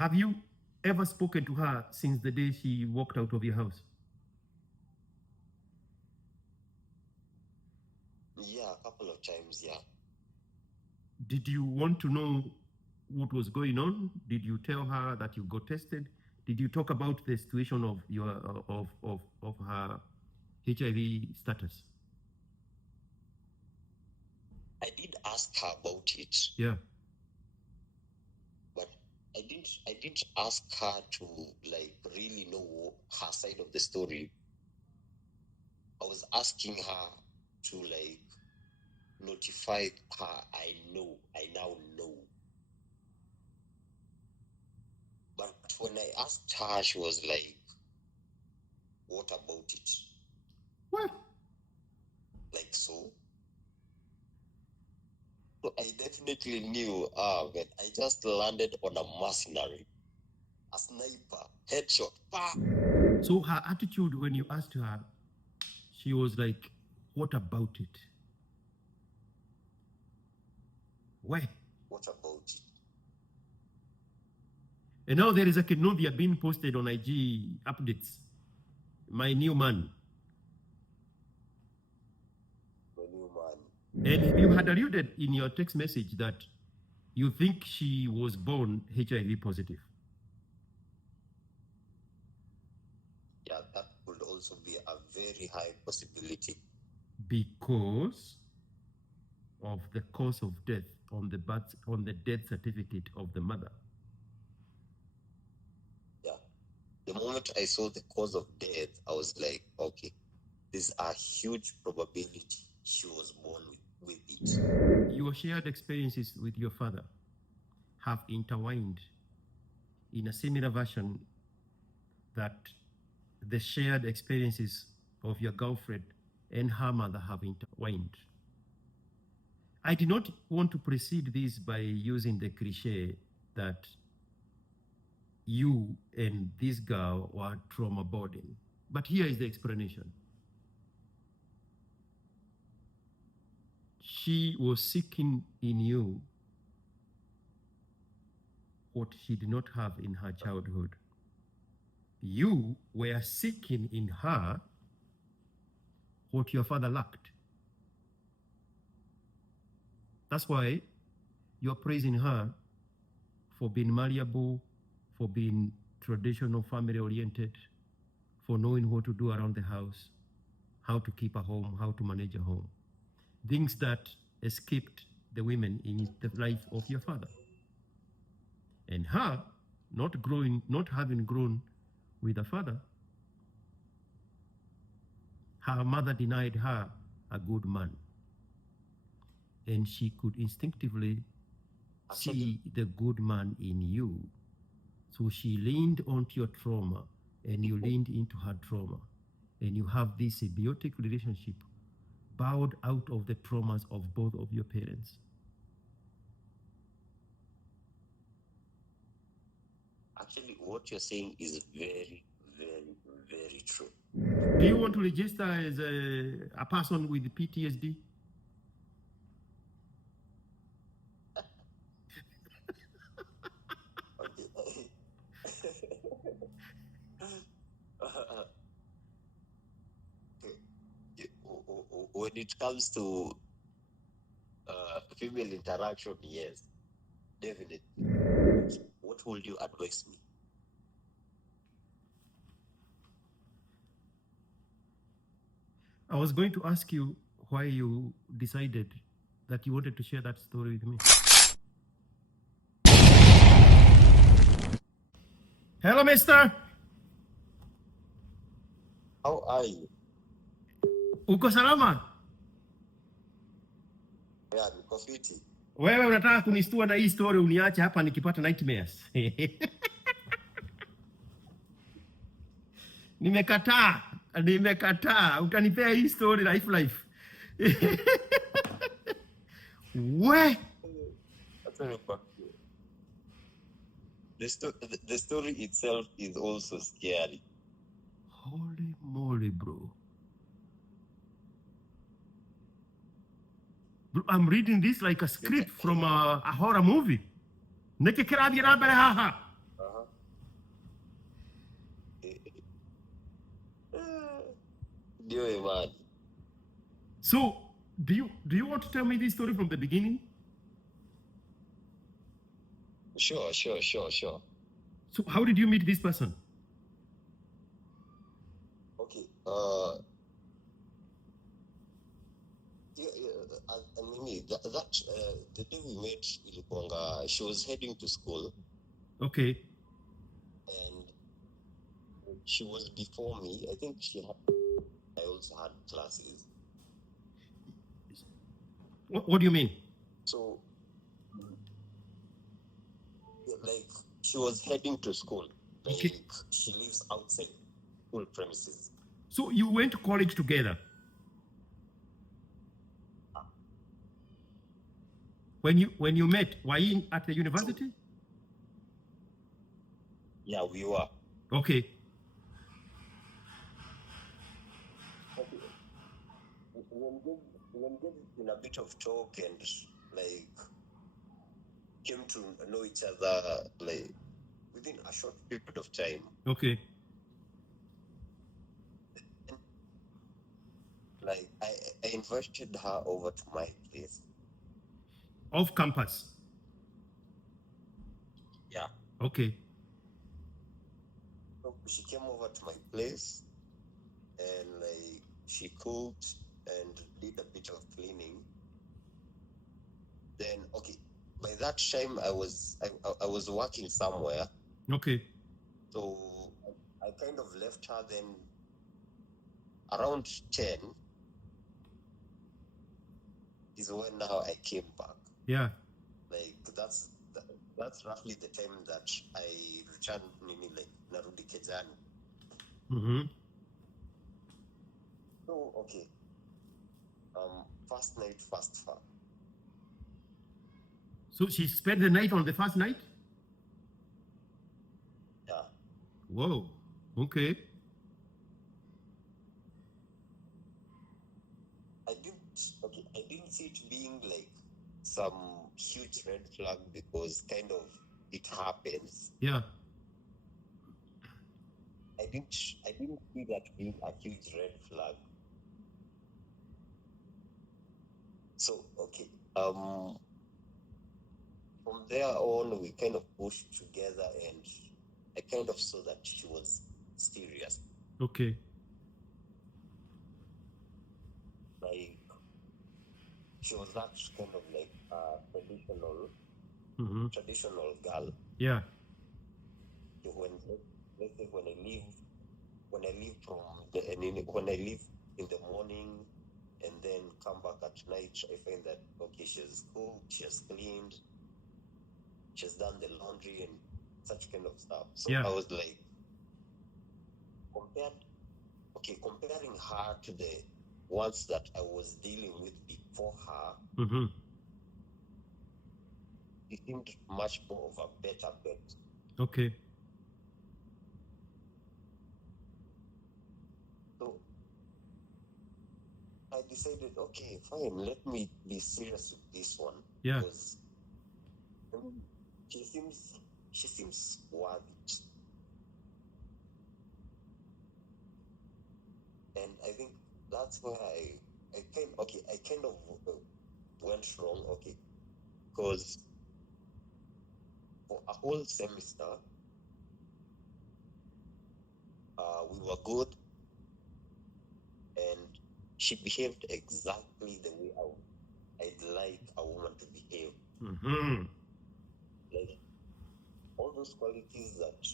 Have you ever spoken to her since the day she walked out of your house? Yeah, a couple of times, yeah. Did you want to know what was going on? Did you tell her that you got tested? Did you talk about the situation of your of her HIV status? I did ask her about it. Yeah. But I didn't ask her to like really know her side of the story. I was asking her to like notify her I now know. But when I asked her, she was like, what about it? What? Like so? So I definitely knew, man, I just landed on a mercenary, a sniper, headshot. Bah! So her attitude when you asked her, she was like, what about it? Why? What about it? And now there is a Kenobia being posted on IG updates. My new man. My new man. And you had alluded in your text message that you think she was born HIV positive. Yeah, that could also be a very high possibility. Because of the cause of death on the death certificate of the mother. Yeah. The moment I saw the cause of death, I was like, okay, there's a huge probability she was born with it. Your shared experiences with your father have intertwined in a similar version that the shared experiences of your girlfriend and her mother have intertwined. I did not want to precede this by using the cliche that you and this girl were trauma bonding. But here is the explanation. She was seeking in you what she did not have in her childhood. You were seeking in her what your father lacked. That's why you're praising her for being malleable, for being traditional family oriented, for knowing what to do around the house, how to keep a home, how to manage a home. Things that escaped the women in the life of your father. And her not having grown with a father, her mother denied her a good man. And she could instinctively see the good man in you. So she leaned onto your trauma and you leaned into her trauma. And you have this symbiotic relationship bowed out of the traumas of both of your parents. Actually, what you're saying is very, very, very true. Do you want to register as a person with PTSD? When it comes to female interaction, yes, definitely. What would you advise me? I was going to ask you why you decided that you wanted to share that story with me. Hello, mister. How are you? Uko salama? Yeah, niko fiti. Wewe unataka kunistua na hii story uniache hapa nikipata nightmares. Nimekataa. Utanipea hii story life. We? The story itself is also scary. Holy moly, bro. I'm reading this like a script from a horror movie. Anyway, man. So, do you want to tell me this story from the beginning? Sure. So, how did you meet this person? Okay. Mimi, the day we met, ilikuanga, she was heading to school, Okay. and she was before me. I think I also had classes. What do you mean? So, like, she was heading to school. Like, Okay. she lives outside school premises. So you went to college together. When you met, were you at the university? Yeah, we were. Okay. We engaged in a bit of talk and, like, came to know each other, like, within a short period of time. Okay. Like, I invited her over to my place. Off campus. Yeah. Okay. So she came over to my place, and, like, she cooked and did a bit of cleaning. Then, okay, by that time I was working somewhere. Okay. So I kind of left her. Then around 10 is when now I came back. Yeah. Like, that's roughly the time that I returned, like, narudi kejani. Mm-hmm. So, okay, first night, first far. So she spent the night on the first night? Yeah. Whoa. Okay. I didn't see it being like some huge red flag, because kind of it happens. Yeah. I didn't see that being a huge red flag. So, okay, from there on, we kind of pushed together, and I kind of saw that she was serious. Okay. Like, she was that kind of like traditional girl. Yeah. When, let's say, when I leave when I leave in the morning and then come back at night, I find that, okay, she's cooked, she has cleaned, she's done the laundry and such kind of stuff. So Yeah. I was like, comparing her to the ones that I was dealing with before her, Mm-hmm. it seemed much more of a better bet. Okay. So I decided, okay, fine, let me be serious with this one. Yeah. Because she seems worthy. And I think that's where I kind of went wrong, okay, because for a whole semester, we were good, and she behaved exactly the way I'd like a woman to behave. Mm-hmm. Like, all those qualities that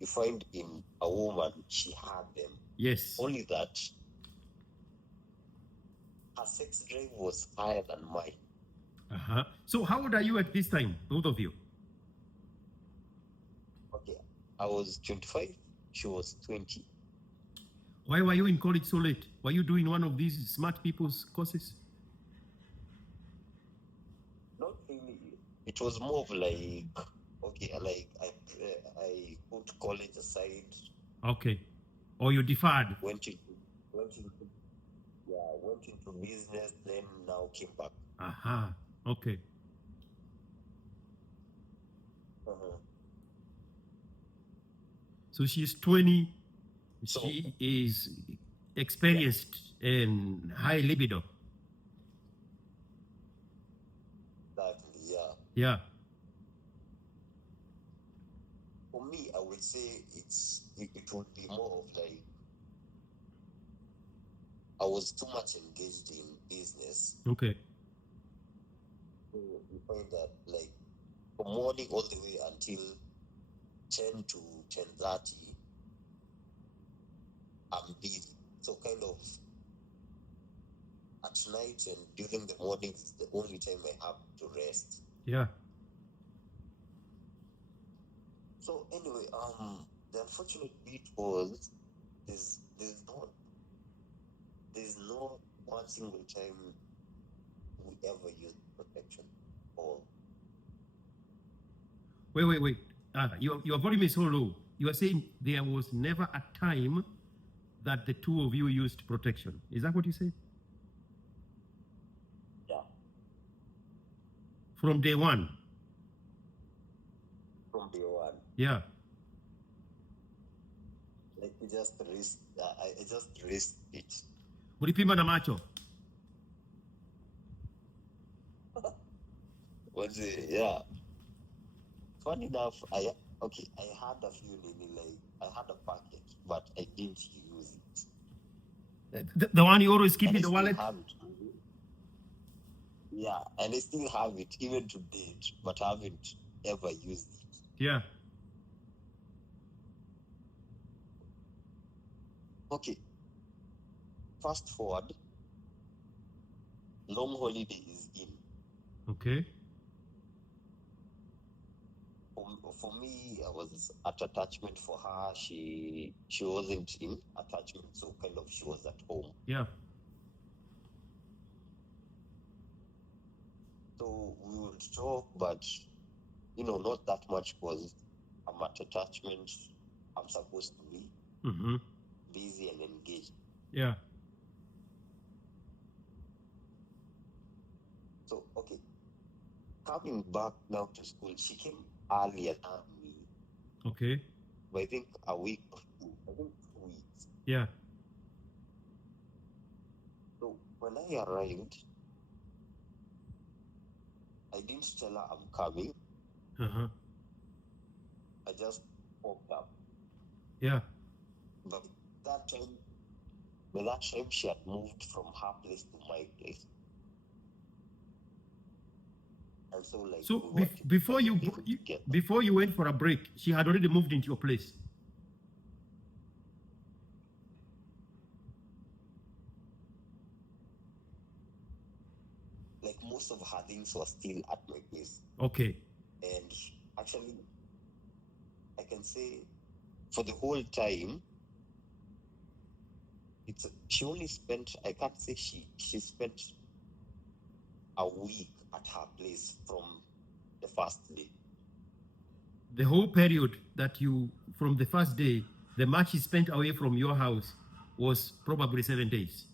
you find in a woman, she had them. Yes. Only that her sex drive was higher than mine. Uh-huh. So how old are you at this time, both of you? Okay, I was 25, she was 20. Why were you in college so late? Were you doing one of these smart people's courses? Not really. It was more of like, okay, like I put college aside. Okay. Or you deferred? Went into business, then now came back. Aha. Okay. Uh-huh. So she's 20, So She is experienced and high libido. exactly, yeah. Yeah. For me, I would say it would be more of like I was too much engaged in business. Okay. So you find that like from morning all the way until 10 to 10:30, I'm busy. So kind of at night and during the morning is the only time I have to rest. Yeah. So anyway, the unfortunate bit was there's no one single time we ever used protection. Or Wait. Your volume is so low. You are saying there was never a time that the two of you used protection. Is that what you said? yeah, From day one. from day one. Yeah. Like I just risked it. Mulipima na macho. Was it? Yeah. Funny enough, I had a few like I had a packet, but I didn't use it. The one you always keep And in I the still wallet? have it. Yeah, and I still have it even to date, but I haven't ever used it. Yeah. Okay. Fast forward, long holiday is in. Okay. For me, I was at attachment. For her, she wasn't in attachment, so kind of she was at home. Yeah. So we would talk, but not that much because I'm at attachment. I'm supposed to be busy and engaged. Yeah. So okay, coming back now to school, she came earlier than me. Okay. But I think a week or two. I think 2 weeks. Yeah. So when I arrived, I didn't tell her I'm coming. Uh-huh. I just popped up. Yeah. But by that time she had moved from her place to my place. And so like before you went for a break, she had already moved into your place. Like most of her things were still at my place. Okay. And actually, I can say for the whole time, she only spent, I can't say she spent a week at her place from the first day. The whole period that from the first day, the much she spent away from your house was probably 7 days.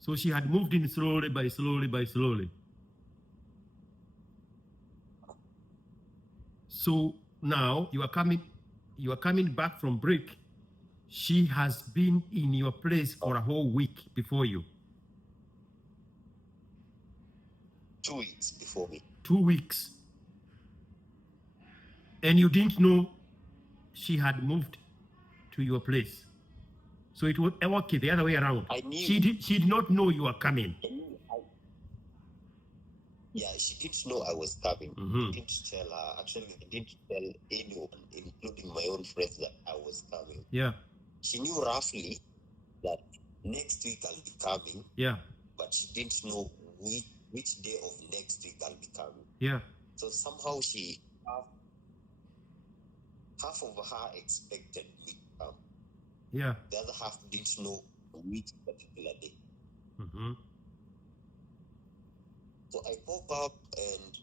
So she had moved in slowly by slowly. So now you are coming back from break. She has been in your place for a whole week before you. 2 weeks before me. 2 weeks. And you didn't know she had moved to your place. So it was okay the other way around. I knew. She did not know you were coming. Yeah, she didn't know I was coming. I didn't tell her. Actually, I didn't tell anyone, including my own friends, that I was coming. Yeah. She knew roughly that next week I'll be coming. Yeah. But she didn't know which day of next week I'll be coming. Yeah. So somehow half of her expected me to come. Yeah. The other half didn't know which particular day. So I woke up and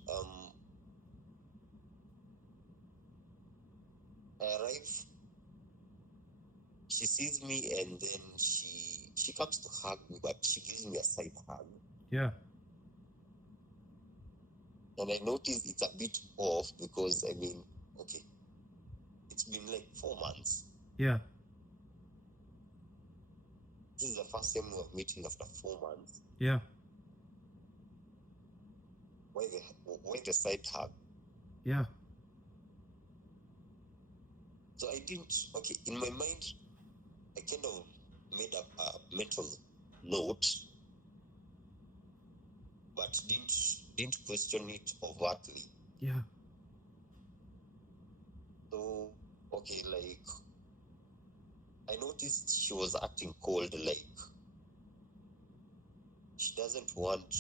I arrive. She sees me and then she comes to hug me, but she gives me a side hug. Yeah. And I notice it's a bit off because okay, it's been like 4 months. Yeah. This is the first time we are meeting after 4 months. Yeah. Why the side hug? Yeah. So I didn't, okay, in my mind, I kind of made up a mental note, but didn't question it overtly. Yeah. So, okay, like, I noticed she was acting cold, like, she doesn't want,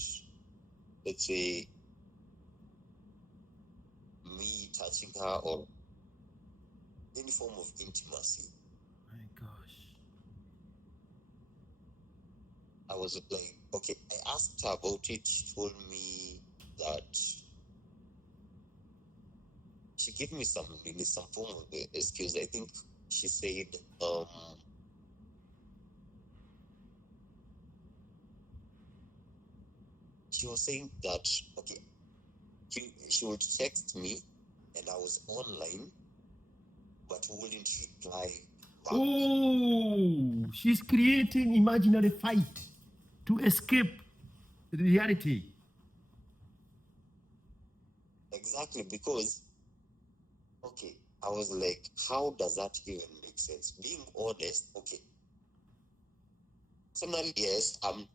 let's say, me touching her or any form of intimacy. My gosh. I was like, okay, I asked her about it. She told me that she gave me some form of excuse. I think she said, she was saying that, okay, she would text me and I was online, but wouldn't reply back. Oh, she's creating imaginary fight to escape reality. Exactly, because, okay, I was like, how does that even make sense? Being honest, okay. Personally, yes, I'm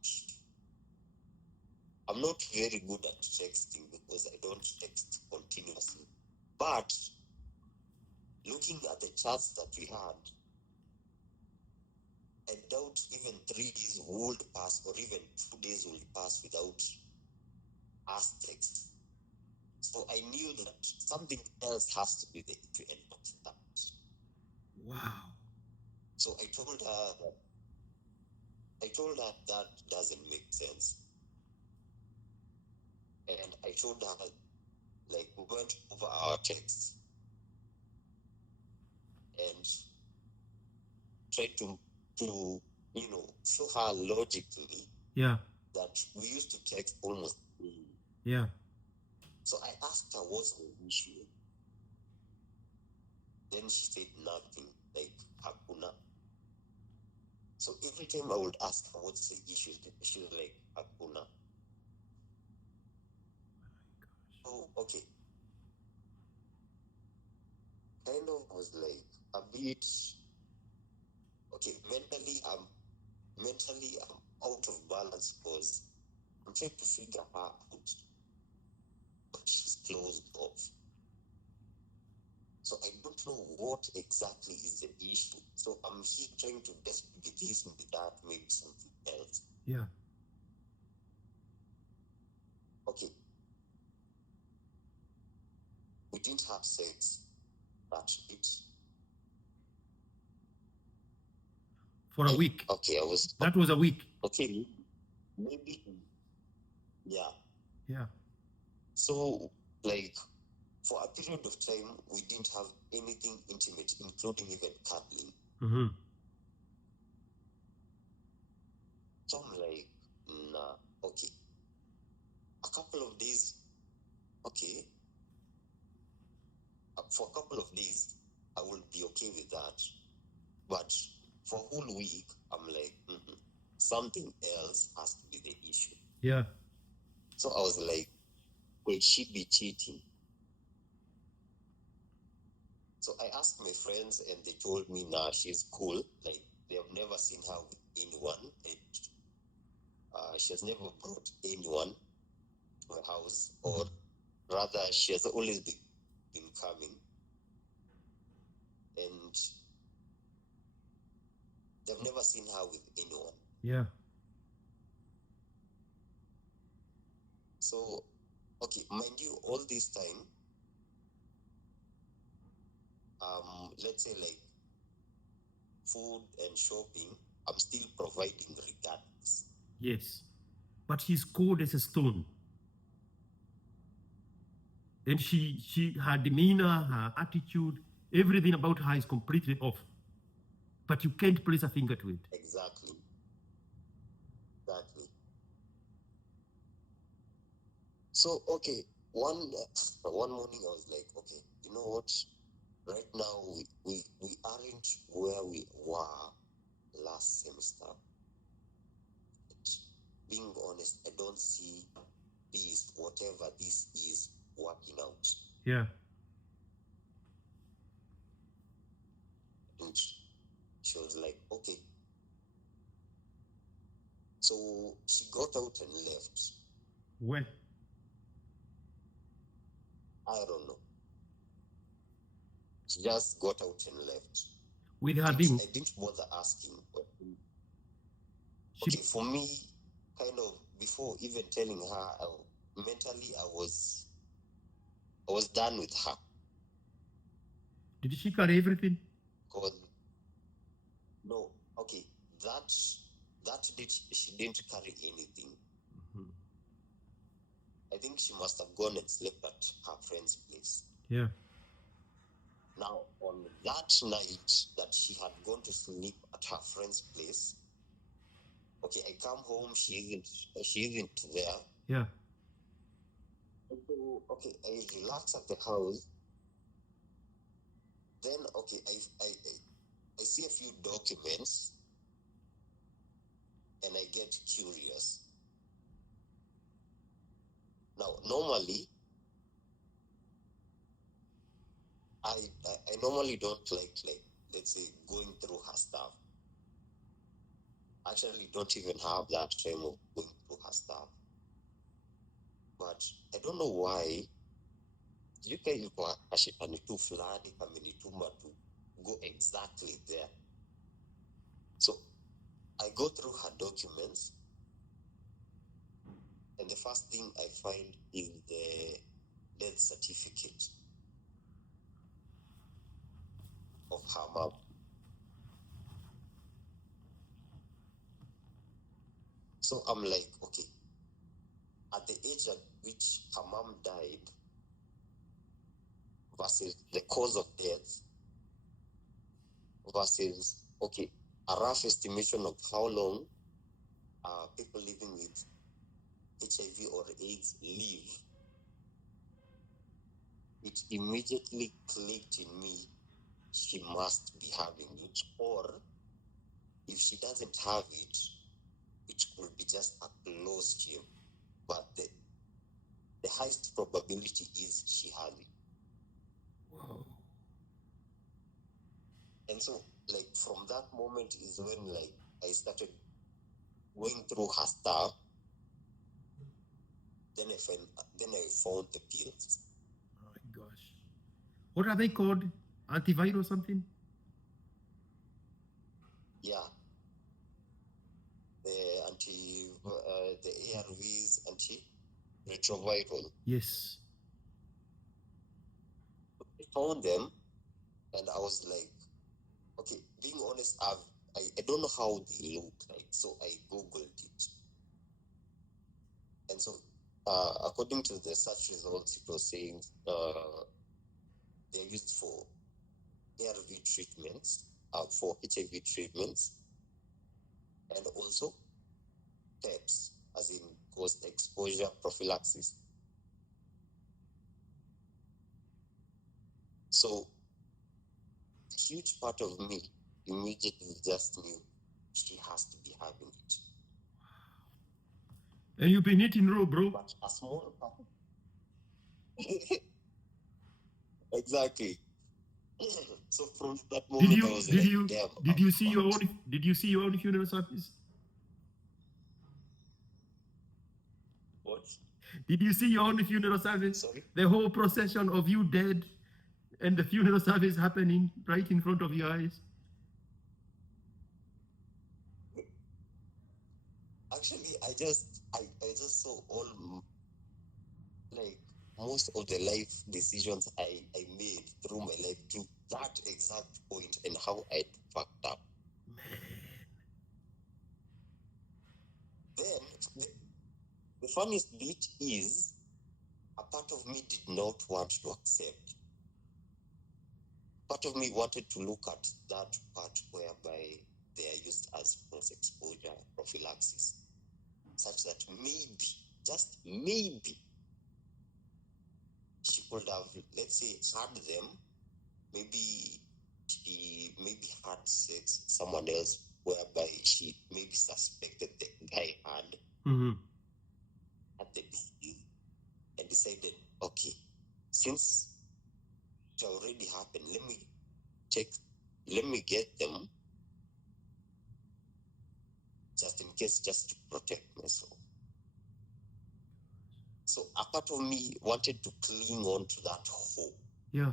not very good at texting because I don't text continuously. But looking at the chats that we had, I doubt even 3 days would pass or even 2 days will pass without us text. So I knew that something else has to be there to end up that. Wow. So I told her that doesn't make sense. And I told her, like, we went over our texts and tried to show her logically Yeah. that we used to text almost daily. Yeah. So I asked her what's the issue. Then she said nothing, like hakuna. So every time I would ask her what's the issue, she was like hakuna. So okay, kind of was like a bit okay. Mentally I'm out of balance because I'm trying to figure her out, but she's closed off. So I don't know what exactly is the issue. So I'm here trying to guess maybe this, maybe that, maybe something else. Yeah. Okay. We didn't have sex that it. For a week. Okay, That was a week. Okay, maybe. Yeah. Yeah. So, like, for a period of time, we didn't have anything intimate, including even cuddling. Mm-hmm. So I'm like, nah, okay. A couple of days, okay. For a couple of days, I will be okay with that. But for a whole week, I'm like, something else has to be the issue. Yeah. So I was like, will she be cheating? So I asked my friends and they told me, nah, she's cool. Like, they have never seen her with anyone. And she has never brought anyone to her house, or rather, she has always been coming. And they've never seen her with anyone. Yeah. So, okay, mind you, all this time, let's say like food and shopping, I'm still providing regardless. Yes. But she's cold as a stone. And her demeanor, her attitude, everything about her is completely off. But you can't place a finger to it. Exactly. So, okay, one morning I was like, okay, you know what? right now we aren't where we were last semester. Being honest, I don't see this, whatever this is, working out. Yeah. And she was like, okay. So she got out and left. When? I don't know. She just got out and left. With her I thing. didn't bother asking. But She, okay, for me, kind of before even telling her, mentally I was done with her. did she carry everything? Because no, okay, that she didn't carry anything. Mhm. I think she must have gone and slept at her friend's place. Yeah. Now, on that night that she had gone to sleep at her friend's place, okay, I come home, she isn't there. Yeah. So, okay, I relax at the house. Then, okay, I see a few documents, and I get curious. Now, normally, I normally don't like let's say going through her stuff. Actually, don't even have that time of going through her stuff. But I don't know why yuko ilikuwa ashikanitu fulani kamenituma to go exactly there. So I go through her documents, and the first thing I find is the death certificate of her mom. So I'm like, okay, at the age at which her mom died versus the cause of death versus, okay, a rough estimation of how long people living with HIV or AIDS live, it immediately clicked in me, she must be having it. Or if she doesn't have it, it could be just a close game. But the highest probability is she has it. Wow. And so, like, from that moment is when, like, I started going through her stuff. Then I found the pills. Oh my gosh. What are they called? Antiviral something? Yeah. The ARVs, anti-retroviral. Yes. I found them, and I was like, okay, being honest, I don't know how they look like, so I googled it, and so according to the search results, it was saying they're used for ARV treatments, for HIV treatments, and also PEPs, as in post-exposure prophylaxis. So a huge part of me immediately just knew she has to be having it. And you've been eating raw, bro. But a small part. Exactly. So from that Did moment, I you was did like, you damn. did you see your own funeral service? What? Did you see your own funeral service? Sorry? The whole procession of you dead and the funeral service happening right in front of your eyes. Actually, I just saw all, like, most of the life decisions I made through my life to that exact point and how I fucked up. Then the funniest bit is a part of me did not want to accept. Part of me wanted to look at that part whereby they are used as post-exposure prophylaxis, such that maybe, just maybe, she could have, let's say, had them maybe she maybe had sex with someone else, whereby she maybe suspected the guy had the disease and decided, okay, since it already happened, let me get them just in case, just to protect myself. So a part of me wanted to cling on to that hope. Yeah.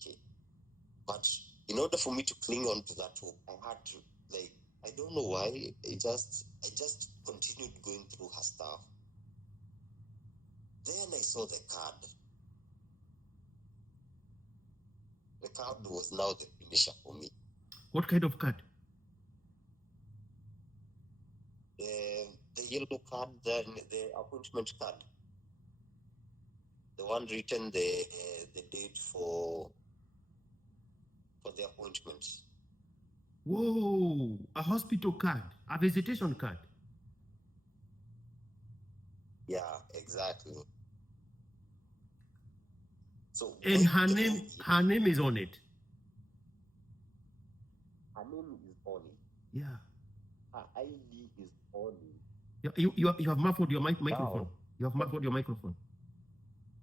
Okay. But in order for me to cling on to that hope, I had to, like, I don't know why, I just continued going through her stuff. Then I saw the card. The card was now the finisher for me. What kind of card? The yellow card, the appointment card. The one written the date for the appointment. Whoa, a hospital card, a visitation card. Yeah, exactly. So And her name is on it. Her name is on it. Yeah. Her ID is on it. You have muffled your microphone. Now, You have muffled your microphone.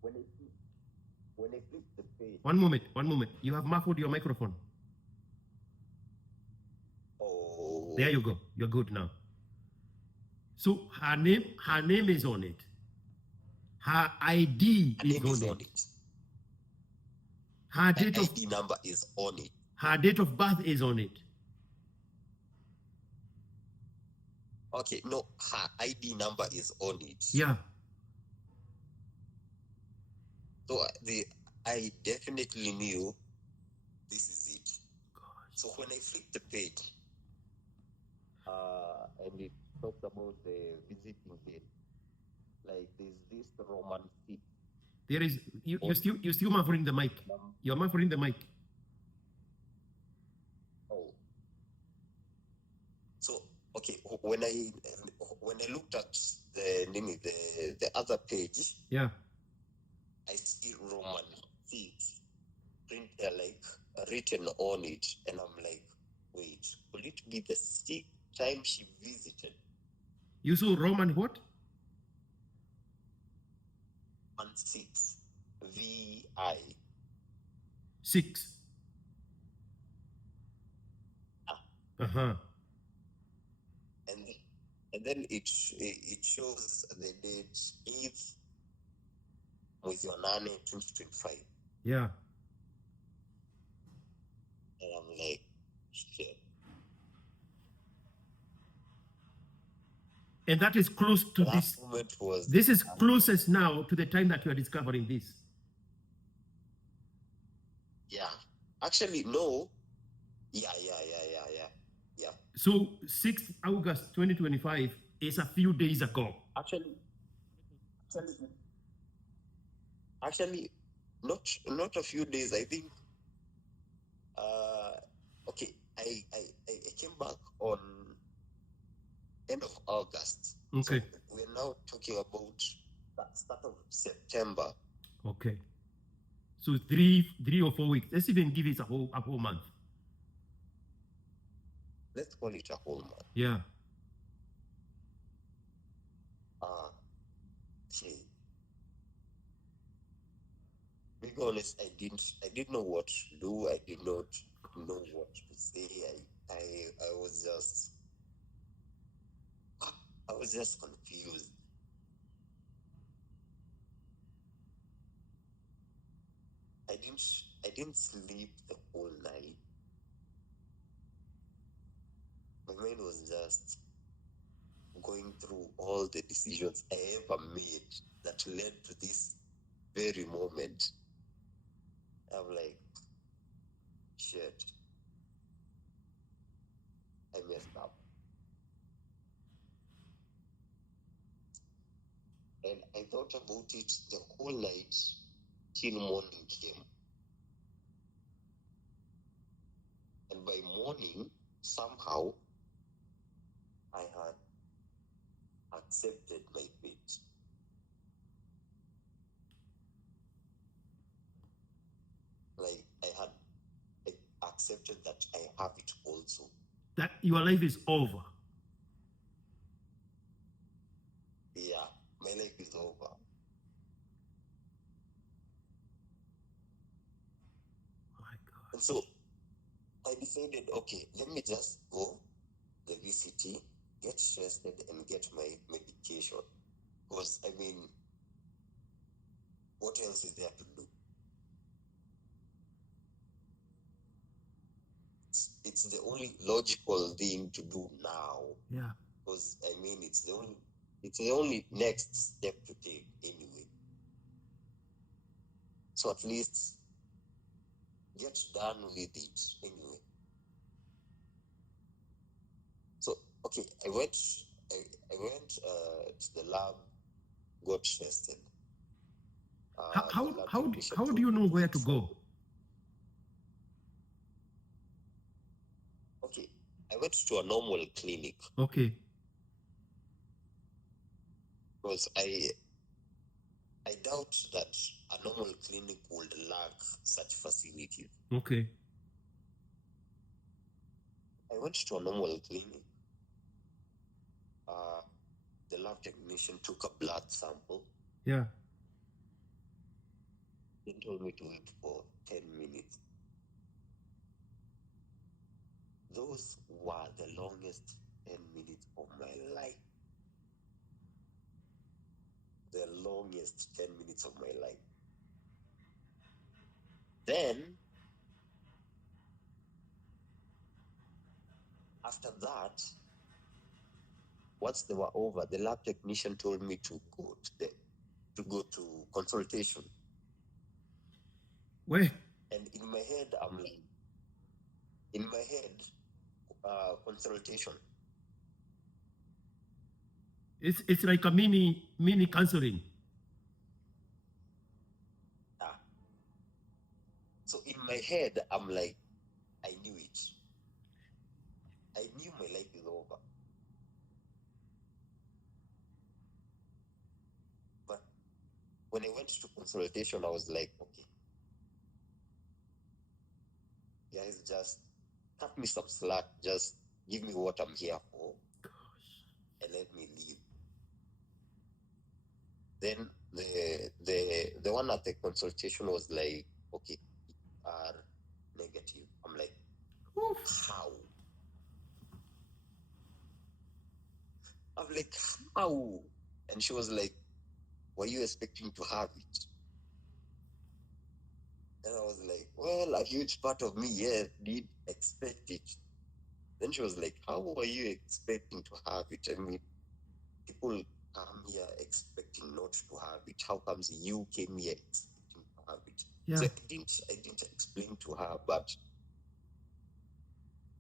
When I flip the page. One moment. You have muffled your microphone. Oh. There you go. You're good now. So her name is on it. Her ID is on it. Her date of ID number is on it. Her date of birth is on it. Okay, no, her ID number is on it. Yeah. So I definitely knew this is it. God. So when I flipped the page, and it talks about the visiting date, like there's this Roman 6. There is you still muffling the mic. You're muffling the mic. Oh. So okay, when I looked at the other page, yeah, I see Roman 6 print like written on it, and I'm like, wait, will it be the 6th time she visited? You saw Roman what? Roman 6, VI 6. And then it shows the date 8th with your 2025. Yeah. And I'm like, shit. And that is close to that this. Moment was this is closest now to the time that you are discovering this. Yeah. Actually, no. Yeah. So 6th August 2025 is a few days ago. Actually, not a few days. I think. Okay. I came back on end of August. Okay. So we're now talking about start of September. Okay. So 3 or 4 weeks. Let's even give it a whole month. Let's call it a whole month. Yeah. Okay. Being honest, I didn't know what to do. I did not know what to say. I was just confused. I didn't sleep the whole night. My mind was just going through all the decisions I ever made that led to this very moment. I'm like, shit, I messed up. And I thought about it the whole night till morning came. And by morning, somehow, I had accepted my fate. accepted that I have it also. That your life is over. Yeah, my life is over. My God. And so I decided, okay, let me just go the VCT, get tested, and get my medication. Because, I mean, what else is there to do? It's the only logical thing to do now. Yeah. Because, I mean, it's the only next step to take anyway. So at least get done with it anyway. So okay, I went to the lab, got tested. The lab technician How do told you me know where wait to for- go? Okay, I went to a normal clinic Okay. because I doubt that a normal clinic would lack such facilities. Okay. I went to a normal clinic. The lab technician took a blood sample Yeah. and told me to wait for 10 minutes. Those were the longest 10 minutes of my life. The longest 10 minutes of my life. Then, after that, once they were over, the lab technician told me to go to consultation. Where? And in my head, I'm like, consultation. It's like a mini counseling. So in my head, I'm like, I knew it. I knew my life is over. But when I went to consultation, I was like, okay, guys, just cut me some slack. Just give me what I'm here for, and let me leave. Then the one at the consultation was like, okay, are negative. I'm like, Oof. how? I'm like, how? And she was like, were you expecting to have it? And I was like, well, a huge part of me, yes, did expect it. Then she was like, how were you expecting to have it? I mean, people come here expecting not to have it. How comes you came here expecting to have it? Yeah. So I didn't explain to her, but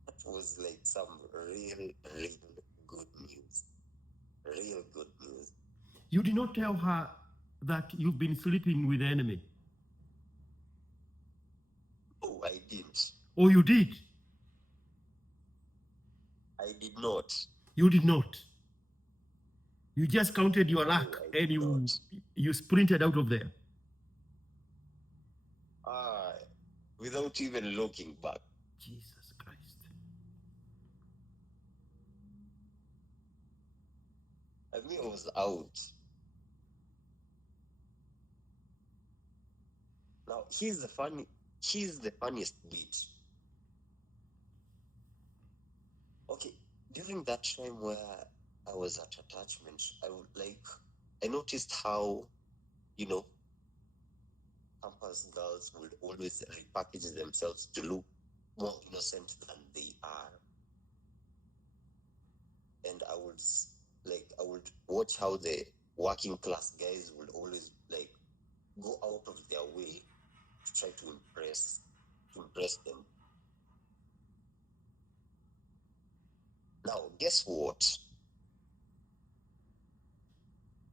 that was like some real good news. Real good news. You did not tell her that you've been sleeping with the enemy. Oh, I didn't. Oh, you did. I did not. You did not. You just counted your luck I did and not. you sprinted out of there. Without even looking back. Jesus Christ. I mean, I was out. Now, here's the funniest bit. Okay, during that time where I was at attachment, I noticed how, campus girls would always repackage themselves to look more innocent than they are. And I would watch how the working class guys would always go out of their way to try to impress them. Now, guess what?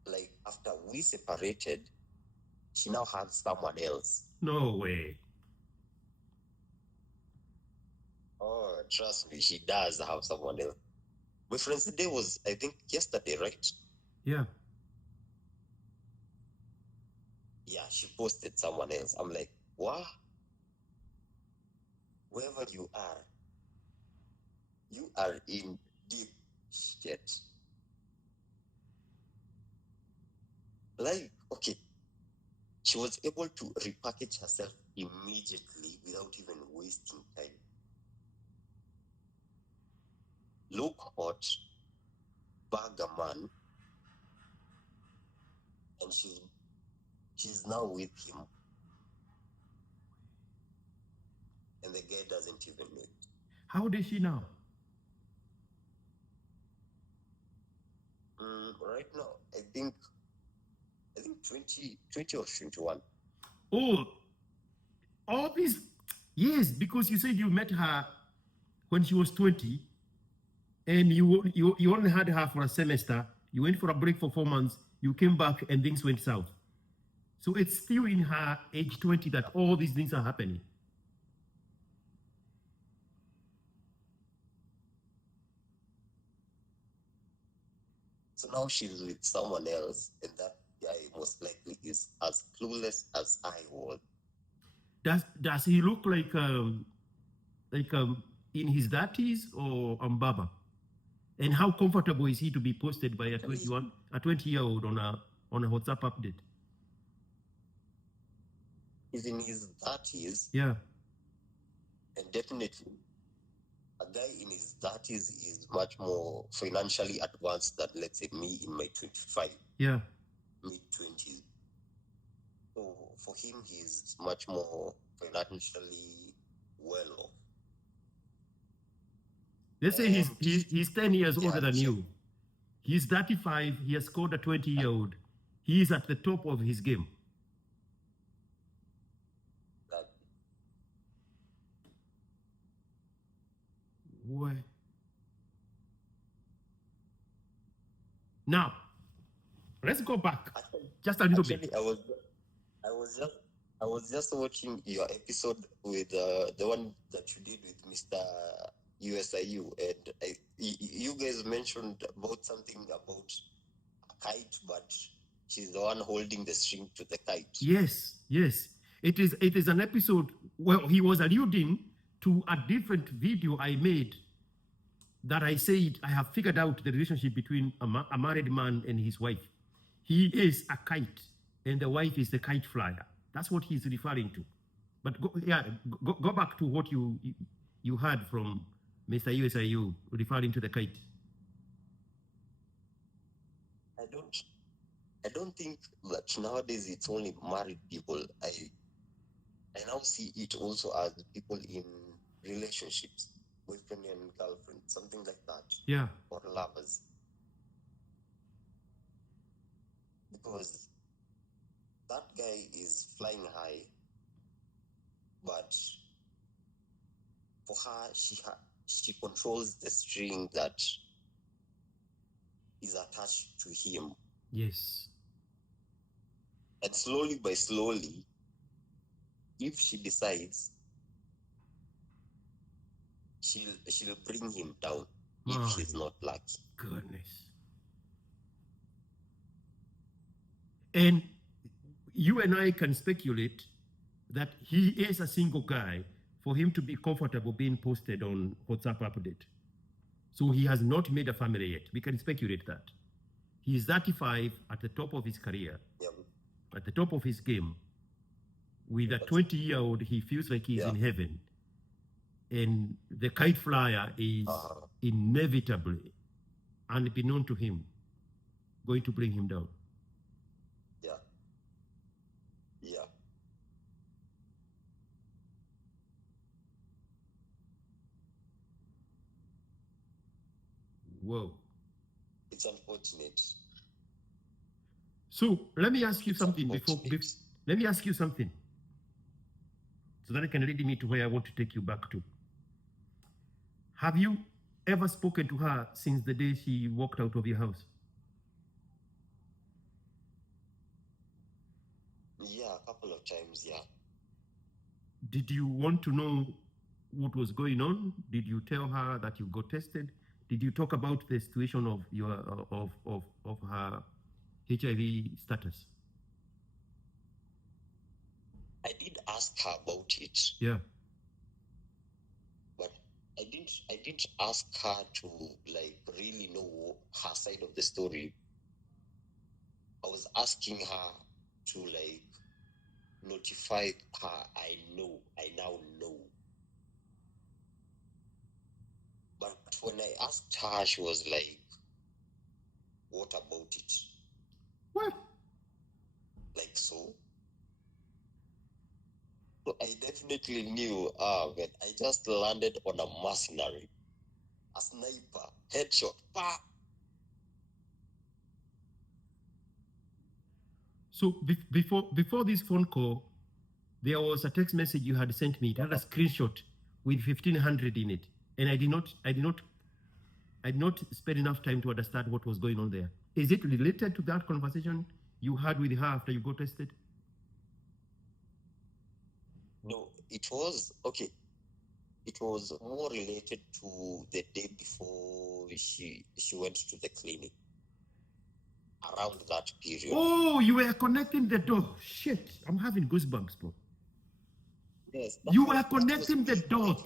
Like, after we separated, she now had someone else. No way. Oh, trust me, she does have someone else. My friend's day was, I think, yesterday, right? Yeah. Yeah, she posted someone else. I'm like, what? wherever you are in deep shit. Like, okay, she was able to repackage herself immediately without even wasting time. Look hot, bag a man, and she's now with him. And the guy doesn't even know it. How old is she now? Right now, I think 20 or 21. Oh, all these, yes, because you said you met her when she was 20, and you only had her for a semester. You went for a break for 4 months. You came back, and things went south. So it's still in her age 20 that all these things are happening. So now she's with someone else, and that guy most likely is as clueless as I was. Does he look like in his 30s or Baba? And how comfortable is he to be posted by a 20-year-old on a WhatsApp update? He's in his 30s. Yeah. And definitely, a guy in his 30s is much more financially advanced than, let's say, me in my 25. Yeah. Mid-20s. So for him, he's much more financially well off. Let's say he's 10 years older than you. He's 35. He has scored a 20-year-old. He is at the top of his game. Why? Now, let's go back just a little bit. I was just watching your episode with the one that you did with Mr. USIU, and you guys mentioned about something about a kite, but she's the one holding the string to the kite. Yes. It is an episode where he was alluding to a different video I made that I said I have figured out the relationship between a married man and his wife. He is a kite, and the wife is the kite flyer. That's what he's referring to. But go back to what you heard from Mr. USIU referring to the kite. I don't think that nowadays it's only married people. I now see it also as people in relationships, boyfriend and girlfriend, something like that. Yeah. Or lovers. Because that guy is flying high, but for her, she controls the string that is attached to him. Yes. And slowly by slowly, if she decides, she'll bring him down if she's not lucky. Goodness. And you and I can speculate that he is a single guy for him to be comfortable being posted on WhatsApp update. So he has not made a family yet. We can speculate that. He is 35 at the top of his career, at the top of his game. With a 20-year-old, he feels like he's in heaven. And the kite flyer is inevitably, unbeknown to him, going to bring him down. Yeah. Whoa. It's unfortunate. So let me ask you something let me ask you something so that it can lead me to where I want to take you back to. Have you ever spoken to her since the day she walked out of your house? Yeah, a couple of times, yeah. Did you want to know what was going on? Did you tell her that you got tested? Did you talk about the situation of your of her HIV status? I did ask her about it. Yeah. I didn't ask her to like really know her side of the story. I was asking her to like notify her. I now know. But when I asked her, she was like, "What about it?" What? Like so. So I definitely knew, man, I just landed on a mercenary, a sniper, headshot. Pa! So before this phone call, there was a text message you had sent me. It had a screenshot with 1500 in it, and I did not spend enough time to understand what was going on there. Is it related to that conversation you had with her after you got tested? No, it was okay. It was more related to the day before she went to the clinic. Around that period. Oh, you were connecting the dots. Shit, I'm having goosebumps, bro. Yes, You were connecting the dots.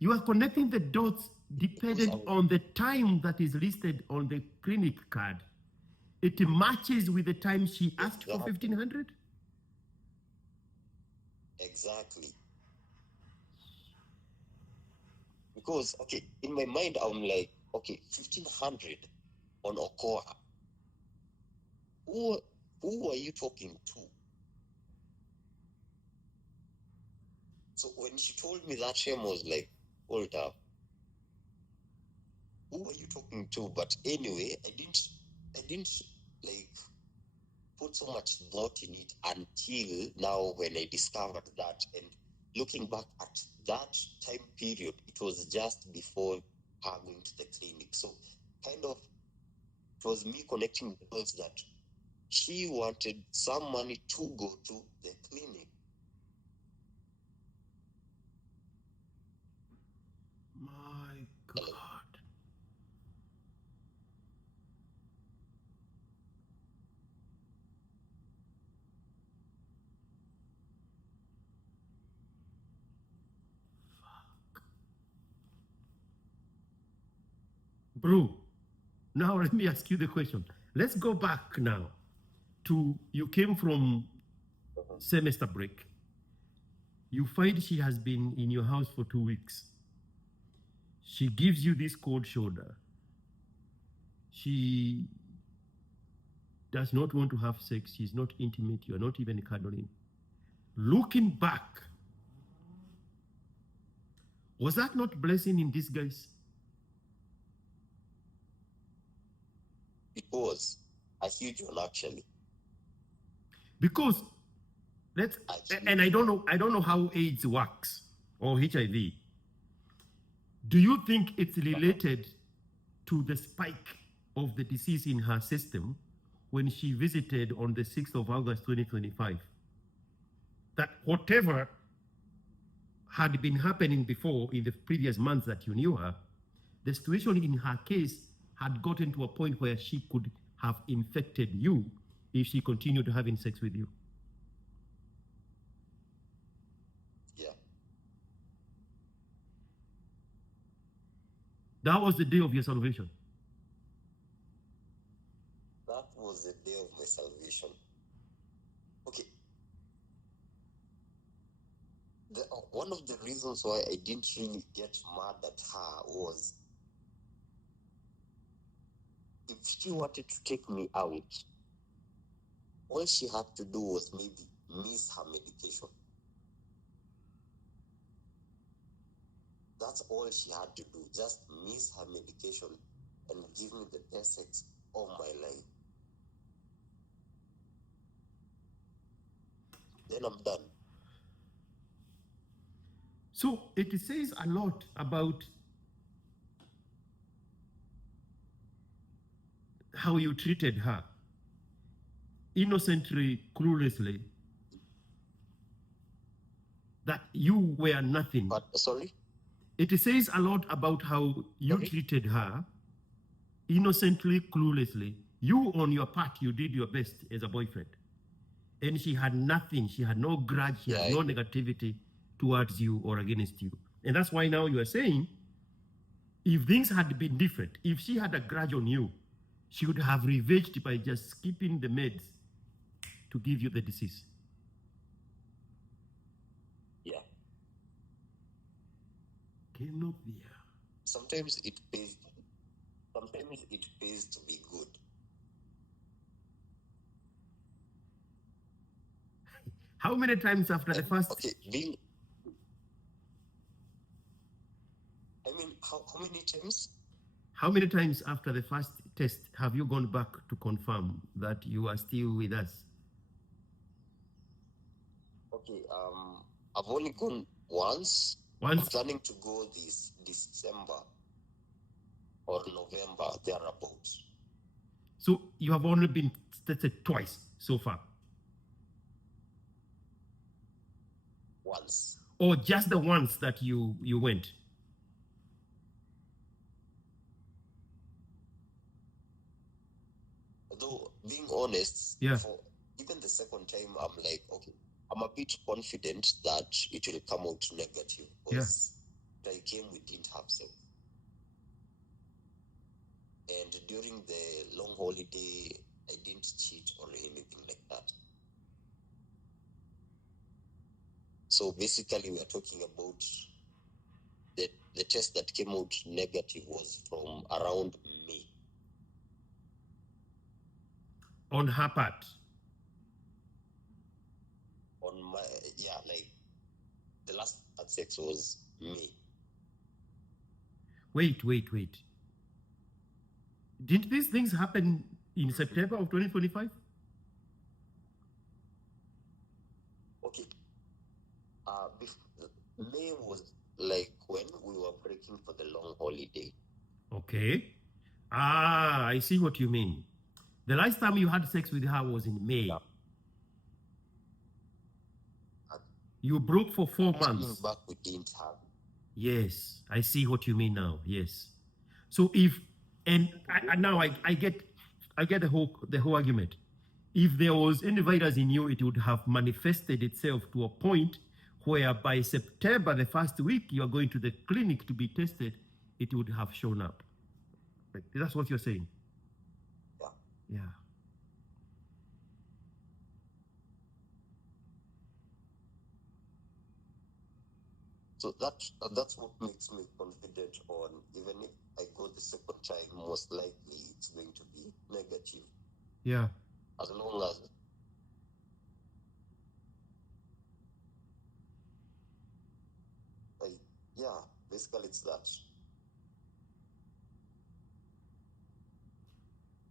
You are connecting the dots depending on the time that is listed on the clinic card. It matches with the time she asked for 1500? Exactly. Because, okay, in my mind, I'm like, okay, 1500 on Okoa. Who are you talking to? So when she told me that, Shem was like, hold up. Who are you talking to? But anyway, I didn't like put so much thought in it until now when I discovered that. And looking back at that time period, it was just before her going to the clinic. So kind of it was me connecting the dots that she wanted some money to go to the clinic. My God. Bro, now let me ask you the question. Let's go back now to you came from semester break. You find she has been in your house for 2 weeks. She gives you this cold shoulder. She does not want to have sex. She's not intimate. You're not even cuddling. Looking back, was that not blessing in disguise? It was a huge one, actually. Because and I don't know how AIDS works or HIV. Do you think it's related to the spike of the disease in her system when she visited on the 6th of August 2025? That whatever had been happening before in the previous months that you knew her, the situation in her case had gotten to a point where she could have infected you if she continued having sex with you. Yeah. That was the day of your salvation. That was the day of my salvation. Okay. One of the reasons why I didn't really get mad at her was if she wanted to take me out, all she had to do was maybe miss her medication. That's all she had to do, just miss her medication and give me the best sex of my life. Then I'm done. So it says a lot about how you treated her. Innocently, cluelessly, that you were nothing. But sorry? It says a lot about how you treated her, innocently, cluelessly. You, on your part, you did your best as a boyfriend. And she had nothing. She had no grudge. She had no negativity towards you or against you. And that's why now you are saying, if things had been different, if she had a grudge on you, she would have revenged by just skipping the meds to give you the disease. Yeah. Kenobia. Sometimes it pays. Sometimes it pays to be good. How many times after the first? Okay, how many times? How many times after the first test have you gone back to confirm that you are still with us? Okay, I've only gone once. Once? I'm planning to go this December or November, thereabouts. So you have only been tested twice so far? Once. Or just the ones that you went? Though, being honest, Yeah. for even the second time, I'm like, okay, I'm a bit confident that it will come out negative because I came, we didn't have sex. And during the long holiday, I didn't cheat or anything like that. So basically, we are talking about the test that came out negative was from around May. On her part? On my, yeah, like the last had sex was May. Wait. Didn't these things happen in September of 2025? Okay. May was like when we were breaking for the long holiday. Okay. I see what you mean. The last time you had sex with her was in May. Yeah. You broke for 4 months. Coming back, we didn't have. Yes, I see what you mean now. Yes. So if now I get the whole argument. If there was any virus in you, it would have manifested itself to a point where by September, the first week, you are going to the clinic to be tested, it would have shown up. Like, that's what you're saying. Yeah. Yeah. So that's what makes me confident on, even if I go the second time, most likely it's going to be negative. Yeah. As long as yeah, basically it's that.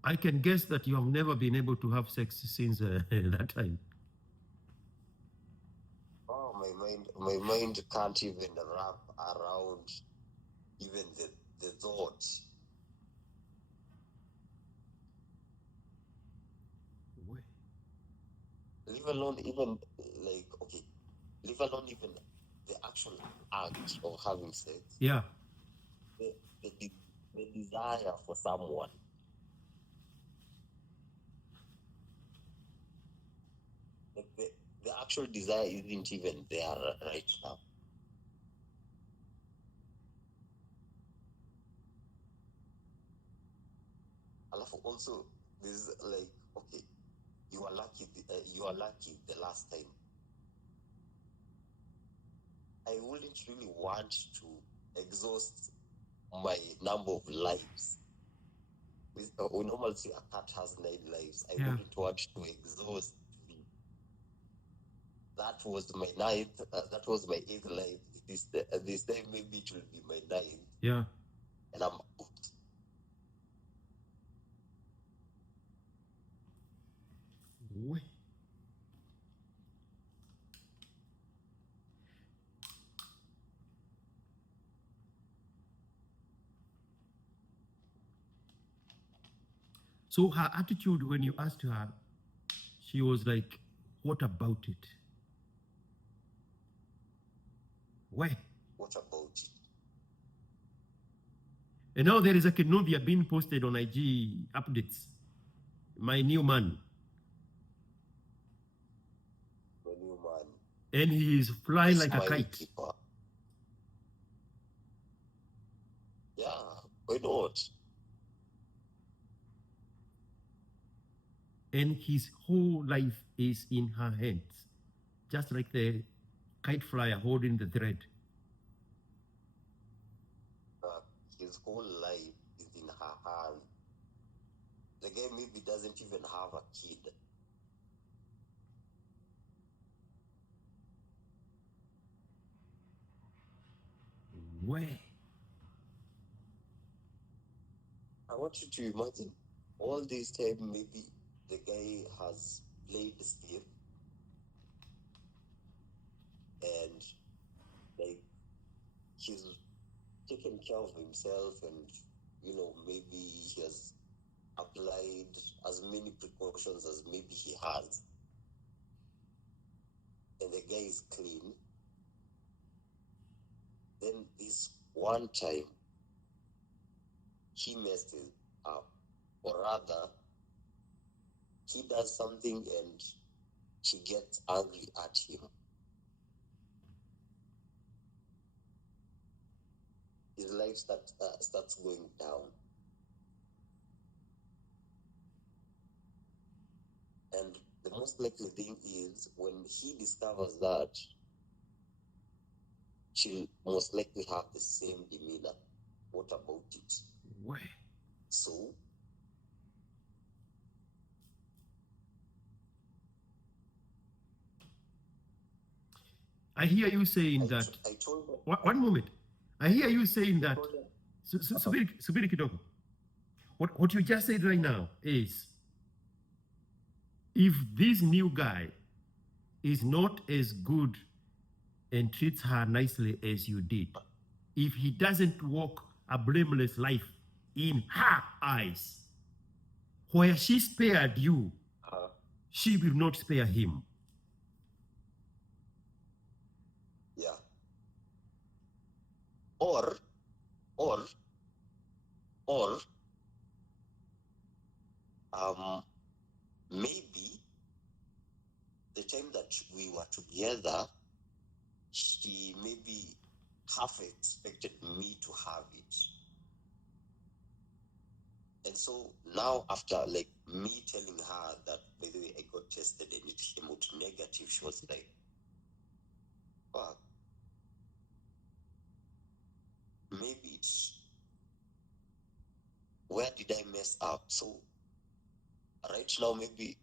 I can guess that you have never been able to have sex since that time. Oh, my mind can't even wrap around even the thought. Leave alone even like, okay, leave alone even the actual act of having sex. Yeah. The desire for someone. Like the actual desire isn't even there right now. Also, there's like, okay, you are lucky the last time. I wouldn't really want to exhaust my number of lives. We normally say a cat has 9 lives. I wouldn't want to exhaust me. That was my 9th. That was my 8th life. This time maybe it will be my 9th. Yeah. And I'm hooked. So her attitude when you asked her, she was like, what about it? Why? What about it? And now there is a Kenobia being posted on IG updates. My new man. My new man. And he is flying like a kite. Keeper. Why not? And his whole life is in her hands, just like the kite flyer holding the thread. His whole life is in her hand. The guy maybe doesn't even have a kid. Where? I want you to imagine all this time maybe the guy has played safe and like he's taken care of himself, and maybe he has applied as many precautions as maybe he has, and the guy is clean. Then this one time he messes up, or rather he does something and she gets angry at him. His life starts going down. And the most likely thing is when he discovers that, she'll most likely have the same demeanor. What about it? Where? So, I hear you saying that. I told her. One moment. I hear you saying that. told her. Subiri kidogo. What you just said right now is, if this new guy is not as good and treats her nicely as you did, if he doesn't walk a blameless life in her eyes, where she spared you, she will not spare him. Yeah. Or maybe the time that we were together, she maybe half expected me to have it. And so now, after like me telling her that, by the way, I got tested and it came out negative, she was like, fuck, maybe it's, where did I mess up? So right now, maybe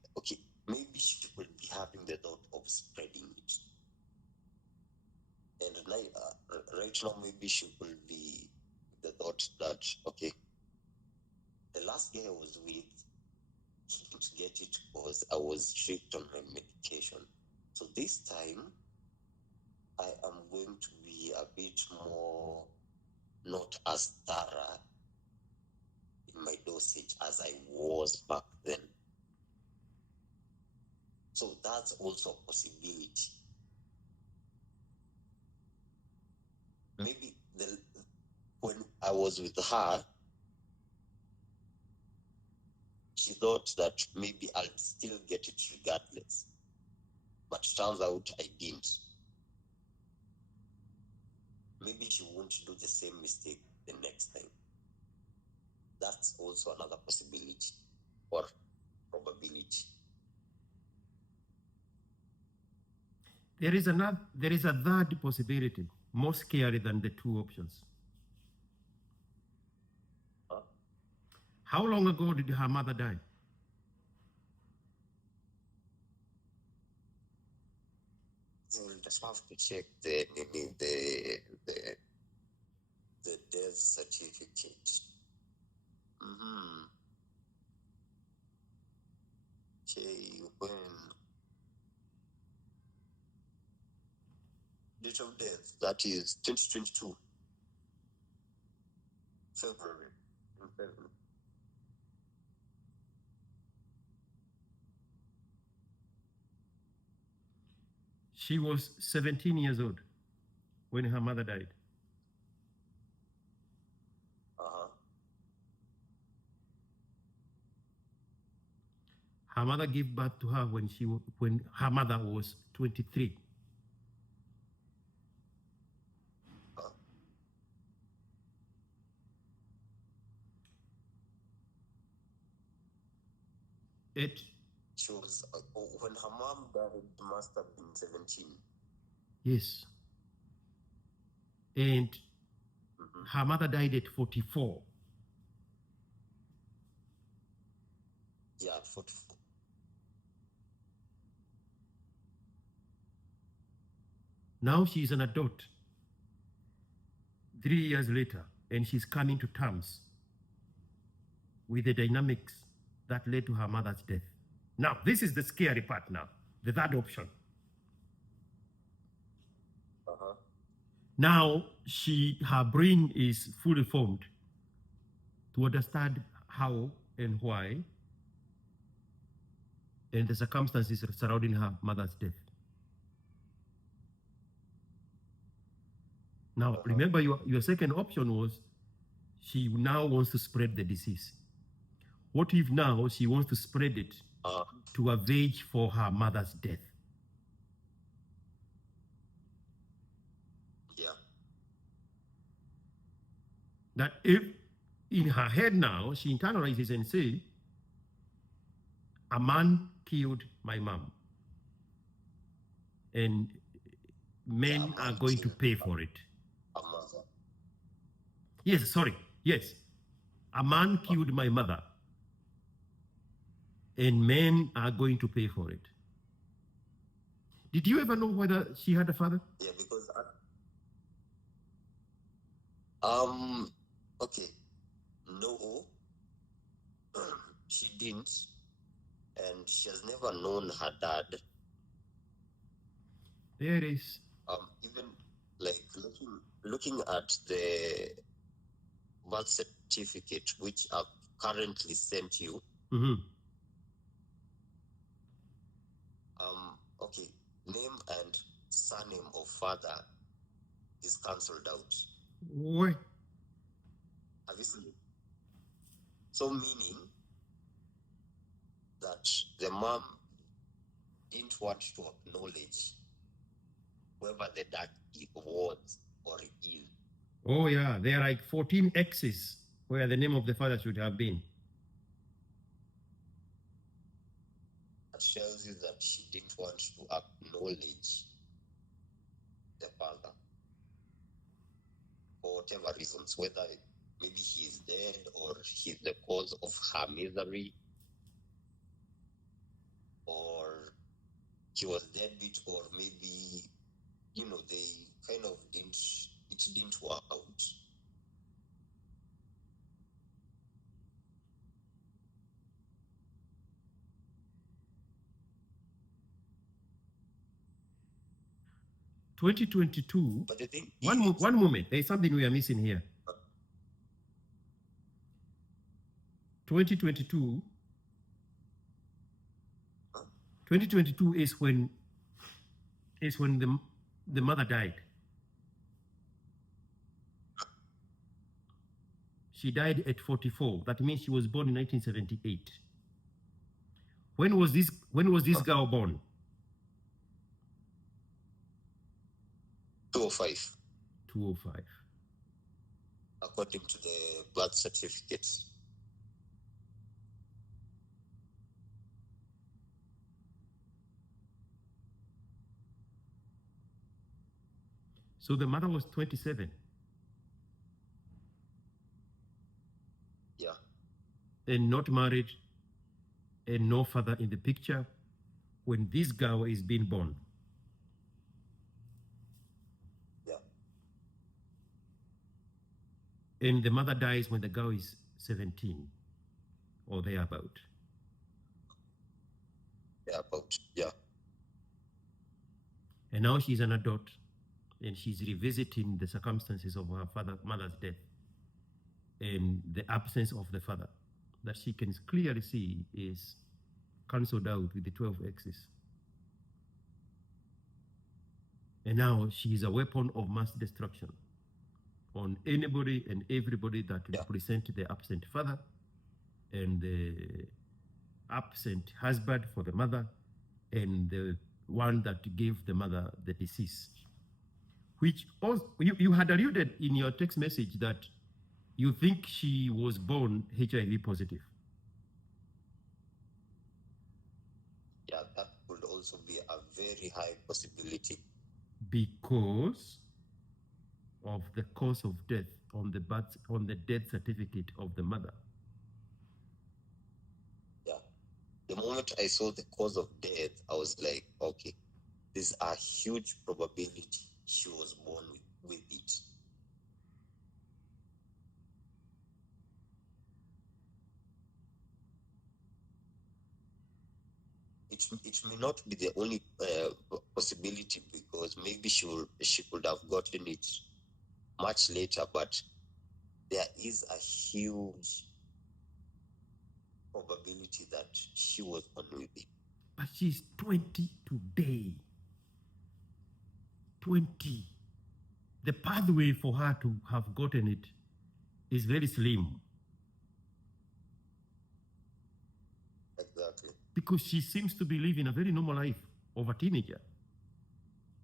she will be having the thought of spreading it. And right now, maybe she will be the thought that, okay, the last guy I was with, he didn't get it because I was strict on my medication. So this time, I am going to be a bit more not as thorough in my dosage as I was back then. So that's also a possibility. Maybe when I was with her, she thought that maybe I'll still get it regardless. But it turns out I didn't. Maybe she won't do the same mistake the next time. That's also another possibility or probability. There is a third possibility, more scary than the two options. Huh? How long ago did her mother die? We'll just have to check the death certificate. Okay, when date of death, that is 2022 February. In February. She was 17 years old when her mother died. Her mother gave birth to her when her mother was 23. She was, when her mom died, must have been 17. Yes. And her mother died at 44. Yeah, at 44. Now she is an adult 3 years later, and she's coming to terms with the dynamics that led to her mother's death. Now, this is the scary part now, the third option. Now, her brain is fully formed to understand how and why and the circumstances surrounding her mother's death. Now, remember your second option was she now wants to spread the disease. What if now she wants to spread it to avenge for her mother's death? Yeah. That if in her head now she internalizes and say, a man killed my mom, and men are going to pay for it. A mother. Yes, sorry. Yes. A man killed my mother, and men are going to pay for it. Did you ever know whether she had a father? Yeah, because okay, no, she didn't, and she has never known her dad. There is even like looking at the birth certificate which I've currently sent you. Okay, name and surname of father is cancelled out. Why? Have you seen it? So meaning that the mom didn't want to acknowledge whoever the dad was or is. Oh yeah, there are like 14 X's where the name of the father should have been. That shows you that she didn't want to acknowledge the father for whatever reasons, whether maybe he is dead or he's the cause of her misery, or he was deadbeat, or maybe, they kind of it didn't work out. (2022). But the thing one moment, there's something we are missing here. 2022. 2022 is when the mother died. She died at 44. That means she was born in 1978. When was this girl born? 205. 205. According to the birth certificates. So the mother was 27. Yeah. And not married, and no father in the picture when this girl is being born. Yeah. And the mother dies when the girl is 17 or thereabout. Yeah. And now she's an adult, and she's revisiting the circumstances of her mother's death and the absence of the father that she can clearly see is cancelled out with the 12 X's. And now she is a weapon of mass destruction on anybody and everybody that represent the absent father and the absent husband for the mother and the one that gave the mother the disease. Which also, you had alluded in your text message that you think she was born HIV positive. also be a very high possibility. Because of the cause of death on the death certificate of the mother. Yeah. The moment I saw the cause of death, I was like, okay, there's a huge probability she was born with it. It may not be the only possibility, because maybe she could have gotten it much later, but there is a huge probability that she was born with it. But she's 20 today. 20. The pathway for her to have gotten it is very slim. Exactly. Because she seems to be living a very normal life of a teenager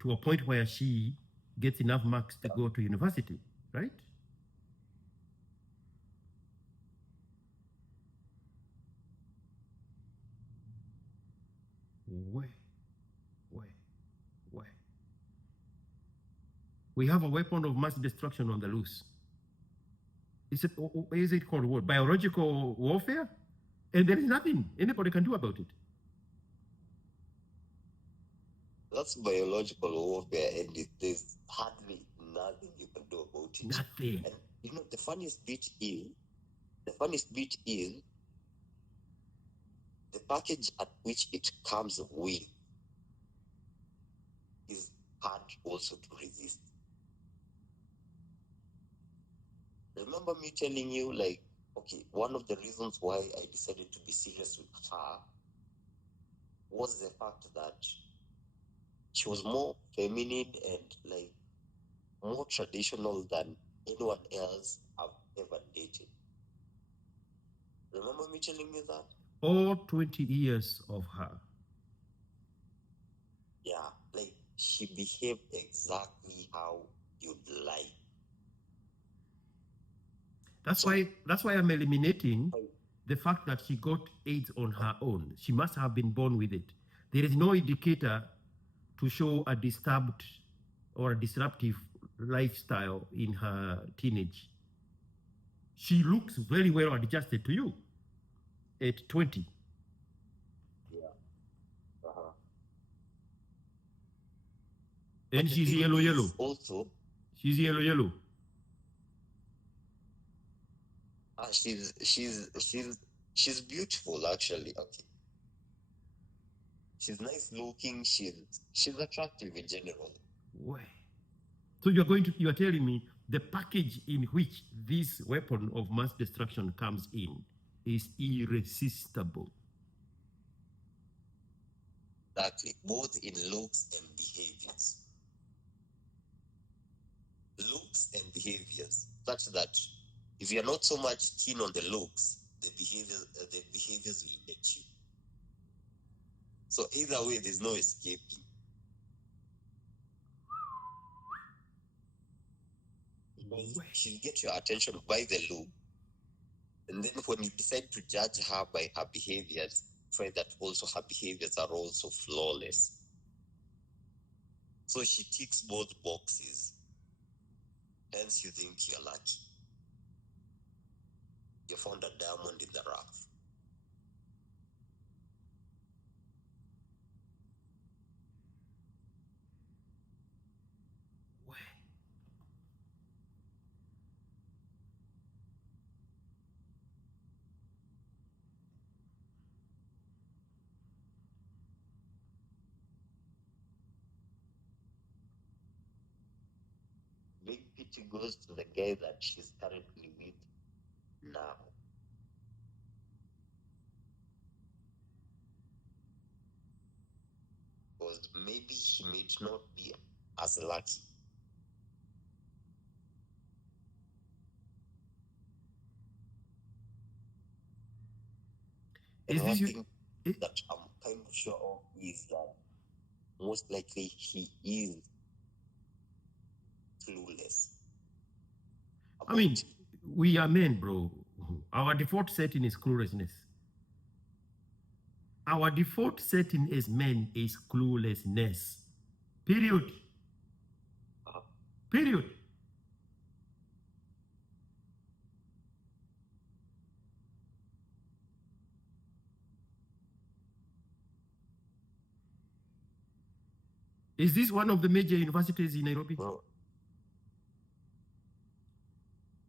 to a point where she gets enough marks to go to university, right? Where? We have a weapon of mass destruction on the loose. Is it called what? Biological warfare? And there is nothing anybody can do about it. That's biological warfare, and there's hardly nothing you can do about it. Nothing. And the funniest bit is the package at which it comes with is hard also to resist. Remember me telling you, like, okay, one of the reasons why I decided to be serious with her was the fact that she was more feminine and like more traditional than anyone else I've ever dated. Remember me telling you that? All 20 years of her. Yeah, like she behaved exactly how you'd like. That's why I'm eliminating the fact that she got AIDS on her own. She must have been born with it. There is no indicator to show a disturbed or a disruptive lifestyle in her teenage. She looks very well adjusted to you at 20. Yeah. Uh-huh. And But she's yellow. Also, She's yellow. she's beautiful, actually. Okay, she's nice looking. She's attractive in general. Why? So you are telling me the package in which this weapon of mass destruction comes in is irresistible. Exactly, both in looks and behaviors. Looks and behaviors, such that if you're not so much keen on the looks, the behaviors will get you. So either way, there's no escaping. Because she'll get your attention by the look, and then when you decide to judge her by her behaviors, find that also her behaviors are also flawless. So she ticks both boxes. Hence, you think you're lucky. You found a diamond in the rough. Big pity goes to the guy that she's currently with now. Because maybe he may not be as lucky. And one thing that I'm kind of sure of is that most likely he is clueless. I mean, we are men, bro. Our default setting is cluelessness. Our default setting as men is cluelessness. Period. Period. Is this one of the major universities in Nairobi? Bro.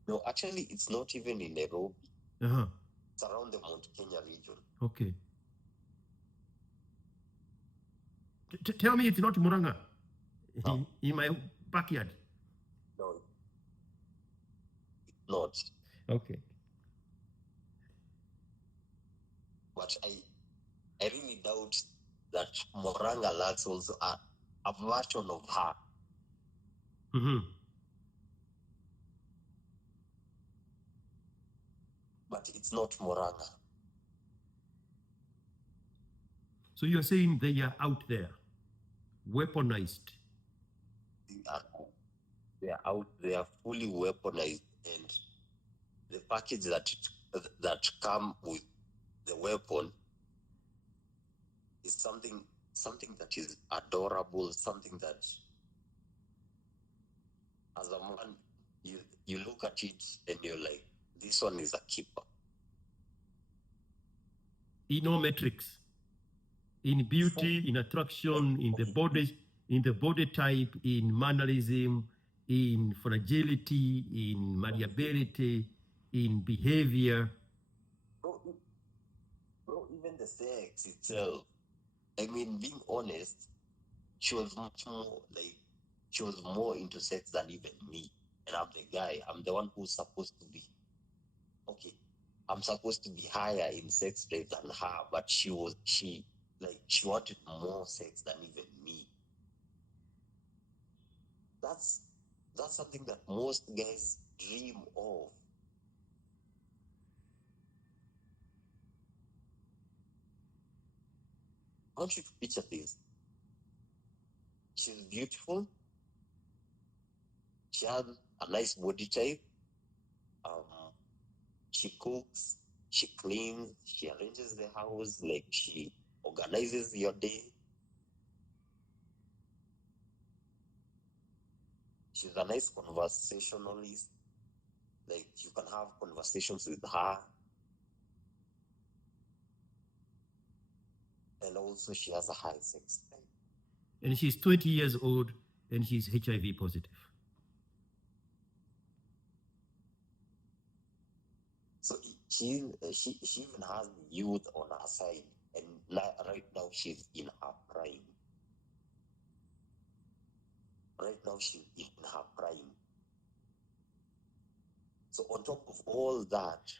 No, actually, it's not even in Nairobi. Uh-huh. It's around the Mount Kenya region. Okay. Tell me it's not Muranga in my backyard. No, it's not. Okay. But I really doubt that Moranga lacks also a version of her. Mm-hmm. But it's not Moranga. So you're saying they are out there, weaponized. They are out there, fully weaponized, and the package that come with the weapon is something that is adorable, something that, as a man, you look at it and you're like, this one is a keeper. In all metrics, in beauty, in attraction, in the body type, in mannerism, in fragility, in malleability, in behavior. Bro, even the sex itself. I mean, being honest, she was much more like, she was more into sex than even me. And I'm the guy, I'm the one who's supposed to be, okay, I'm supposed to be higher in sex drive than her, but she wanted more sex than even me. That's something that most guys dream of. I want you to picture this. She's beautiful. She has a nice body type. She cooks, she cleans, she arranges the house, like she organizes your day. She's a nice conversationalist. Like you can have conversations with her. And also she has a high sex drive. And she's 20 years old and she's HIV positive. So she even has youth on her side, and right now she's in her prime. Right now she's in her prime. So on top of all that,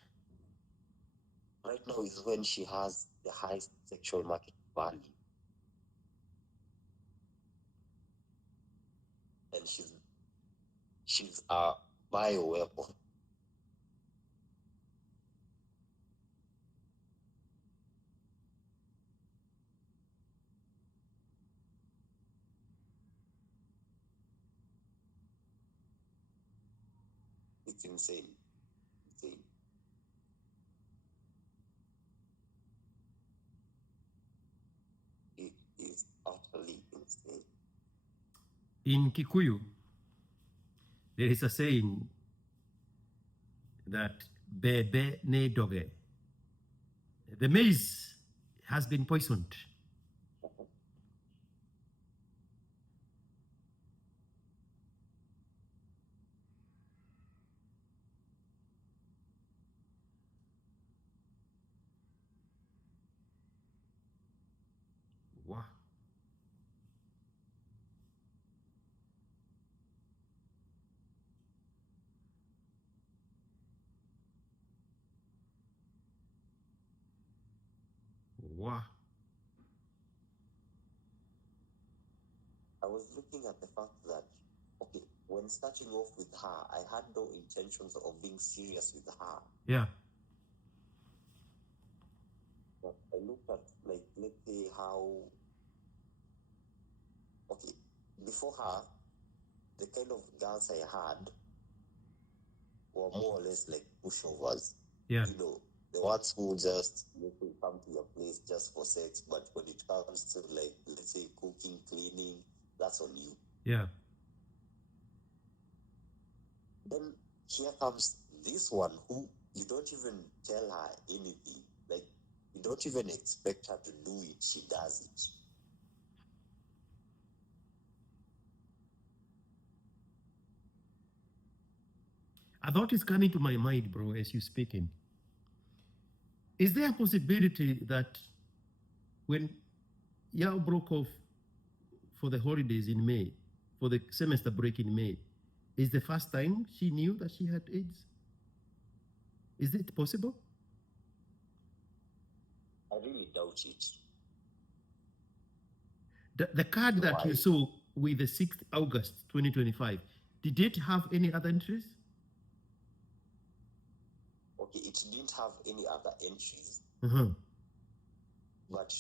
right now is when she has the highest sexual market value. And she's a bioweapon. It's insane. Insane. It is utterly insane. In Kikuyu, there is a saying that bebe ne doge. The maize has been poisoned. Wow. Wow. I was looking at the fact that, okay, when starting off with her, I had no intentions of being serious with her. Yeah. But I looked at, like, let's say how, okay, before her, the kind of girls I had were more or less like pushovers. Yeah. You know, the ones who just come to your place just for sex, but when it comes to, like, let's say cooking, cleaning, that's on you. Yeah. Then here comes this one who you don't even tell her anything. Like, you don't even expect her to do it. She does it. A thought is coming to my mind, bro, as you're speaking. Is there a possibility that when Yao broke off for the holidays in May, for the semester break in May, is the first time she knew that she had AIDS? Is it possible? I really doubt it. The card that you Why? saw with the 6th August 2025, did it have any other entries? Okay, it didn't have any other entries. But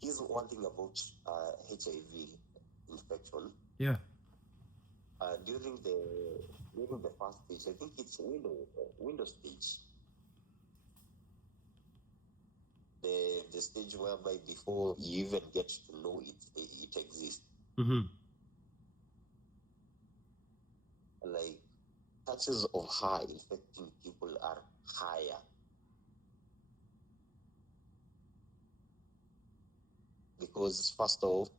here's one thing about HIV infection. Yeah. During the first stage, I think it's window stage. The stage whereby before you even get to know it exists. Like, chances of her infecting people are higher because, first off,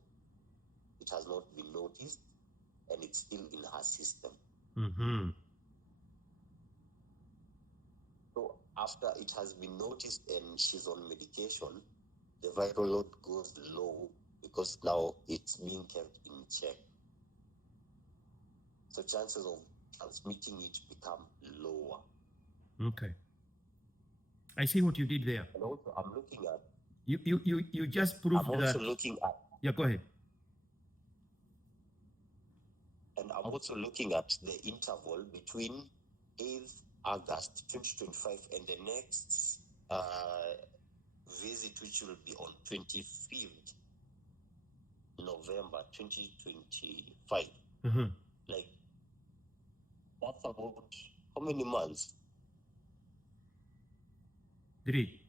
it has not been noticed and it's still in her system. So after it has been noticed and she's on medication, the viral load goes low because now it's being kept in check. So chances of transmitting it become lower. Okay. I see what you did there. And also, I'm looking at. You just proved I'm also that. looking at. Yeah, go ahead. And I'm also looking at the interval between 8th August 2025 and the next visit, which will be on 25th November 2025. Like, that's about how many months? 3.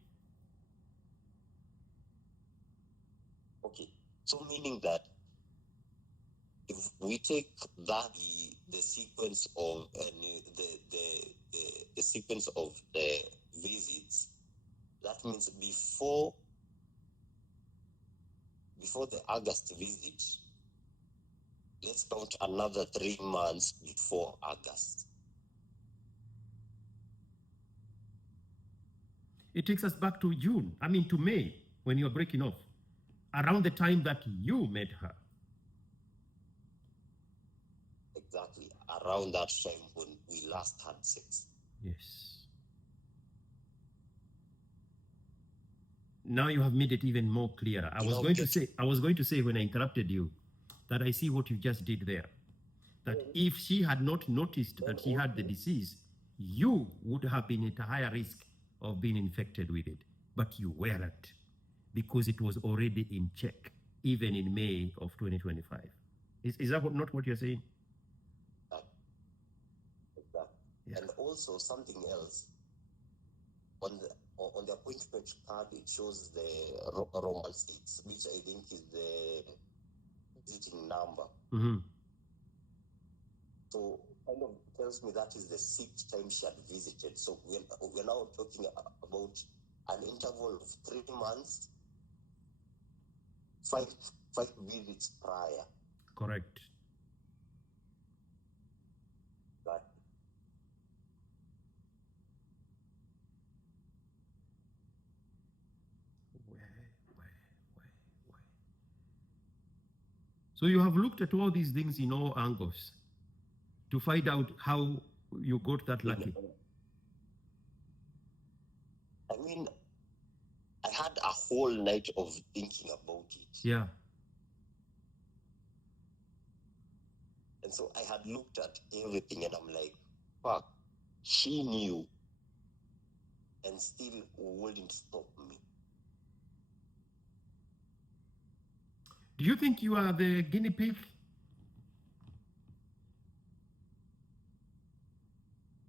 Okay, so meaning that if we take that the sequence of the sequence of the visits, that means before the August visit, let's count another 3 months before August. It takes us back to June, to May, when you're breaking off, around the time that you met her. Exactly, around that time when we last had sex. Yes. Now you have made it even more clearer. I was going to say when I interrupted you that I see what you just did there. That if she had not noticed that she had the disease, you would have been at a higher risk of being infected with it. But you weren't, because it was already in check, even in May of 2025. Is that not what you're saying? Exactly. Yeah. And also something else, on the appointment card, it shows the Roman 6, which I think is the visiting number. So kind of tells me that is the 6th time she had visited. So we're now talking about an interval of 3 months, 5 visits prior. Correct. That. So you have looked at all these things in all angles to find out how you got that lucky. I mean, I had a whole night of thinking about it. Yeah. And so I had looked at everything and I'm like, fuck, she knew and still wouldn't stop me. Do you think you are the guinea pig?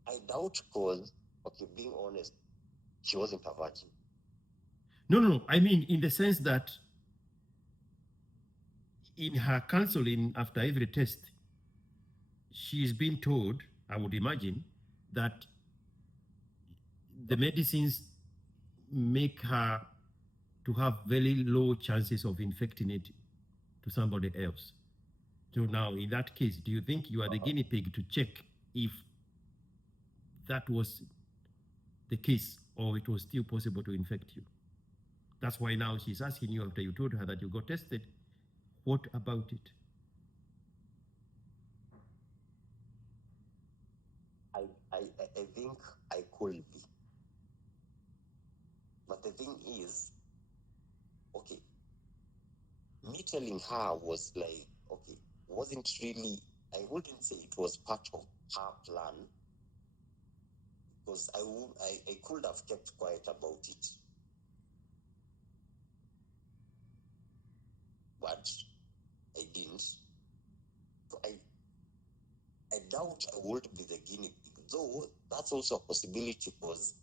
I doubt, because, okay, being honest, she wasn't a virgin. No. I mean, in the sense that in her counseling after every test, she's been told, I would imagine, that the medicines make her to have very low chances of infecting it to somebody else. So now, in that case, do you think you are the guinea pig to check if that was the case or it was still possible to infect you? That's why now she's asking you after you told her that you got tested, what about it? I think I could be. But the thing is, okay, me telling her was like, okay, wasn't really, I wouldn't say it was part of her plan, because I could have kept quiet about it. But I didn't. So I doubt I would be the guinea pig, though that's also a possibility, because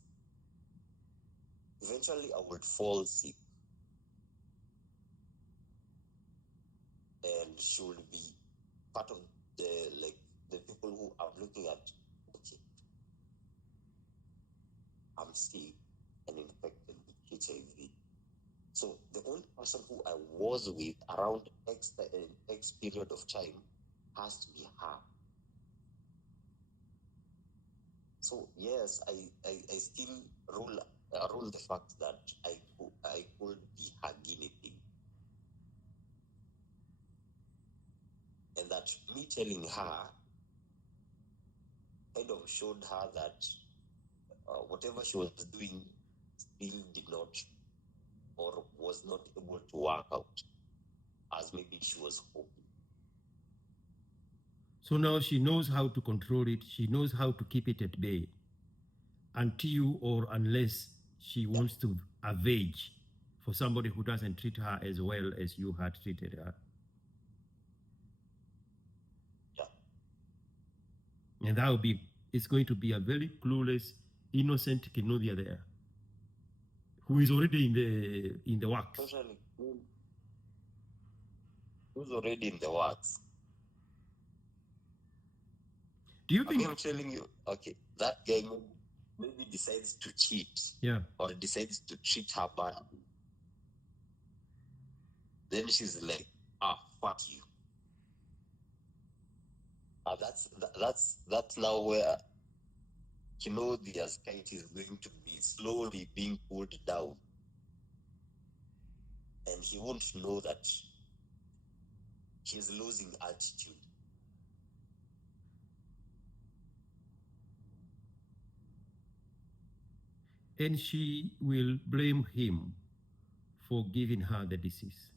eventually I would fall sick and she would be part of the people who are looking at, okay, I'm sick and infected with HIV. So the only person who I was with around X period of time has to be her. So yes, I still rule the fact that I could be her guinea pig, and that me telling her kind of showed her that whatever she was doing still did not or was not able to work out as maybe she was hoping. So now she knows how to control it. She knows how to keep it at bay until or unless she wants to avenge for somebody who doesn't treat her as well as you had treated her. Yeah. And that will be, it's going to be a very clueless, innocent Kinovia there, who is already in the works. Totally. Who's already in the works? Do you think? I'm telling you, okay, that guy maybe decides to cheat, Yeah, or decides to treat her bad. Then she's like, fuck you. That's now where the kite is going to be slowly being pulled down, and he won't know that he's losing altitude. and she will blame him for giving her the disease.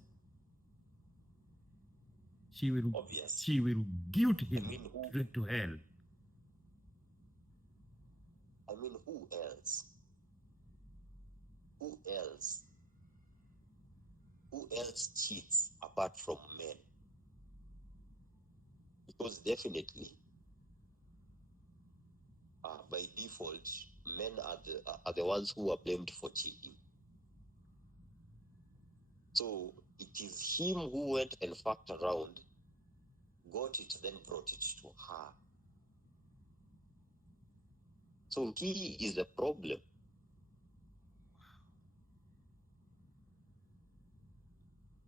She will, Obvious. she will guilt him to hell. I mean, who else? Who else? Who else cheats apart from men? Because definitely, by default, men are the ones who are blamed for cheating. So it is him who went and fucked around, got it, then brought it to her. So he is the problem.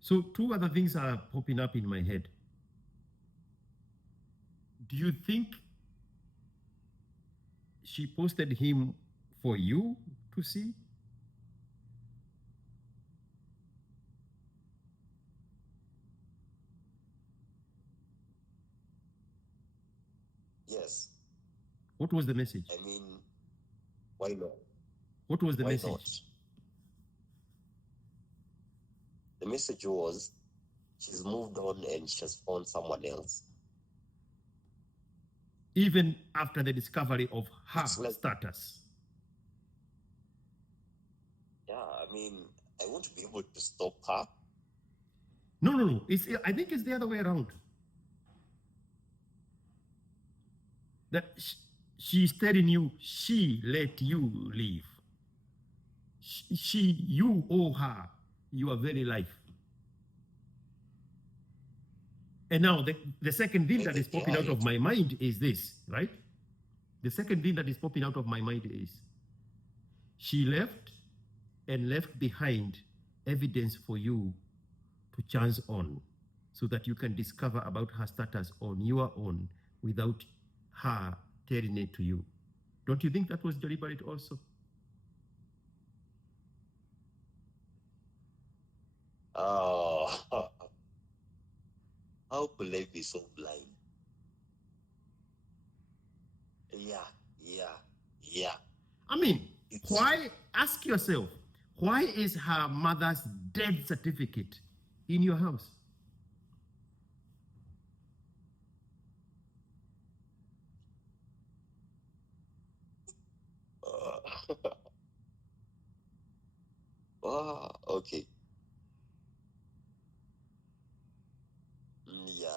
So two other things are popping up in my head. Do you think she posted him for you to see? Yes. What was the message? I mean, why not? What was the Why message? not? The message was, she's moved on and she has found someone else. Even after the discovery of her Like, status. Yeah, I mean, I won't be able to stop her. No. I think it's the other way around. That she's telling you she let you leave. you owe her your very life. And now the second thing that is popping out of my mind is this, right? The second thing that is popping out of my mind is she left and left behind evidence for you to chance on so that you can discover about her status on your own without her telling it to you. Don't you think that was deliberate also? Oh, how could I be so blind? Yeah. I mean, why, ask yourself, why is her mother's death certificate in your house? Oh, okay. Yeah.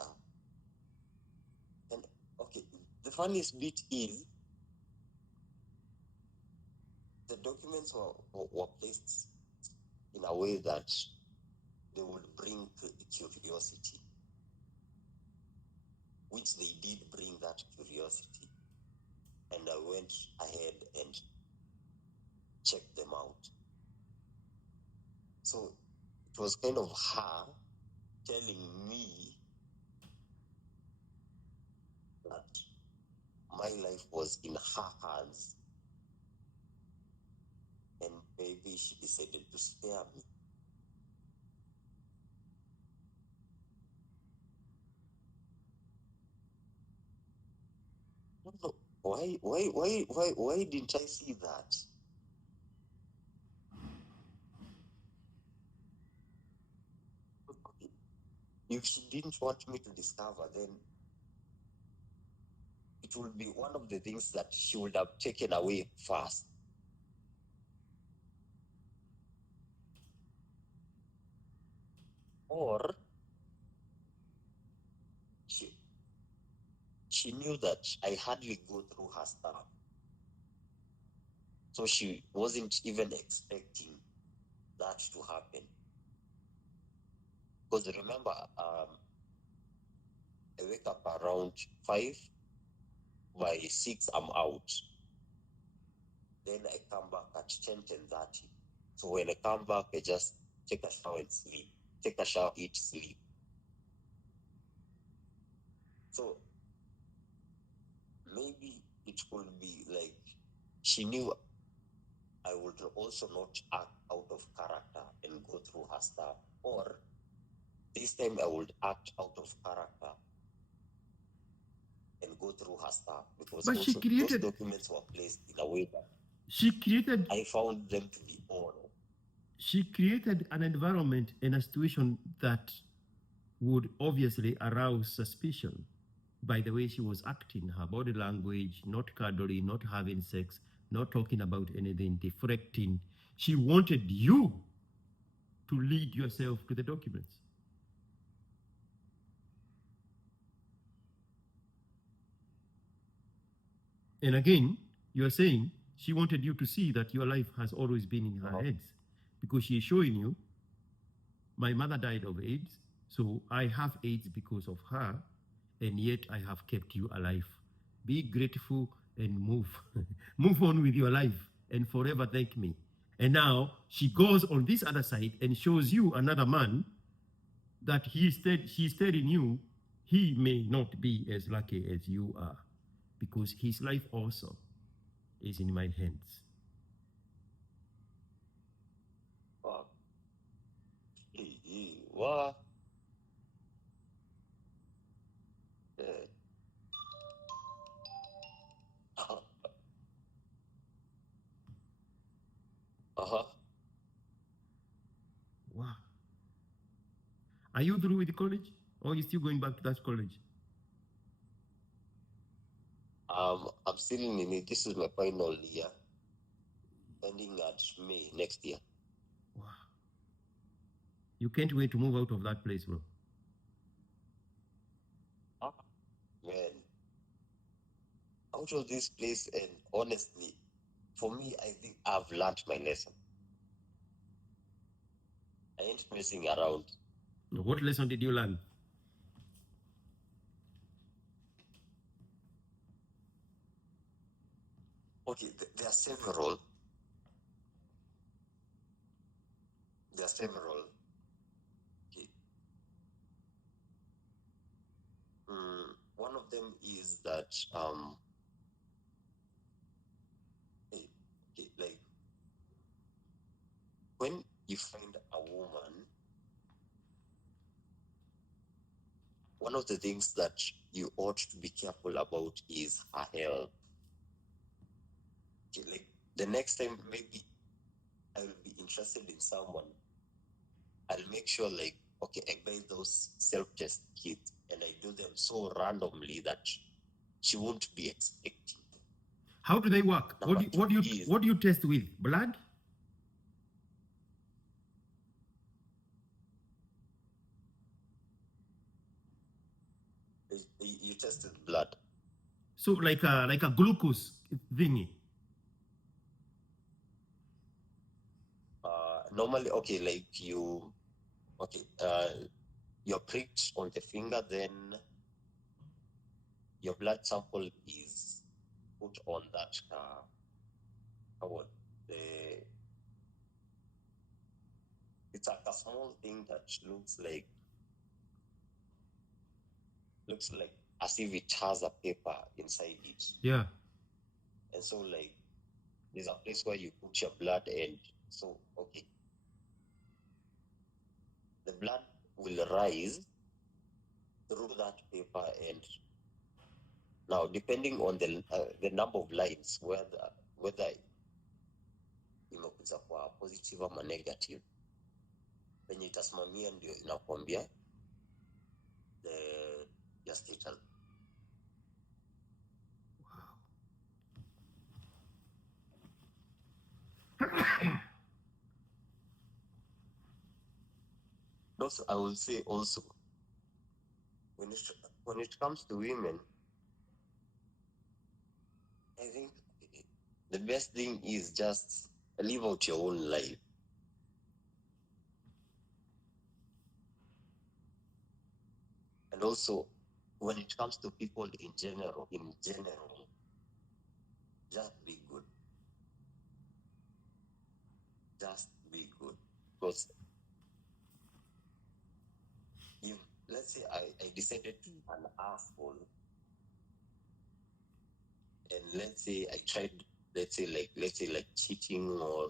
And okay, the funniest bit is the documents were placed in a way that they would bring curiosity, which they did bring that curiosity. And I went ahead and checked them out. So it was kind of her telling me that my life was in her hands, and maybe she decided to spare me. No, why didn't I see that? If she didn't want me to discover, then it would be one of the things that she would have taken away first. Or she knew that I hardly go through her stuff. So she wasn't even expecting that to happen. Because remember, I wake up around 5, by 6, I'm out. Then I come back at 10:30. So when I come back, I just take a shower and sleep. Take a shower, eat, sleep. So maybe it could be like she knew I would also not act out of character and go through her stuff. Or this time I would act out of character and go through her stuff, because But also those documents were placed in a way that I found them to be odd. She created an environment and a situation that would obviously arouse suspicion by the way she was acting, her body language, not cuddling, not having sex, not talking about anything, deflecting. She wanted you to lead yourself to the documents. And again, you are saying she wanted you to see that your life has always been in her hands, because she is showing you, my mother died of AIDS, so I have AIDS because of her, and yet I have kept you alive. Be grateful and move. Move on with your life and forever thank me. And now she goes on this other side and shows you another man that she's telling you he may not be as lucky as you are, because his life also is in my hands. What? Uh-huh. Wow. Are you through with college, or are you still going back to that college? I'm still in it. This is my final year, ending at May next year. Wow. You can't wait to move out of that place, bro. Man, out of this place, and honestly, for me, I think I've learned my lesson. I ain't messing around. What lesson did you learn? Okay, there are several. There are several. Okay. One of them is that okay, like when you find a woman, one of the things that you ought to be careful about is her health. Okay, like the next time maybe I will be interested in someone, I'll make sure like, okay, I buy those self-test kits and I do them so randomly that she won't be expecting. How do they work? Number What do you test with? Blood? You tested blood. So like a glucose thingy. Normally, okay, like you're pricked on the finger, then your blood sample is put on that it's like a small thing that looks like as if it has a paper inside it. Yeah. And so like there's a place where you put your blood, and so okay, the blood will rise through that paper, and now depending on the number of lines, whether imekuja kwa positive ama negative, penye itasimamia ndio inakwambia your status. Also, I will say also, when it comes to women, I think the best thing is just live out your own life. And also, when it comes to people in general, just be good. Just be good. Because if, let's say I decided to be an asshole, and let's say I tried, let's say like cheating, or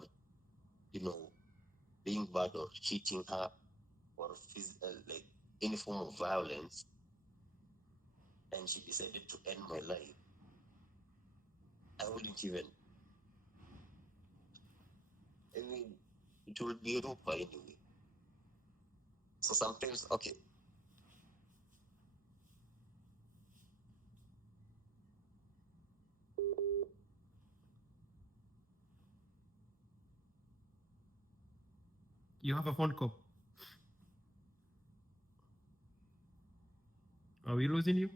being bad, or cheating her, or like any form of violence, and she decided to end my life, I wouldn't even. I mean, it will be Europa anyway. So sometimes, okay. You have a phone call. Are we losing you?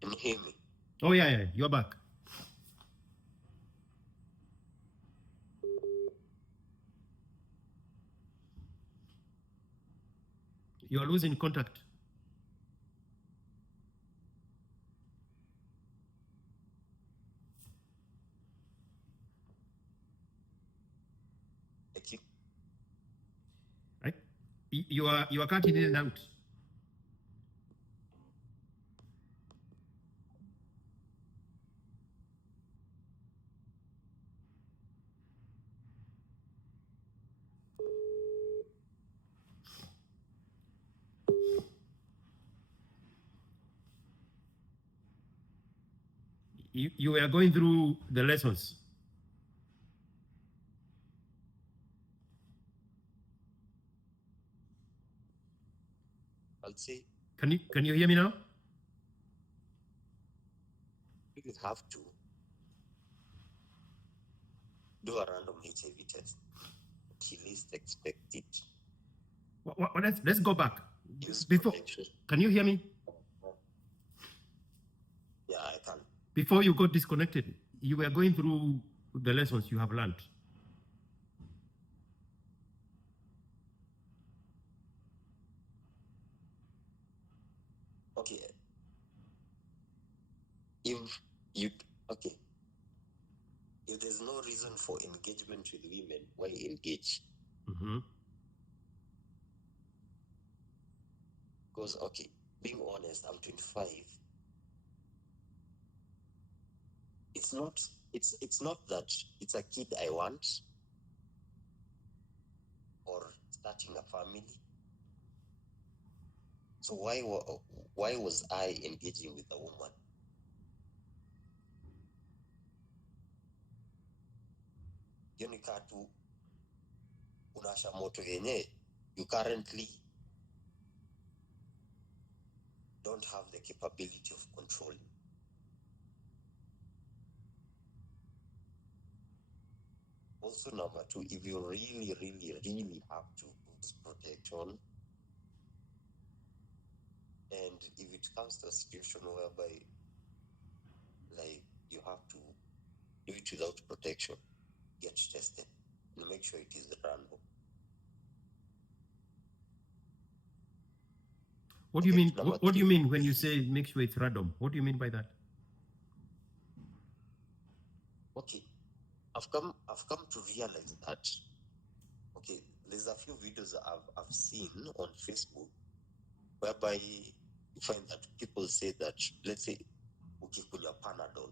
Can you hear me? Oh yeah, you're back. You are losing contact. Right? You are cutting in and out. You were going through the lessons. I'll say. Can you hear me now? You have to do a random HIV test. At least expect it. Let's go back. Use Before, protection. can you hear me? Yeah, I can. Before you got disconnected, you were going through the lessons you have learned. okay, if you okay, if there's no reason for engagement with women, why engage? Mm-hmm. Because okay, being honest, I'm 25. It's not that it's a kid I want or starting a family. So why was I engaging with a woman? Hiyo ni kaa tu unasha moto yenye you currently don't have the capability of controlling. Also, number two, if you really, really, really have to use protection, and if it comes to a situation whereby like you have to do it without protection, get tested and make sure it is random. What do you mean? Number What do you three, mean when you say make sure it's random? What do you mean by that? okay, I've come to realize that okay, there's a few videos I've seen on Facebook whereby you find that people say that, let's say, ukikunywa Panadol,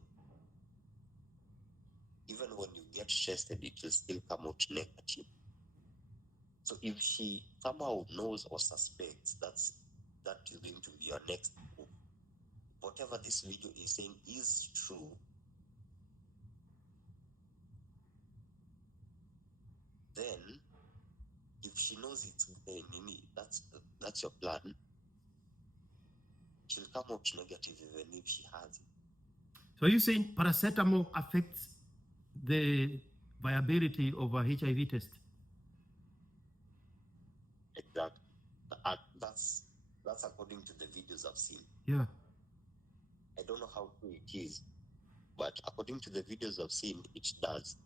even when you get tested, it will still come out negative. So if she somehow knows or suspects that is going to be your next move, whatever this video is saying is true, then if she knows it's Nini, that's your plan, she'll come out negative even if she has it. So you're saying paracetamol affects the viability of a HIV test? Exactly. That's according to the videos I've seen. Yeah. I don't know how true it is, but according to the videos I've seen, it does.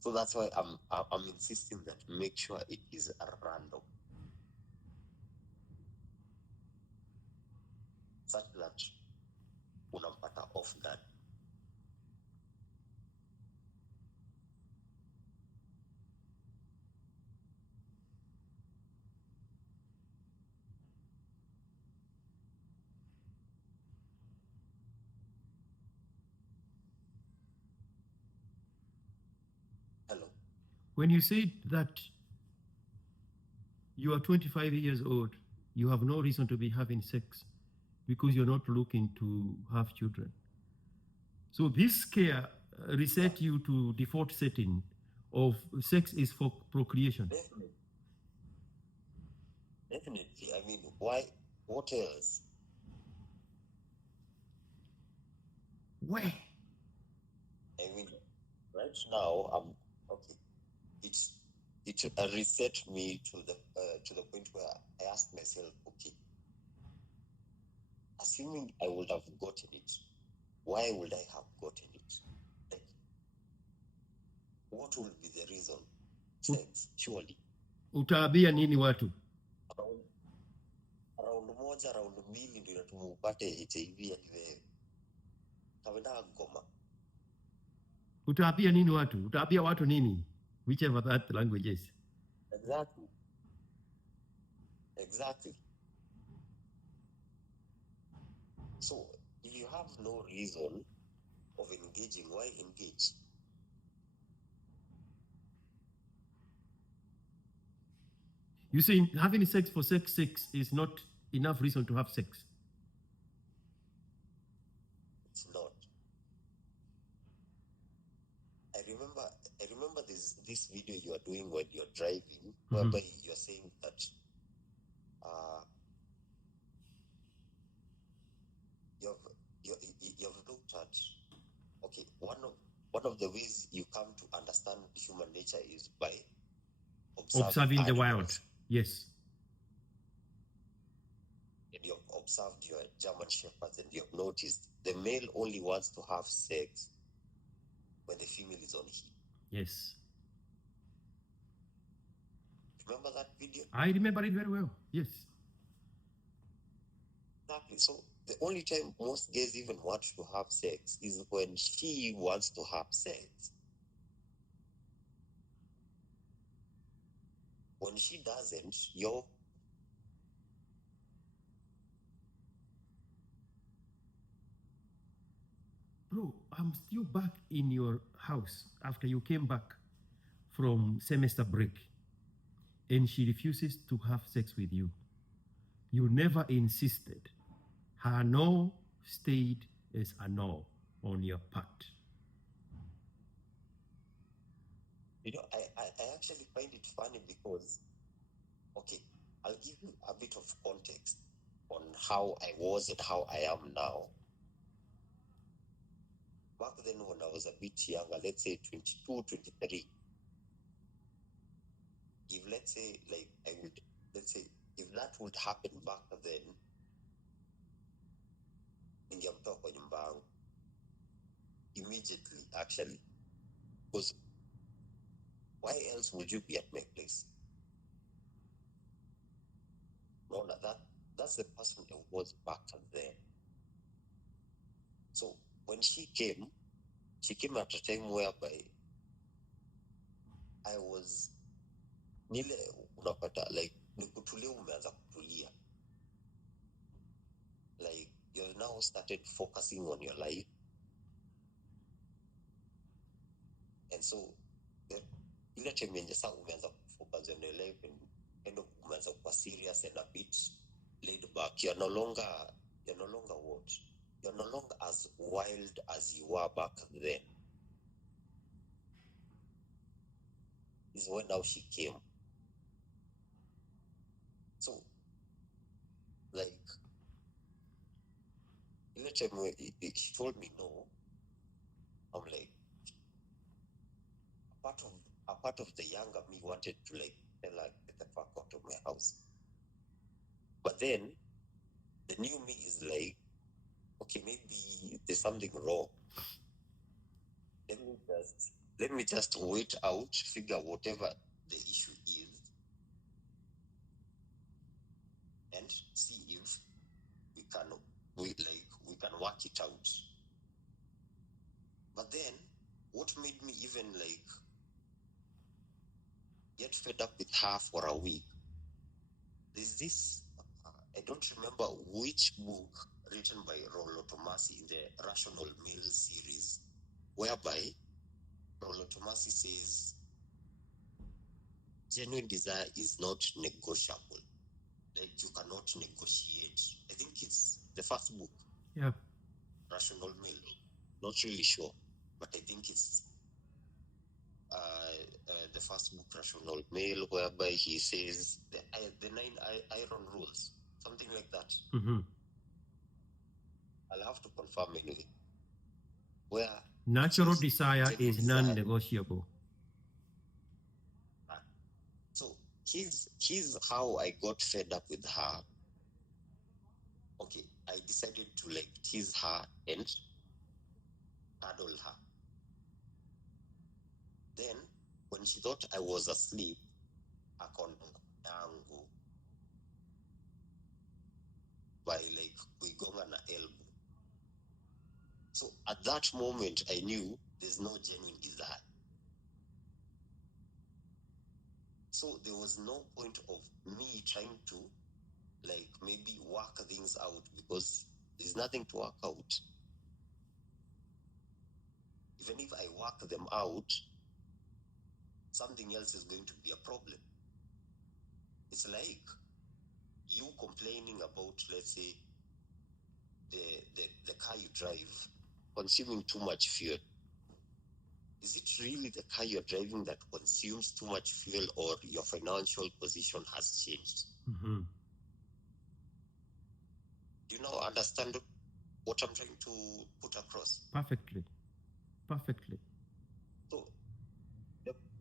So that's why I'm insisting that make sure it is random, such that unampata off guard. Hello. When you say that you are 25 years old, you have no reason to be having sex because you're not looking to have children. So this scare reset you to default setting of sex is for procreation. Definitely. I mean, why? What else? Where? I mean, right now I'm okay. It reset me to the point where I asked myself, okay, assuming I would have gotten it, why would I have gotten it? Like, what would be the reason? Sex, surely. Utaambia nini watu? Round moja, round mbili ndio inatuma upate HIV hadi wewe. Kawenda ngoma. Utaambia nini watu? Utaambia watu nini? Whichever that language is. Exactly. Exactly. So, if you have no reason of engaging, why engage? You see, having sex for sex sake is not enough reason to have sex. It's not. I remember this video you are doing when you're driving, whereby you're saying that you've looked at, okay, one of the ways you come to understand human nature is by Observing the wild. animals. Yes. And you've observed your German shepherds and you've noticed the male only wants to have sex when the female is on heat. Yes. Remember that video? I remember it very well. Yes. Exactly. So the only time most gays even want to have sex is when she wants to have sex. When she doesn't, you're Bro, I'm still back in your house after you came back from semester break and she refuses to have sex with you. You never insisted. Her no stayed as a no on your part. I actually find it funny because, okay, I'll give you a bit of context on how I was and how I am now. Back then, when I was a bit younger, let's say 22, 23, if let's say, like, let's say, if that would happen back then, ningemtoa kwa nyumba yangu immediately, actually. Because why else would you be at my place? No, that's the person I was back then. So when she came at a time whereby I was nile unapata like nikutulia umeanza kutulia. Like you've now started focusing on your life. And so ile time yenye sasa umeanza kufocus on your life and kind of umeanza kuwa serious and a bit laid back. You're no longer what? You're no longer as wild as you were back then. Is when now she came. So, like, in the time where she told me no, I'm like, a part of the younger me wanted to like tell her, get the fuck out of my house. But then the new me is like, okay, maybe there's something wrong. Let me just wait out, figure whatever the issue is, and see if we can work it out. But then what made me even like get fed up with her for a week, there's this I don't remember which book written by Rollo Tomasi in the Rational Male series, whereby Rollo Tomasi says genuine desire is not negotiable. Like you cannot negotiate. I think it's the first book. Yeah. Rational Male. Not really sure, but I think it's the first book, Rational Male, whereby he says the 9 iron rules, something like that. Mm-hmm. I'll have to confirm anyway. Where natural desire is non-negotiable. So here's how I got fed up with her. Okay, I decided to like tease her and cuddle her. Then when she thought I was asleep, akondangu by like kuigonga na elbow. So at that moment I knew there's no genuine desire. So there was no point of me trying to like maybe work things out because there's nothing to work out. Even if I work them out, something else is going to be a problem. It's like you complaining about, let's say, the car you drive consuming too much fuel. Is it really the car you're driving that consumes too much fuel, or your financial position has changed? Mm-hmm. Do you now understand what I'm trying to put across? Perfectly. So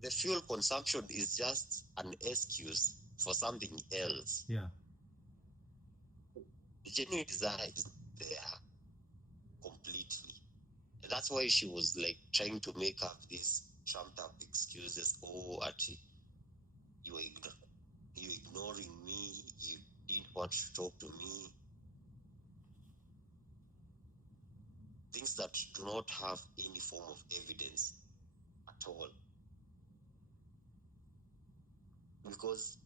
the fuel consumption is just an excuse for something else. Yeah. The genuine desire is there completely. And that's why she was like trying to make up these trumped up excuses. Oh, Ati, you are ignorant. want to talk to me. Things that do not have any form of evidence at all. Because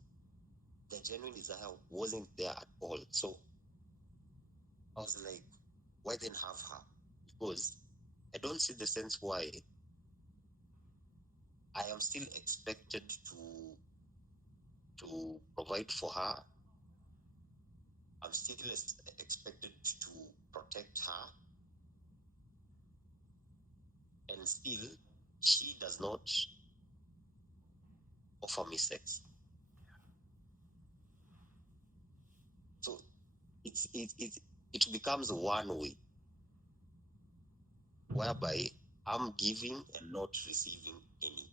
the genuine desire wasn't there at all. So I was like, why then have her? Because I don't see the sense why I am still expected to provide for her. I'm still expected to protect her. And still, she does not offer me sex. So it becomes one way, whereby I'm giving and not receiving any.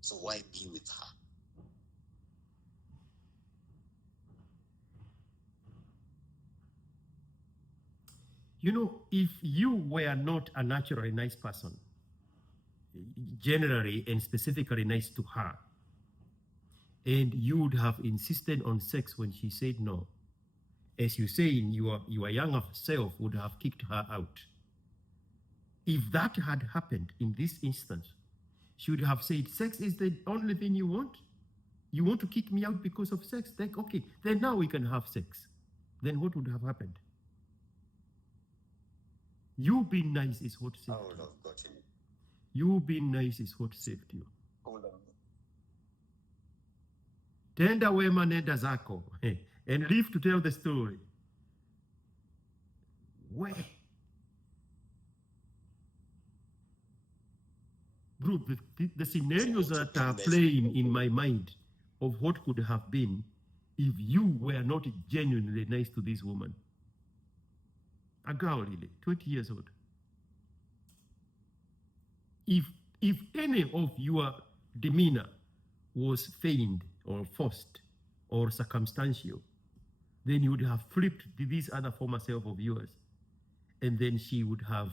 So why be with her? You know, if you were not a naturally nice person, generally and specifically nice to her, and you would have insisted on sex when she said no, as you say, your younger self would have kicked her out. If that had happened in this instance, she would have said, sex is the only thing you want? You want to kick me out because of sex? Like, okay, then now we can have sex. Then what would have happened? You being nice is what saved I would you. have gotten it. You being nice is what saved you. Hold on. Tenda wema nenda zako and live to tell the story. Where? Bro, the scenarios that are playing in my mind of what could have been if you were not genuinely nice to this woman. A girl, really, 20 years old. If any of your demeanor was feigned or forced or circumstantial, then you would have flipped this other former self of yours, and then she would have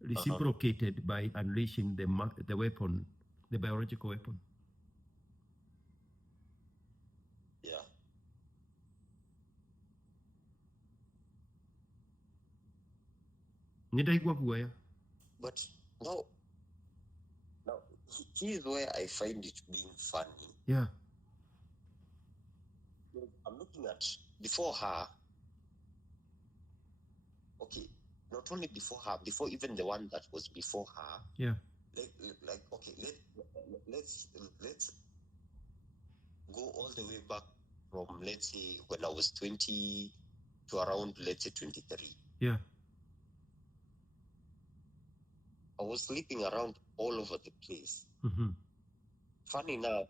reciprocated by unleashing the weapon, the biological weapon. Yeah. Nitaigua kuwaya. But now here's where I find it being funny. Yeah. I'm looking at before her. Okay, not only before her, before even the one that was before her. Yeah. Like okay, let's go all the way back from, let's say, when I was 20 to around, let's say, 23. Yeah. I was sleeping around all over the place. Mm-hmm. Funny enough,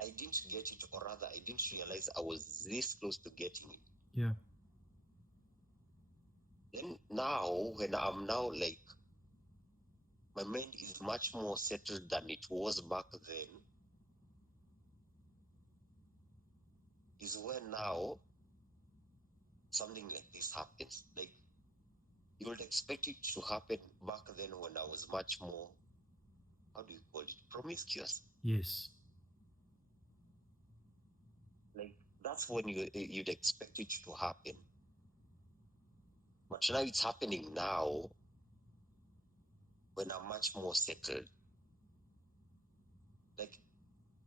I didn't get it, or rather, I didn't realize I was this close to getting it. Yeah. Then now, when I'm now like, my mind is much more settled than it was back then, is when now something like this happens. Like, you would expect it to happen back then when I was much more, how do you call it, promiscuous. Yes. Like, that's when you'd expect it to happen. But now it's happening now when I'm much more settled. Like,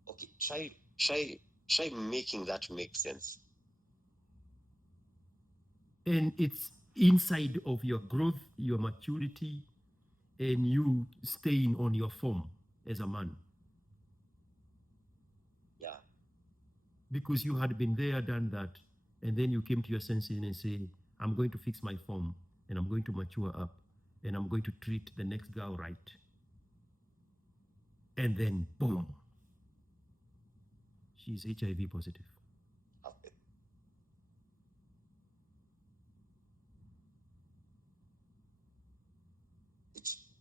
okay, try making that make sense. And it's inside of your growth, your maturity, and you staying on your form as a man. Yeah. Because you had been there, done that, and then you came to your senses and say, I'm going to fix my form, and I'm going to mature up, and I'm going to treat the next girl right. And then, boom, she's HIV positive. Happen.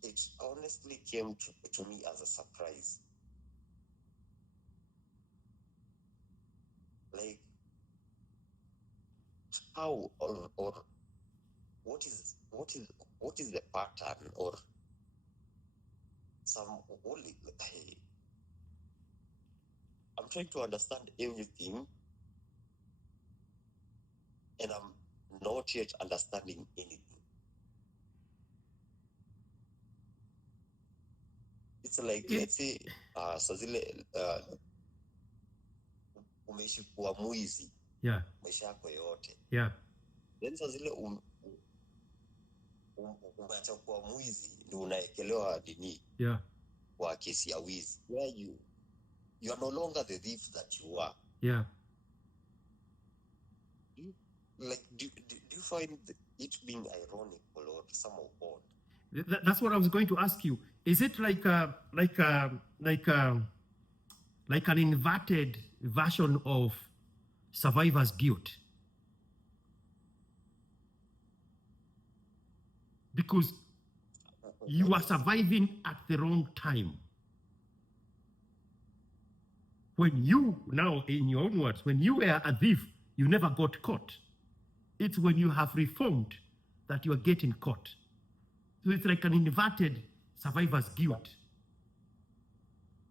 It honestly came to me as a surprise. Like, how or what is the pattern, or some only. I'm trying to understand everything, and I'm not yet understanding anything. It's like, let's say, saa zile umeishi kuwa mwizi Yeah. maisha yako yote, Yeah. then saa zile umeacha kuwa mwizi ndio unaekelewa nini Yeah. kwa kesi ya wizi, where you are no longer the thief that you are. Yeah. Like, do you find it being ironical or somehow odd? That's what I was going to ask you. Is it like an inverted version of survivor's guilt? Because you are surviving at the wrong time. When you, now in your own words, when you were a thief, you never got caught. It's when you have reformed that you are getting caught. So it's like an inverted survivor's guilt.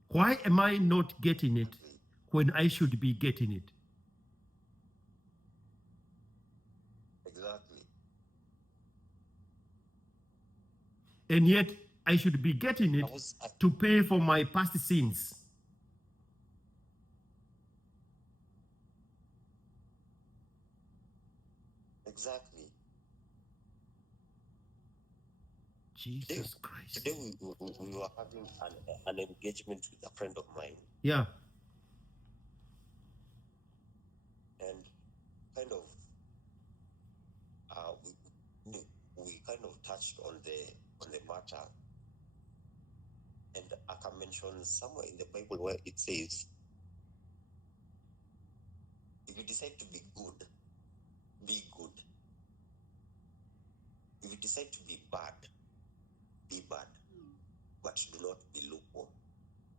Why am I not getting it when I should be getting it? Exactly. And yet I should be getting it to pay for my past sins. Exactly. Jesus Christ. Today we were having an engagement with a friend of mine. Yeah. And kind of we kind of touched on the matter, and I can mention somewhere in the Bible where it says, if you decide to be good, be good. If you decide to be bad, be bad, but do not be lukewarm.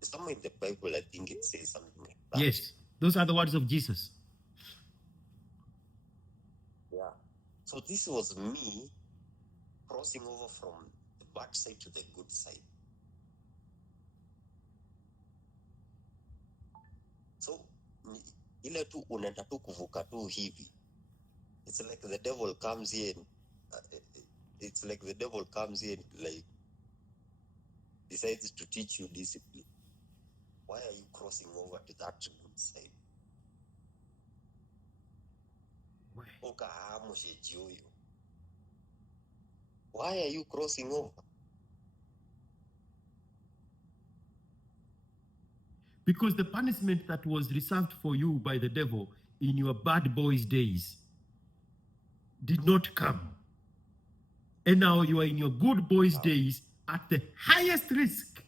Somewhere in the Bible, I think it says something like that. Yes, those are the words of Jesus. Yeah. So this was me crossing over from the bad side to the good side. So ile tu unaenda tu kuvuka tu hivi. It's like the devil comes in. It's like the devil comes in, like, decides to teach you discipline. Why are you crossing over to that good side? Why are you crossing over? Because the punishment that was reserved for you by the devil in your bad boys days did not come. And now you are in your good boys days at the highest risk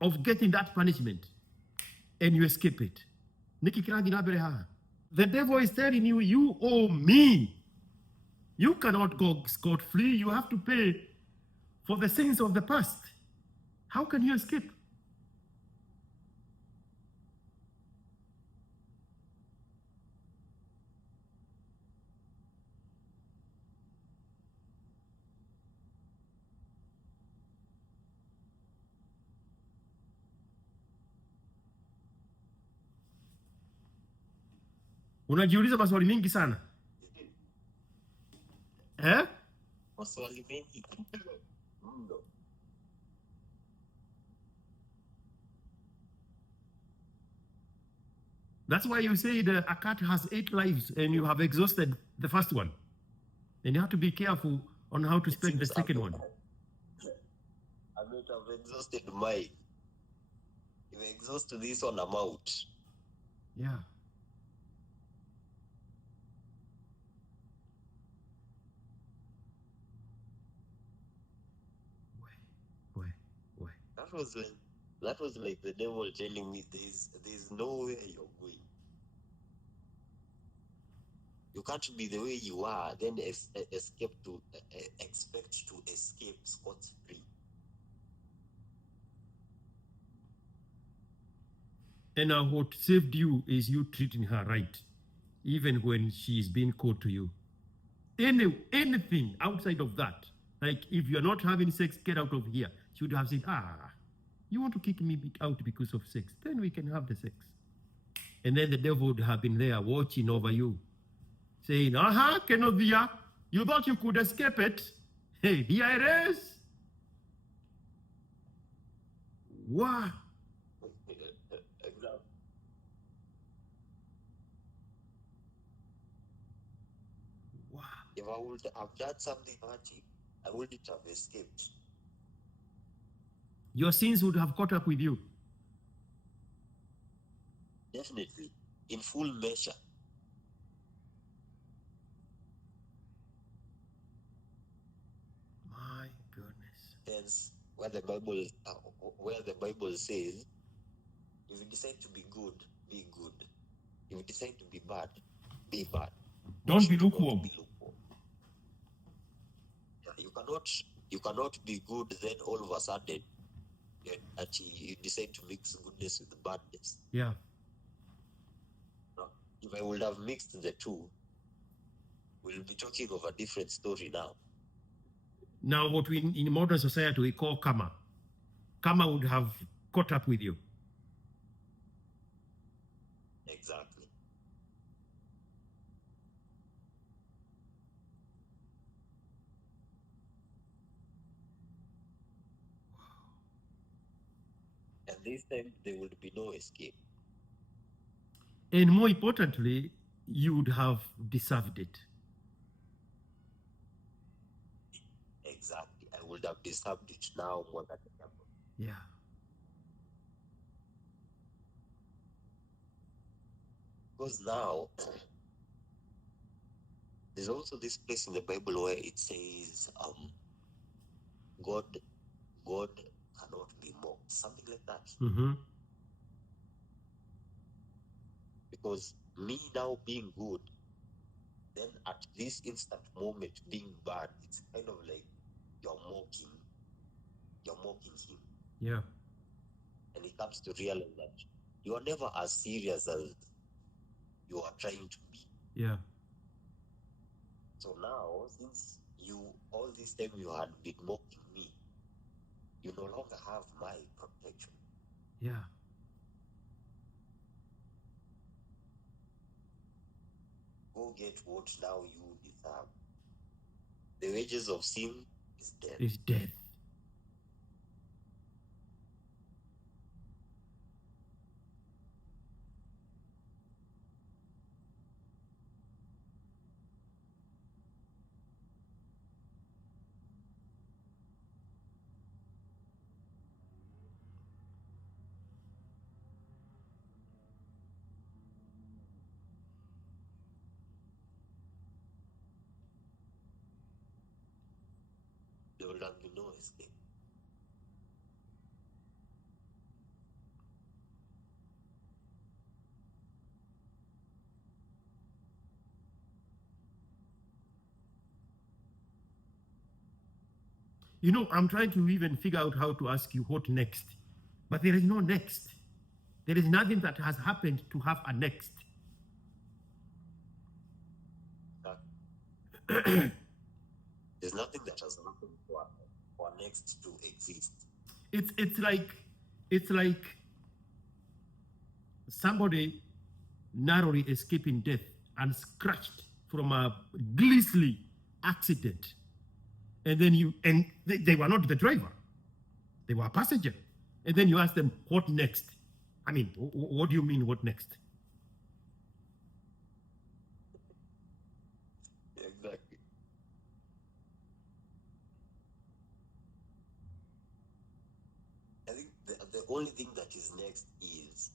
of getting that punishment, and you escape it. The devil is telling you, you owe me. You cannot go scot-free. You have to pay for the sins of the past. How can you escape? Unajiuliza maswali mingi sana. Eh? Maswali mengi. That's why you say a cat has 8 lives and you have exhausted the first one. And you have to be careful on how to spend the second one. I might have exhausted mine. If I exhaust this one, I'm out. Yeah. Why? That was like the devil telling me there's nowhere you're going. You can't be the way you are, then expect to escape scot-free. And now what saved you is you treating her right, even when she is being cold to you. Anything outside of that, like if you're not having sex, get out of here. She would have said, You want to kick me out because of sex? Then we can have the sex. And then the devil would have been there watching over you, saying, aha, Kenovia, you thought you could escape it. Hey, here it is. Wow. Exactly. Wow. If I would have done something naughty, I wouldn't have escaped. Your sins would have caught up with you. Definitely, in full measure. My goodness. Hence, where the Bible says, if you decide to be good, be good. If you decide to be bad, be bad. Don't be Do not lukewarm. be lukewarm. Yeah, you cannot be good, then all of a sudden you decide to mix goodness with badness. Yeah. Now, if I would have mixed the two, we'll be talking of a different story now. Now, what we in modern society we call karma. Karma would have caught up with you. Exactly. And this time there would be no escape. And more importantly, you would have deserved it. Exactly. I would have deserved it now more than ever. Yeah. Because now there's also this place in the Bible where it says, God cannot be mocked. Something like that. Mm-hmm. Because me now being good, then at this instant moment being bad, it's kind of like you're mocking him. Yeah. And he comes to realize that you are never as serious as you are trying to be. Yeah. So now, since all this time you had been mocking me, you no longer have my protection. Yeah. Go get what now you deserve. The wages of sin is death. It's death. There will be no escape. You know, I'm trying to even figure out how to ask you what next. But there is no next. There is nothing that has happened to have a next. There's nothing that has happened for next to exist. It's like somebody narrowly escaping death and scratched from a grisly accident. And then they were not the driver. They were a passenger. And then you ask them, what next? I mean, what do you mean, what next? Exactly. I think the only thing that is next is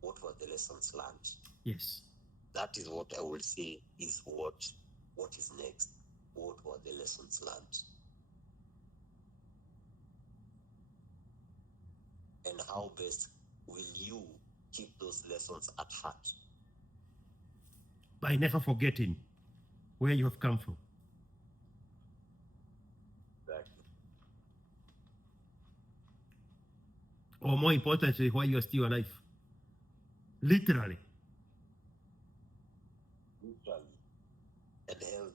what were the lessons learned. Yes. That is what I would say is what is next. What were the lessons learned? And how best will you keep those lessons at heart? By never forgetting where you have come from. Exactly. Or more importantly, why you are still alive. Literally. Literally. And healthy.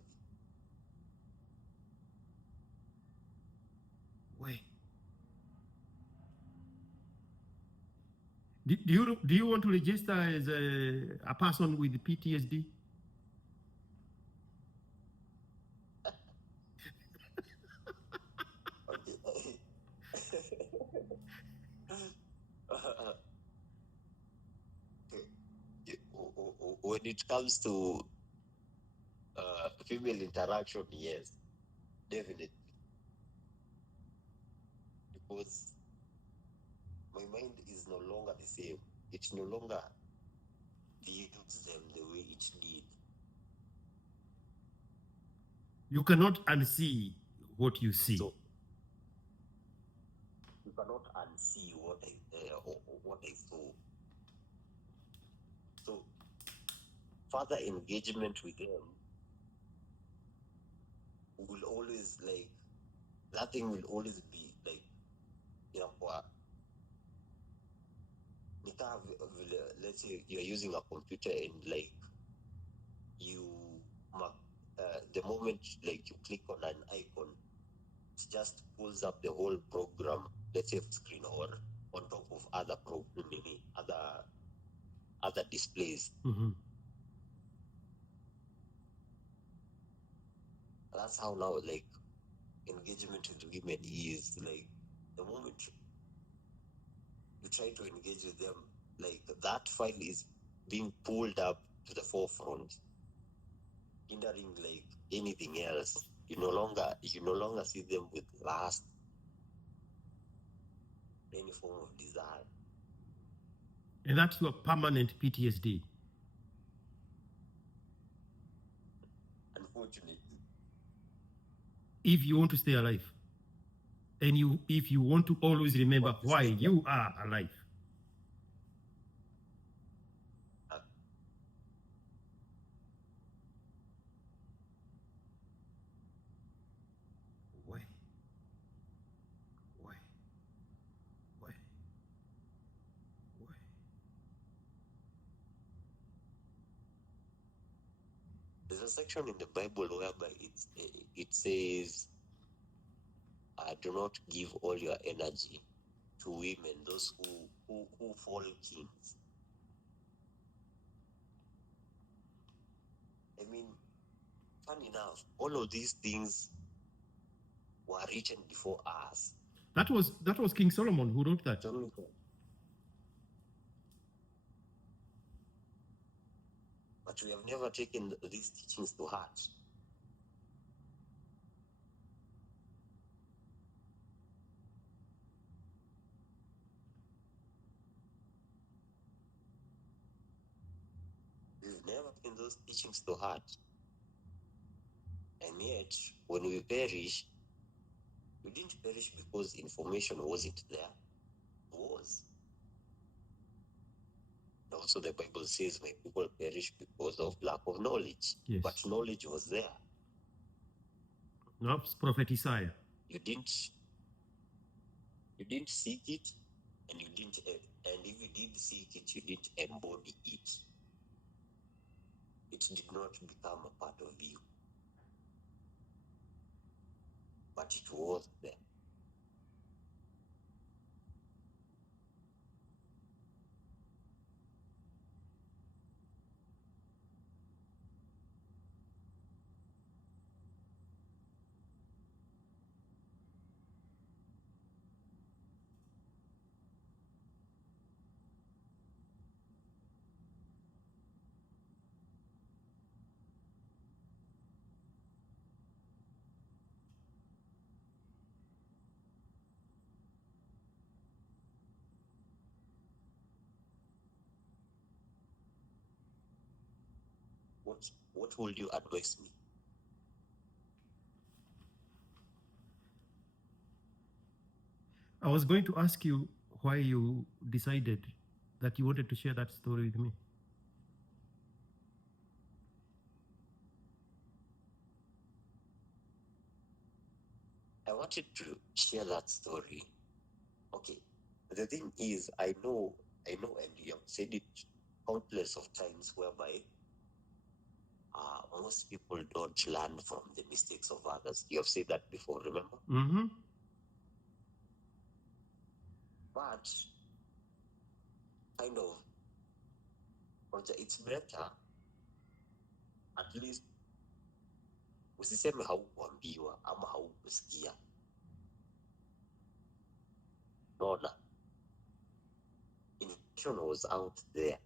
Wait. Do you want to register as a person with PTSD? Okay. When it comes to female interaction, yes, definitely, because my mind is no longer the same. It no longer views them the way it did. You cannot unsee what you see. So you cannot unsee what I saw. So further engagement with them will always like that thing will always be like kwa let's say you're using a computer and like you the moment like you click on an icon, it just pulls up the whole program, let's say screen or on top of other other displays. Mm-hmm. That's how now like engagement with women is like the moment you try to engage with them, like that file is being pulled up to the forefront, hindering like anything else. You no longer see them with lust, any form of desire. And that's your permanent PTSD. Unfortunately, If you want to stay alive, and if you want to always remember why you are alive. Why? Why? Why? Why? there's a section in the Bible whereby it says, "Do not give all your energy to women, those who fall kings." I mean, funny enough, all of these things were written before us. That was King Solomon who wrote that. But we have never taken these teachings to heart. We've never taken those teachings to heart. And yet, when we perish, we didn't perish because information wasn't there. It was. Also, the Bible says, "My people perish because of lack of knowledge." Yes. But knowledge was there. No, Prophet Isaiah. You didn't seek it, and and if you did seek it, you didn't embody it. It did not become a part of you, but it was there. What would you advise me? I was going to ask you why you decided that you wanted to share that story with me. I wanted to share that story. Okay, the thing is, I know, and you have said it countless of times, whereby most people don't learn from the mistakes of others. You have said that before, remember? Mm-hmm. But kind of, it's better at least usiseme haukuambiwa ama haukusikia. Naona information was out there.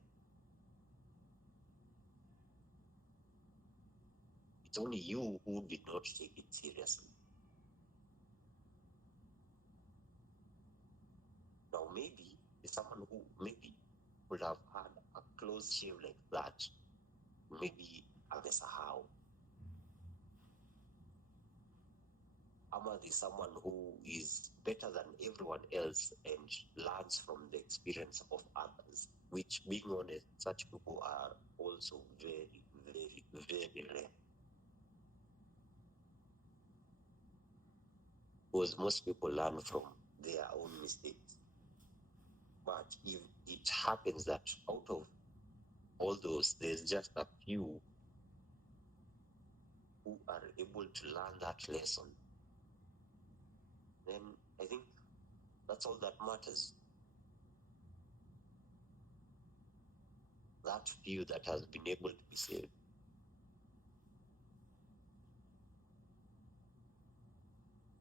It's only you who did not take it seriously. Now maybe someone who maybe would have had a close shave like that, maybe amesahau. Ama there's someone who is better than everyone else and learns from the experience of others, which, being honest, such people are also very, very, very rare. Because most people learn from their own mistakes. But if it happens that out of all those, there's just a few who are able to learn that lesson, then I think that's all that matters. That few that has been able to be saved.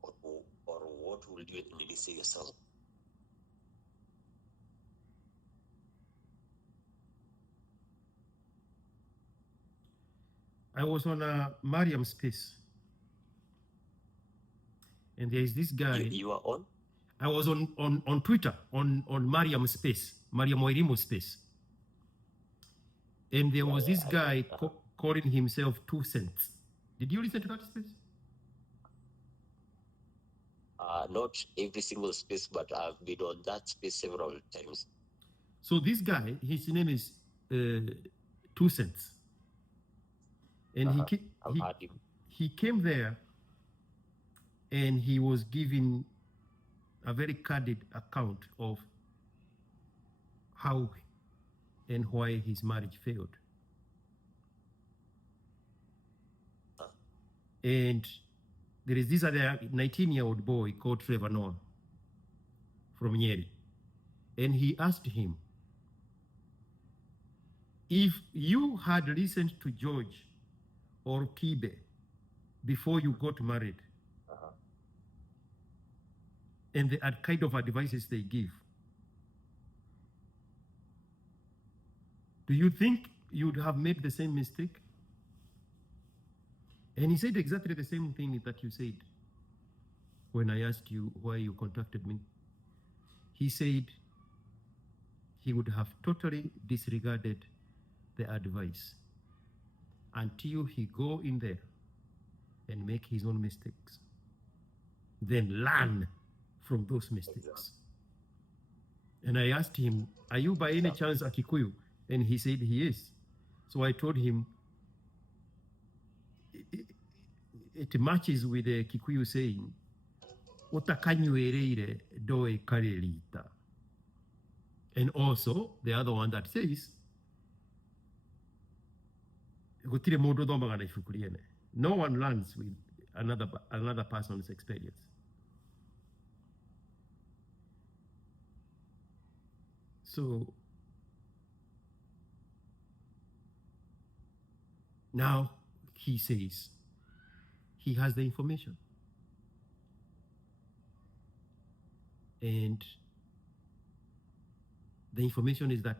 Or what will you really say yourself? I was on a Mariam space, and there is this guy. You are on? I was on Twitter, on Mariam space, Mariam Wairimu space. And there was this guy calling himself 2 cents. Did you listen to that space? Not every single space, but I've been on that space several times. So this guy, his name is 2 cents. And he came there and he was giving a very candid account of how and why his marriage failed. And there is this other 19-year-old boy called Trevor Noah from Nyeri. And he asked him, if you had listened to George or Kibe before you got married, and the kind of advices they give, do you think you'd have made the same mistake? And he said exactly the same thing that you said when I asked you why you contacted me. He said he would have totally disregarded the advice until he go in there and make his own mistakes, then learn from those mistakes. And I asked him, are you by any chance a Kikuyu? And he said he is. So I told him, it matches with the Kikuyu saying, "Utakanywereire doe karelita." And also the other one that says, "Gutire mundu thomaga na ibuku riene." No one learns with another person's experience. So now he says he has the information. And the information is that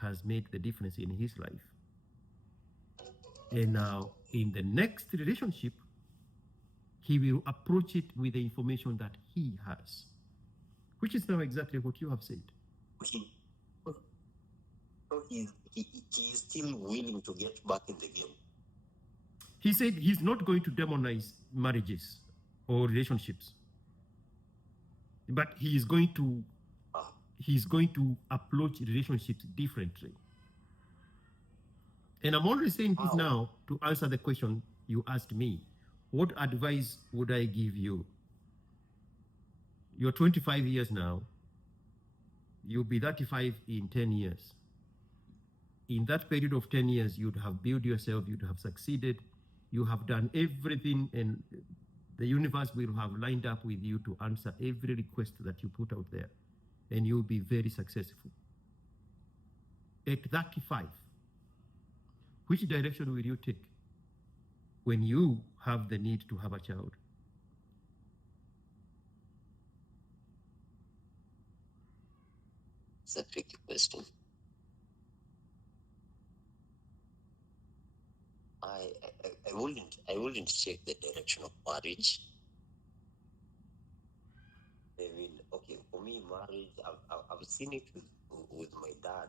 has made the difference in his life. And now in the next relationship, he will approach it with the information that he has, which is now exactly what you have said. So he is still willing to get back in the game. He said he's not going to demonize marriages or relationships, but he is going to approach relationships differently. And I'm only saying this now to answer the question you asked me. What advice would I give you? You're 25 years now. You'll be 35 in 10 years. In that period of 10 years, you'd have built yourself, you'd have succeeded, you have done everything, and the universe will have lined up with you to answer every request that you put out there, and you'll be very successful. at 35, which direction will you take when you have the need to have a child? It's a tricky question. I wouldn't check the direction of marriage. I mean, okay, for me, marriage, I've seen it with my dad.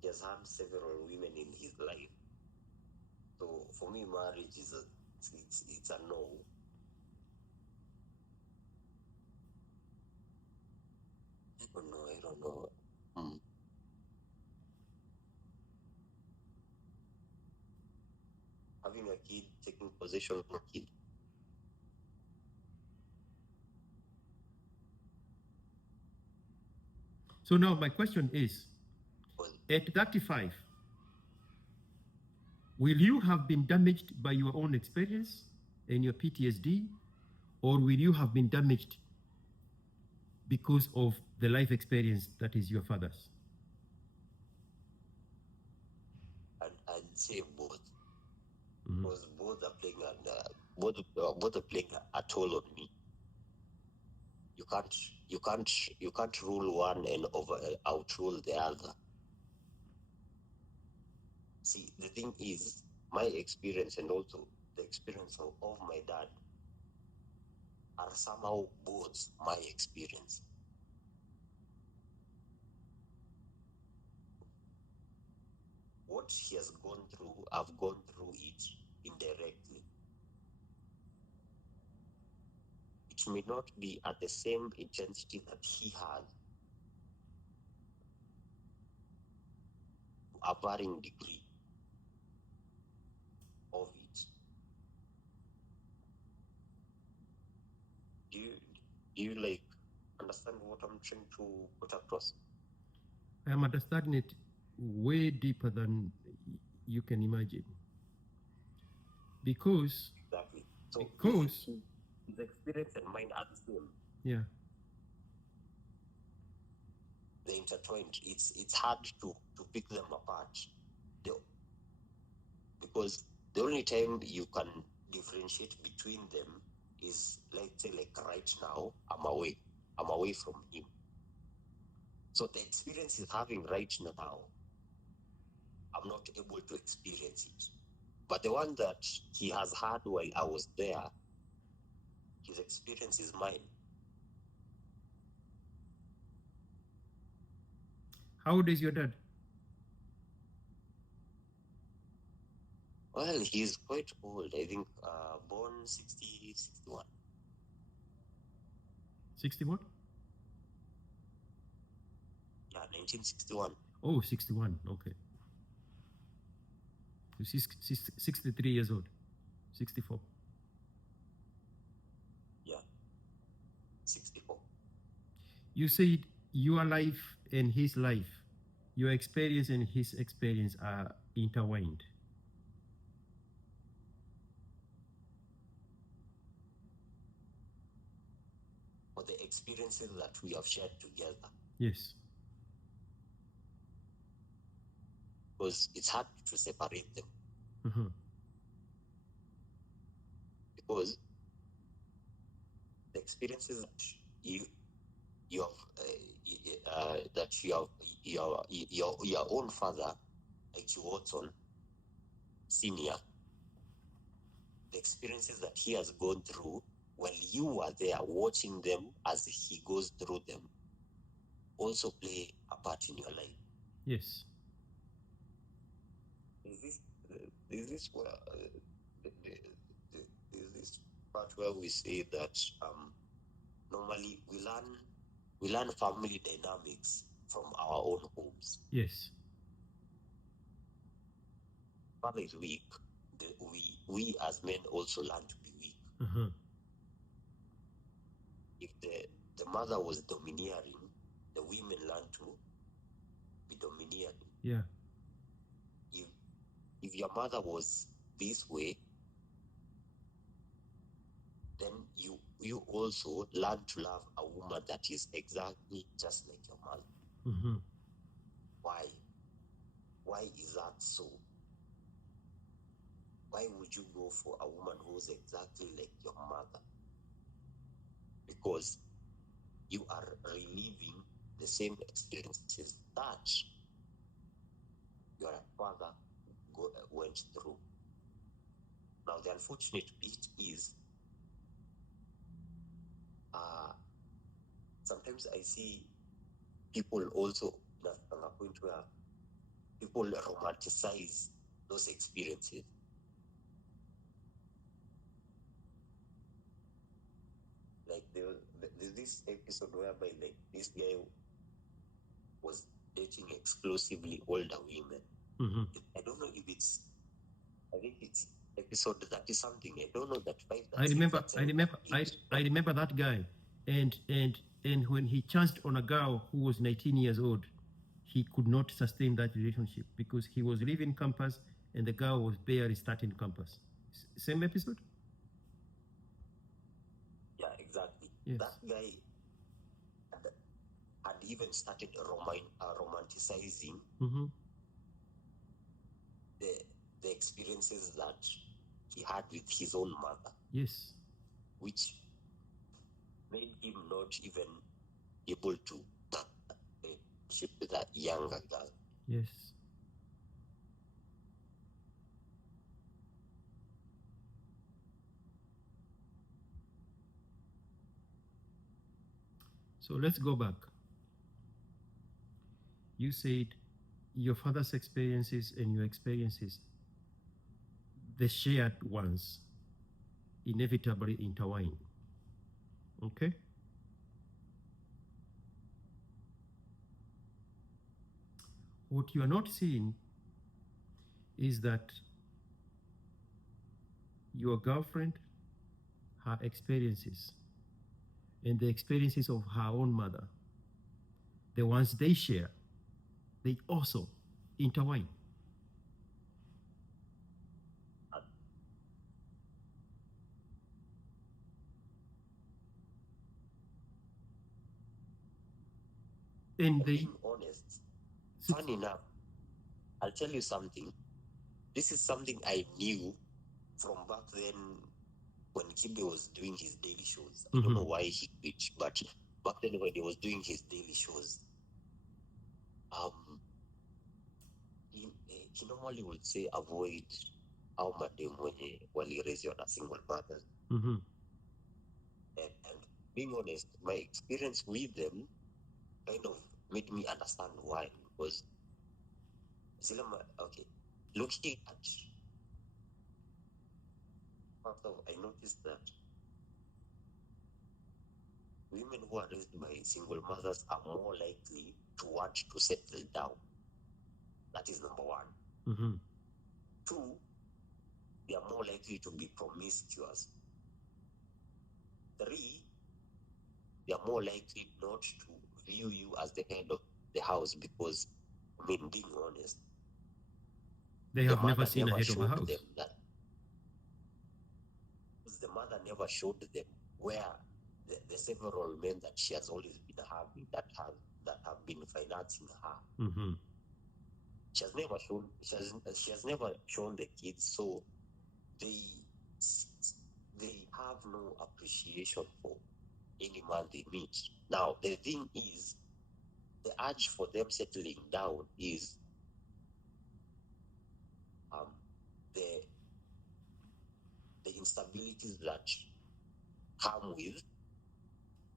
He has had several women in his life. So for me, marriage is it's a no. I don't know. Having a kid, taking possession of a kid. So now my question is, Well, at 35, will you have been damaged by your own experience and your PTSD, or will you have been damaged because of the life experience that is your father's? I'd say both. Because both are playing both are playing a toll on me. You can't rule one and outrule the other. See, the thing is, my experience and also the experience of my dad are somehow both my experience. What he has gone through, I've gone through it indirectly. It may not be at the same intensity that he had, a varying degree of it. Do you like understand what I'm trying to put across? I am understanding it way deeper than you can imagine. Because Exactly. So because his experience and mine are the same. Yeah. They're intertwined. It's hard to pick them apart. Because the only time you can differentiate between them is, let's say, like right now, I'm away from him. So the experience he's having right now, I'm not able to experience it. But the one that he has had while I was there, his experience is mine. How old is your dad? Well, he's quite old. I think born 61. 61? Yeah, 1961. Oh, 61. Okay. So she's 63 years old. 64. Yeah, 64. You said your life and his life, your experience and his experience are intertwined. For the experiences that we have shared together. Yes. Because it's hard to separate them. Uh-huh. Because the experiences that you have that you have your own father, like Watson Senior, the experiences that he has gone through while you were there watching them as he goes through them also play a part in your life. Yes. Is this where is this part where we say that normally we learn family dynamics from our own homes. Yes. Father is weak. We as men also learn to be weak. Uh-huh. If the mother was domineering, the women learn to be domineering. Yeah. If your mother was this way, then you also learn to love a woman that is exactly just like your mother. Mm-hmm. why? Why is that so? Why would you go for a woman who's exactly like your mother? Because you are reliving the same experiences that your father went through. Now, the unfortunate bit is sometimes I see people also at a point where people romanticize those experiences. Like there's this episode whereby like this guy was dating exclusively older women. Mm-hmm. I don't know if it's, I think it's episode 30 something. I don't know that 5. I remember that guy, and when he chanced on a girl who was 19 years old, he could not sustain that relationship because he was leaving campus and the girl was barely starting campus. Same episode? Yeah, exactly. Yes. That guy had even started romanticizing Mm-hmm. the experiences that he had with his own mother. Yes. Which made him not even able to ship that younger girl. Yes. So let's go back. You said your father's experiences and your experiences, the shared ones, inevitably intertwine. Okay? What you are not seeing is that your girlfriend, her experiences, and the experiences of her own mother, the ones they share, they also intertwine. And they, being honest, funny enough, I'll tell you something. This is something I knew from back then when Kibe was doing his daily shows. I don't know why he quit, but back then when he was doing his daily shows, he normally would say avoid au madem wenye waliraiswa na single mothers. And being honest, my experience with them kind of made me understand why. Because okay, looking at first of, I noticed that women who are raised by single mothers are more likely to want to settle down. That is number one. 2, they are more likely to be promiscuous. 3, they are more likely not to view you as the head of the house because, I mean, being honest, they have never seen a head of a house. The mother never showed them where the several men that she has always been having that have been financing her. She has never shown the kids, so they have no appreciation for any man they meet. Now the thing is, the urge for them settling down is the instabilities that come with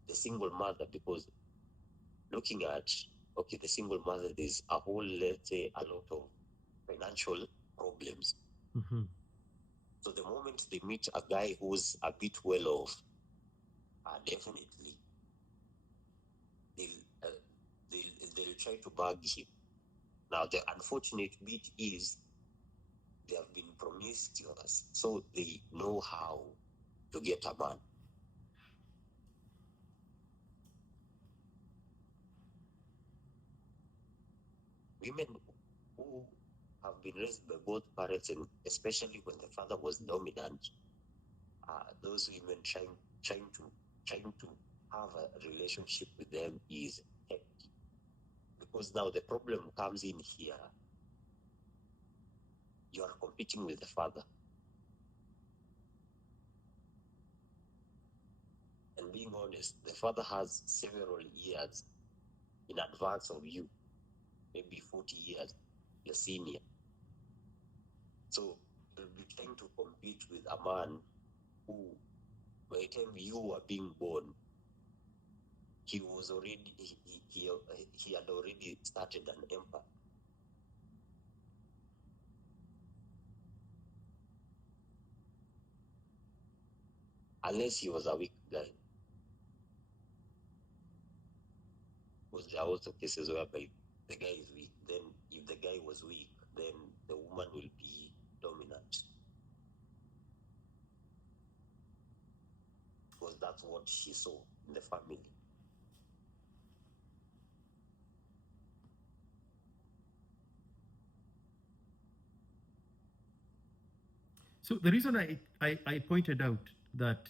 the single mother, because looking at the single mother, there's a whole, let's say, a lot of financial problems. So the moment they meet a guy who's a bit well off, definitely they'll try to bug him. Now the unfortunate bit is they have been promiscuous, so they know how to get a man. Women who have been raised by both parents, and especially when the father was dominant, those women trying to have a relationship with them is hectic, Because now the problem comes in here. You are competing with the father. And being honest, the father has several years in advance of you, maybe 40 years, the senior. So you'll be trying to compete with a man who, by the time you were being born, he was already he had already started an empire. Unless he was a weak guy. Because there are also cases whereby the guy is weak. Then if the guy was weak, then the woman will be dominant. Because that's what she saw in the family. So the reason I pointed out that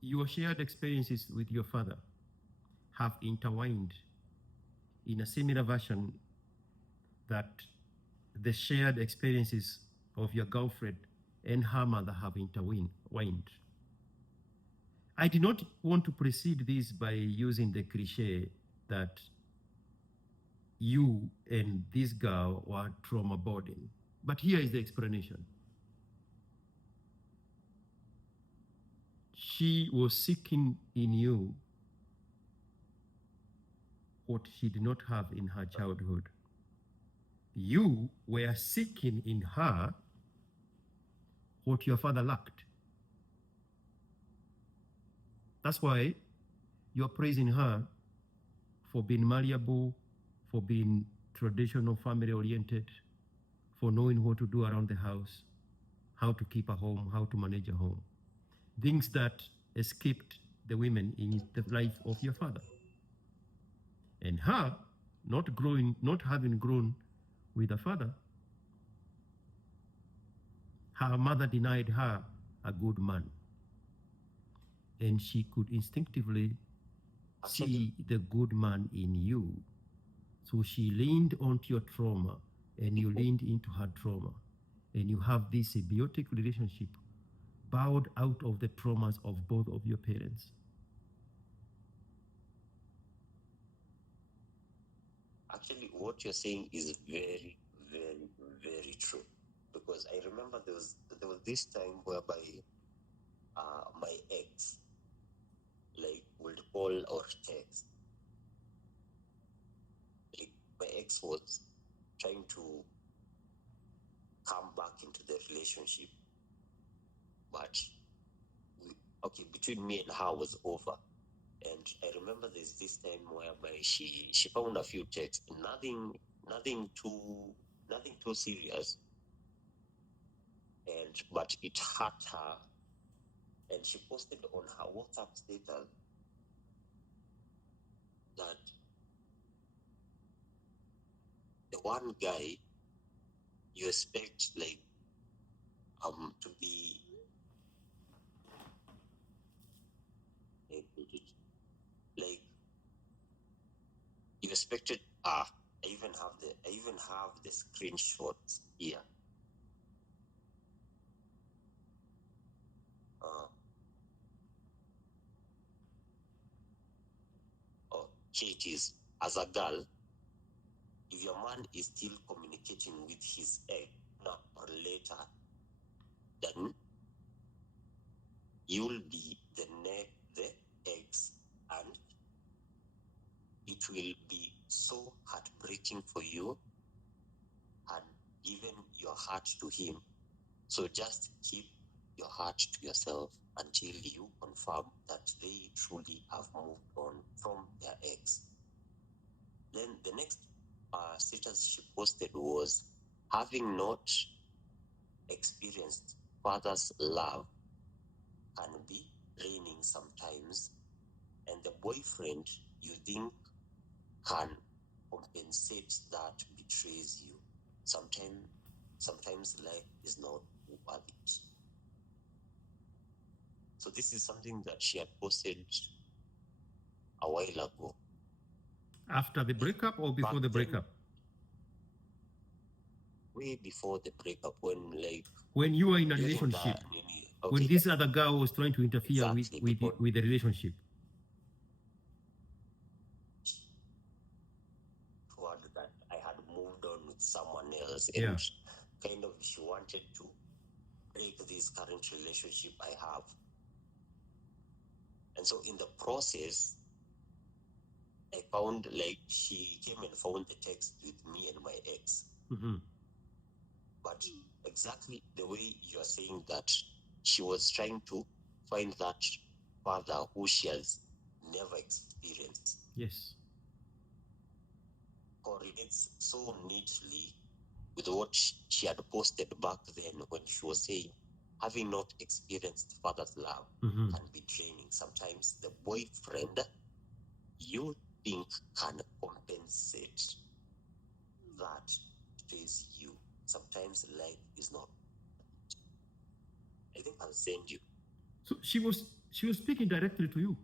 your shared experiences with your father have intertwined in a similar fashion that the shared experiences of your girlfriend and her mother have intertwined. I did not want to precede this by using the cliche that you and this girl were trauma bonding. But here is the explanation. She was seeking in you what she did not have in her childhood. You were seeking in her what your father lacked. That's why you're praising her for being malleable, for being traditional family oriented, for knowing what to do around the house, how to keep a home, how to manage a home. Things that escaped the women in the life of your father. And her, not having grown with a father, her mother denied her a good man. And she could instinctively see the good man in you. So she leaned onto your trauma and you leaned into her trauma. And you have this symbiotic relationship bowed out of the traumas of both of your parents. Actually, what you're saying is very, very, very true. Because I remember there was this time whereby my ex would call or text. My ex was trying to come back into the relationship, but between me and her was over. And I remember there's this time whereby she found a few texts, nothing too serious, but it hurt her. And she posted on her WhatsApp status that the one guy you expect to be like you expected I even have the screenshots here. Here it is. As a girl, if your man is still communicating with his ex now or later, then you'll be the ex, and it will be so heartbreaking for you and given your heart to him. So just keep your heart to yourself until you confirm that they truly have moved on from their ex. Then the next status she posted was, having not experienced father's love can be draining sometimes, and the boyfriend you think can compensate that betrays you. Sometimes life is not worth it. So this is something that she had posted a while ago. After the breakup or before Back the then, breakup? way before the breakup, When you were in a during relationship, when okay, this other girl was trying to interfere exactly, with the relationship. toward that I had moved on with someone else, and Yeah. kind of she wanted to break this current relationship I have. And so in the process, I found like she came and found the text with me and my ex. Mm-hmm. But exactly the way you're saying that, she was trying to find that father who she has never experienced. Yes. Correlates so neatly with what she had posted back then when she was saying, having not experienced father's love Mm-hmm. can be draining. Sometimes the boyfriend you think can compensate that face you. Sometimes life is not. I think I'll send you. So she was speaking directly to you.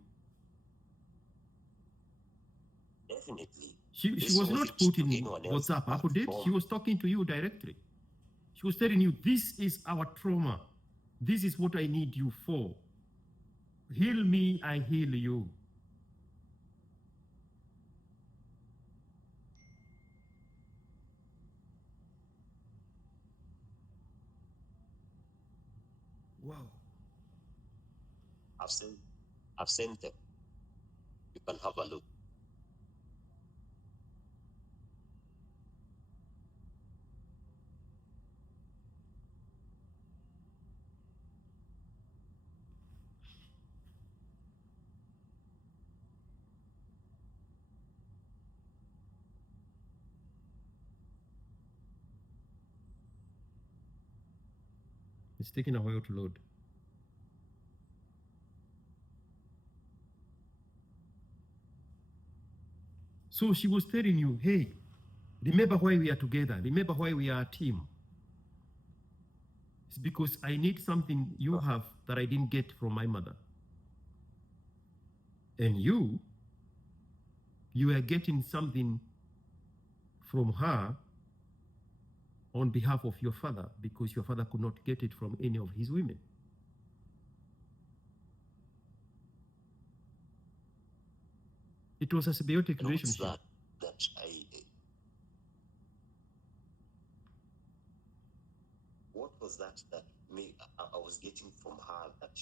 Definitely. She was not putting else WhatsApp update. She was talking to you directly. She was telling you, this is our trauma. This is what I need you for. Heal me, I heal you. Wow. I've sent them. You can have a look. It's taking a while to load. So she was telling you, hey, remember why we are together. Remember why we are a team. It's because I need something you have that I didn't get from my mother. And you are getting something from her on behalf of your father, because your father could not get it from any of his women. It was a symbiotic relationship. What was that I was getting from her that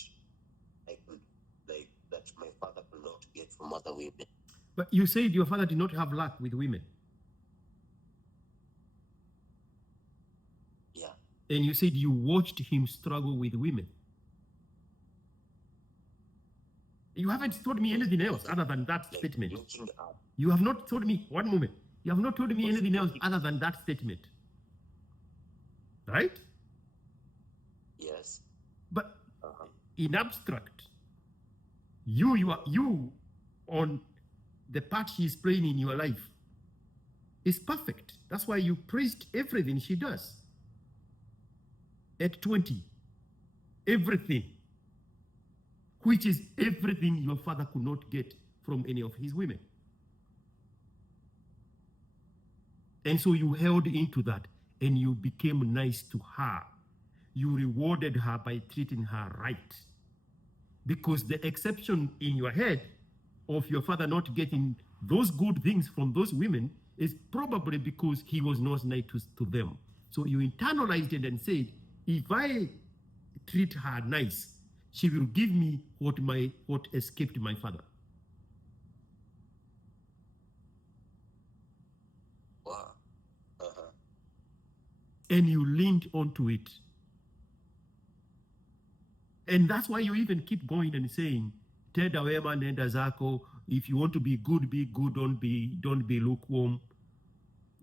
I could, like, that my father could not get from other women? But you said your father did not have luck with women. Yeah. And you said you watched him struggle with women. You haven't told me anything else other than that statement. You have not told me, one moment, you have not told me anything else other than that statement. Right? Yes. But in abstract, you on the part she is playing in your life is perfect. That's why you praised everything she does. At 20, everything, which is everything your father could not get from any of his women. And so you held into that and you became nice to her. You rewarded her by treating her right. Because the exception in your head of your father not getting those good things from those women is probably because he was not nice to them. So you internalized it and said, if I treat her nice, she will give me what escaped my father. Wow. And you leaned onto it. And that's why you even keep going and saying, Tenda wema nenda zako, if you want to be good, don't be lukewarm.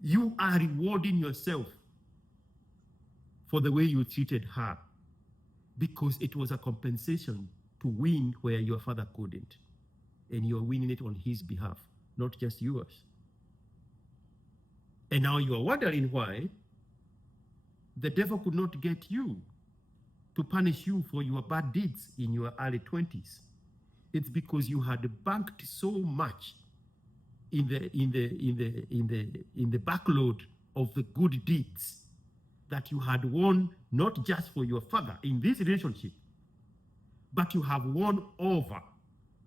You are rewarding yourself for the way you treated her, because it was a compensation to win where your father couldn't. And you're winning it on his behalf, not just yours. And now you are wondering why the devil could not get you to punish you for your bad deeds in your early 20s. It's because you had banked so much in the backload of the good deeds that you had won, not just for your father in this relationship, but you have won over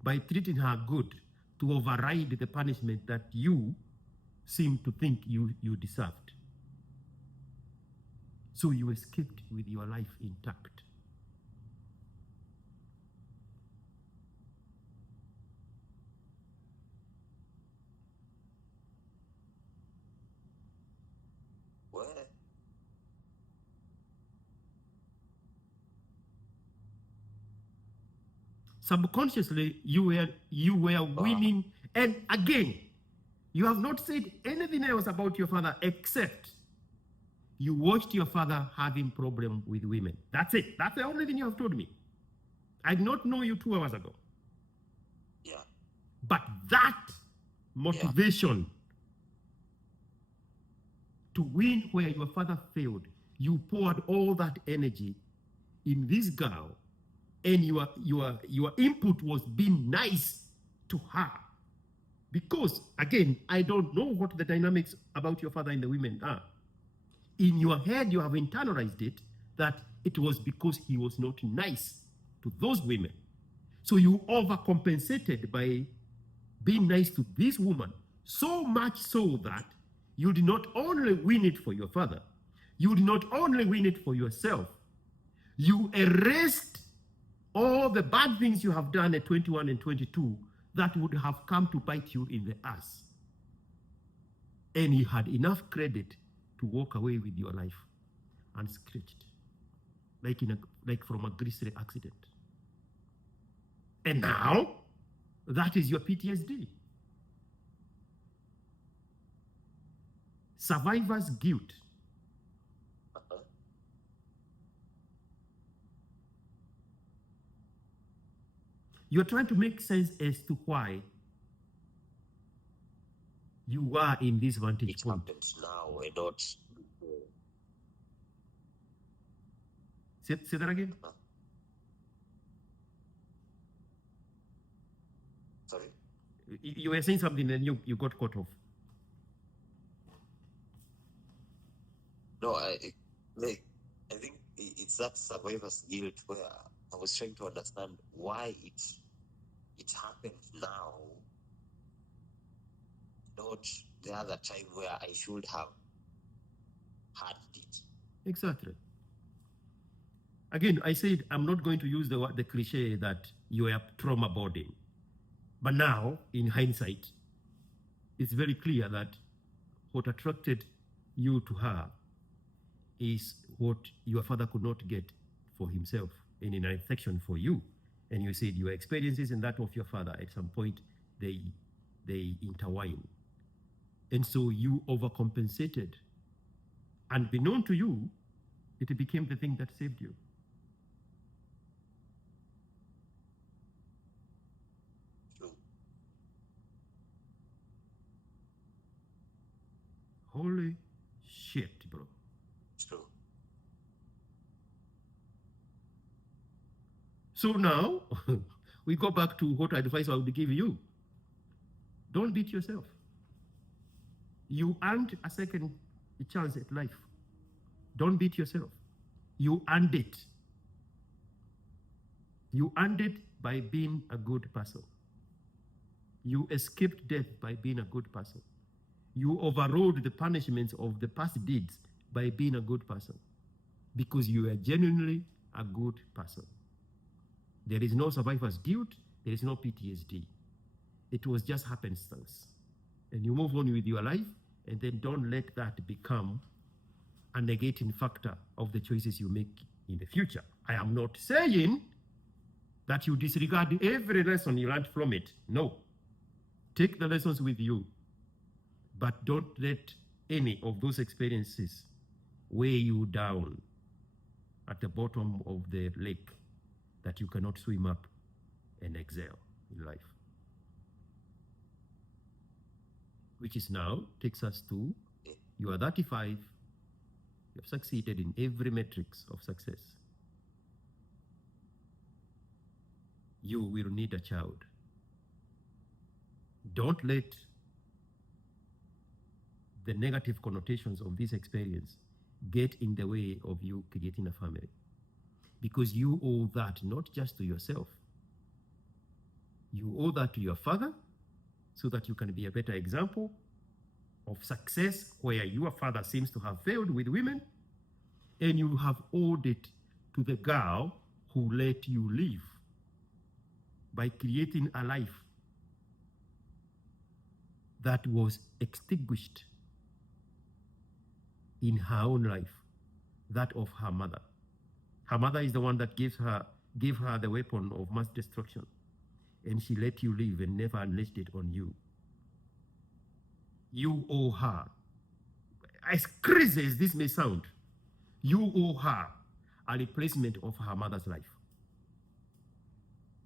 by treating her good to override the punishment that you seem to think you deserved. So you escaped with your life intact. Well, Subconsciously, you were winning. And again, you have not said anything else about your father except you watched your father having problem with women. That's it. That's the only thing you have told me. I did not know you 2 hours ago. yeah. But that motivation to win where your father failed, you poured all that energy in this girl, and your input was being nice to her. Because again, I don't know what the dynamics about your father and the women are. In your head, you have internalized it that it was because he was not nice to those women. So you overcompensated by being nice to this woman, so much so that you did not only win it for your father, you did not only win it for yourself, you erased all the bad things you have done at 21 and 22 that would have come to bite you in the ass. And you had enough credit to walk away with your life unscratched, like from a grisly accident. And now, that is your PTSD. Survivor's guilt. You're trying to make sense as to why you are in this vantage It point. happens now and not. Say that again. Sorry? You were saying something and you got cut off. No, I think it's that survivor's guilt where I was trying to understand why it happened now, not the other time where I should have had it. Exactly. Again, I said I'm not going to use the cliche that you are trauma bonding. But now, in hindsight, it's very clear that what attracted you to her is what your father could not get for himself, and in affection for you. And you said your experiences and that of your father at some point they intertwine. And so you overcompensated. Unbeknown to you, it became the thing that saved you. True. Holy shit, bro. True. So now, we go back to what advice I would give you. Don't beat yourself. You earned a second chance at life. Don't beat yourself. You earned it. You earned it by being a good person. You escaped death by being a good person. You overrode the punishments of the past deeds by being a good person, because you are genuinely a good person. There is no survivor's guilt. There is no PTSD. It was just happenstance. And you move on with your life, and then don't let that become a negating factor of the choices you make in the future. I am not saying that you disregard every lesson you learned from it. No. Take the lessons with you, but don't let any of those experiences weigh you down at the bottom of the lake that you cannot swim up and excel in life. Which is now takes us to, you are 35, you have succeeded in every metrics of success. you will need a child. Don't let the negative connotations of this experience get in the way of you creating a family. Because you owe that not just to yourself, you owe that to your father so that you can be a better example of success where your father seems to have failed with women, and you have owed it to the girl who let you live by creating a life that was extinguished in her own life, that of her mother. Her mother is the one that gave her the weapon of mass destruction, and she let you live and never unleashed it on you. You owe her, as crazy as this may sound, you owe her a replacement of her mother's life.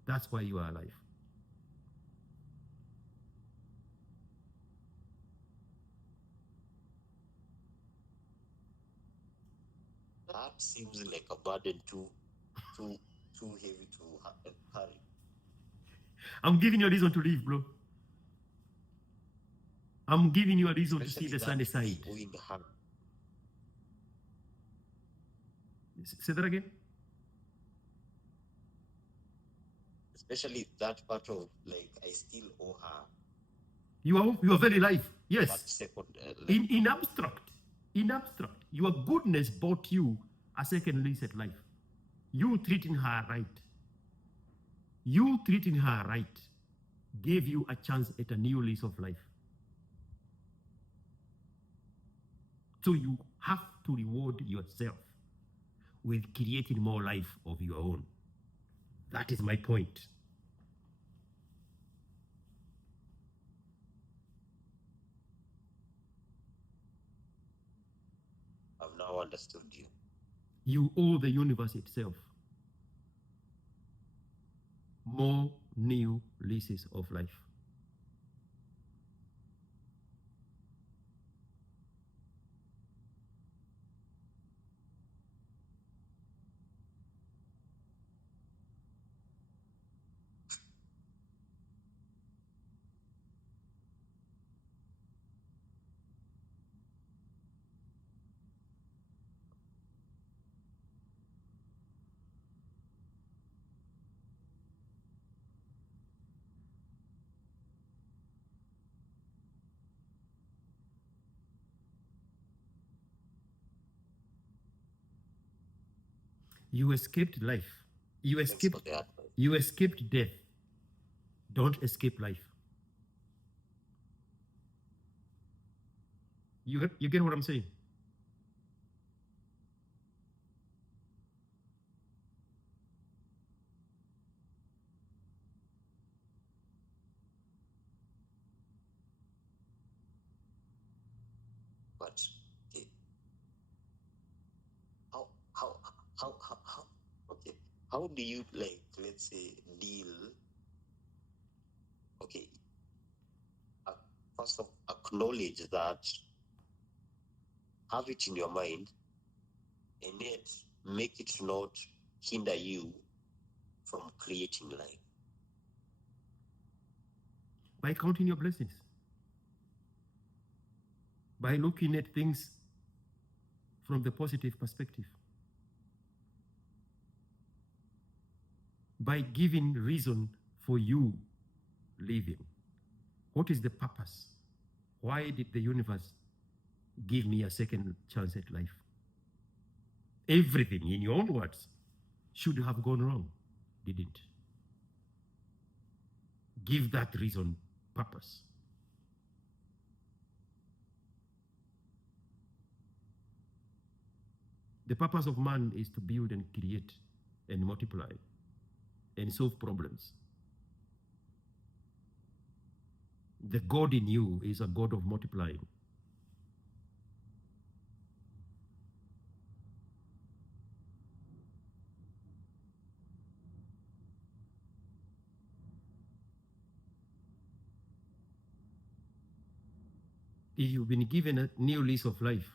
That's why you are alive. That seems like a burden too heavy to carry. I'm giving you a reason to live, bro. I'm giving you a reason to see Especially the sunny that side. owing her. Say that again. Especially that part of like I still owe her. You are very alive. That Yes. second. In abstract, your goodness bought you a second lease at life. You treating her right gave you a chance at a new lease of life. So you have to reward yourself with creating more life of your own. That is my point. I've now understood you. You owe the universe itself more new leases of life. You escaped life. You escaped death. Don't escape life. You get what I'm saying? But how okay, how do you like, let's say, deal? Okay, first of acknowledge that, have it in your mind, and yet make it not hinder you from creating life. By counting your blessings. By looking at things from the positive perspective. By giving reason for you living. What is the purpose? Why did the universe give me a second chance at life? Everything, in your own words, should have gone wrong, didn't. Give that reason purpose. The purpose of man is to build and create and multiply and solve problems. The God in you is a God of multiplying. If you've been given a new lease of life,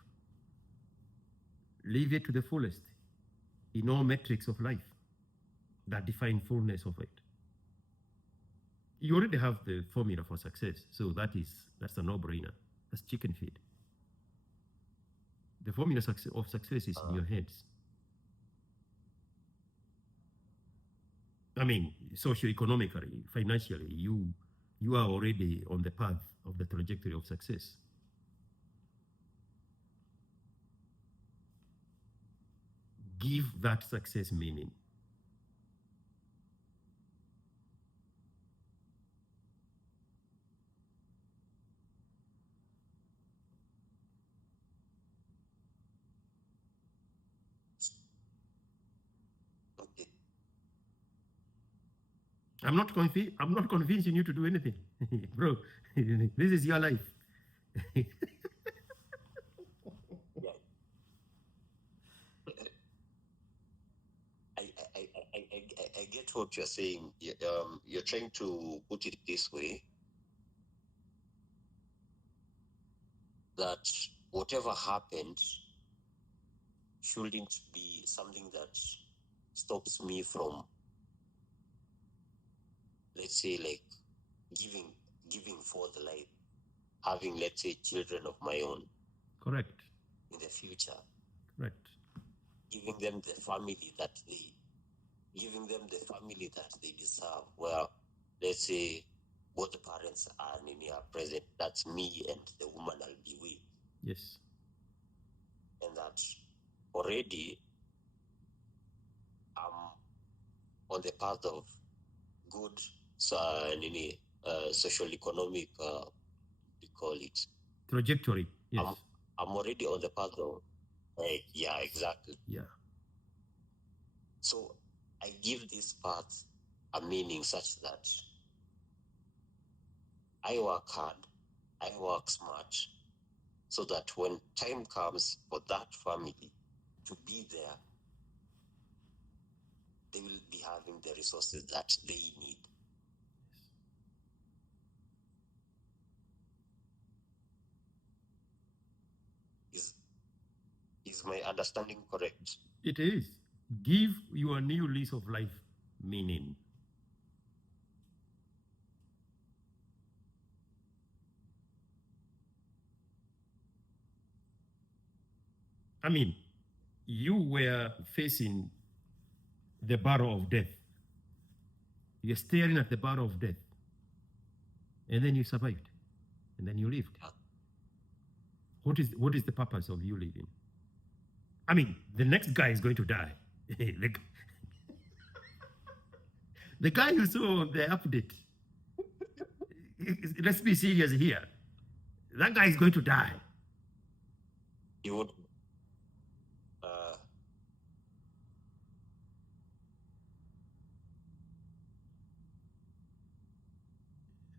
live it to the fullest in all metrics of life that define fullness of it. you already have the formula for success. So that's a no-brainer. That's chicken feed. The formula of success is in your heads. I mean, socioeconomically, financially, you are already on the path of the trajectory of success. Give that success meaning. Okay. I'm not convincing you to do anything, bro. This is your life. Yeah. I get what you're saying. You're trying to put it this way, that whatever happens shouldn't be something that stops me from, let's say, like giving forth life, having, let's say, children of my own Correct. in the future, Correct. giving them the family that they deserve, where, let's say, both the parents are near present. That's me and the woman I'll be with. Yes. And that already I'm on the path of good social economic, we call it Trajectory. Yes. I'm already on the path of, yeah, exactly. Yeah. So I give this path a meaning such that I work hard, I work smart, so that when time comes for that family to be there, they will be having the resources that they need. Is my understanding correct? It is. Give your new lease of life meaning. I mean, you were facing the barrel of death. You're staring at the barrel of death. And then you survived. And then you lived. What is the purpose of you living? I mean, the next guy is going to die. The guy you saw on the update, let's be serious here. That guy is going to die. You would.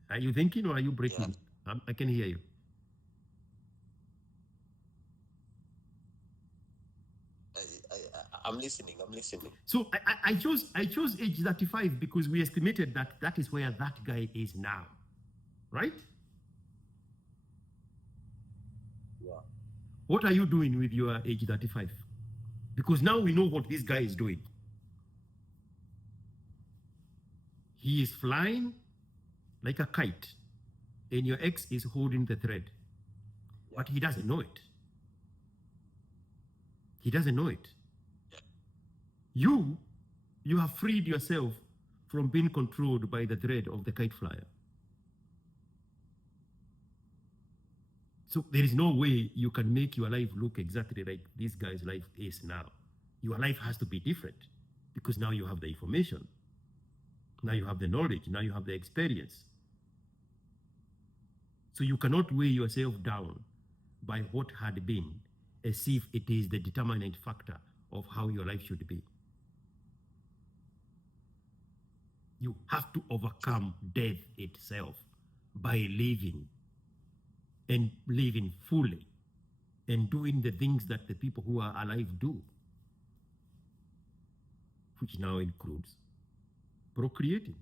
Are you thinking or are you breaking? Yeah. I can hear you. I'm listening. So I chose age 35 because we estimated that is where that guy is now, right? Yeah. What are you doing with your age 35? Because now we know what this guy is doing. He is flying like a kite, and your ex is holding the thread. Yeah. But he doesn't know it. He doesn't know it. Yeah. You have freed yourself from being controlled by the thread of the kite flyer. So there is no way you can make your life look exactly like this guy's life is now. Your life has to be different because now you have the information. Now you have the knowledge. Now you have the experience. So you cannot weigh yourself down by what had been as if it is the determinant factor of how your life should be. You have to overcome death itself by living and living fully and doing the things that the people who are alive do, which now includes procreating.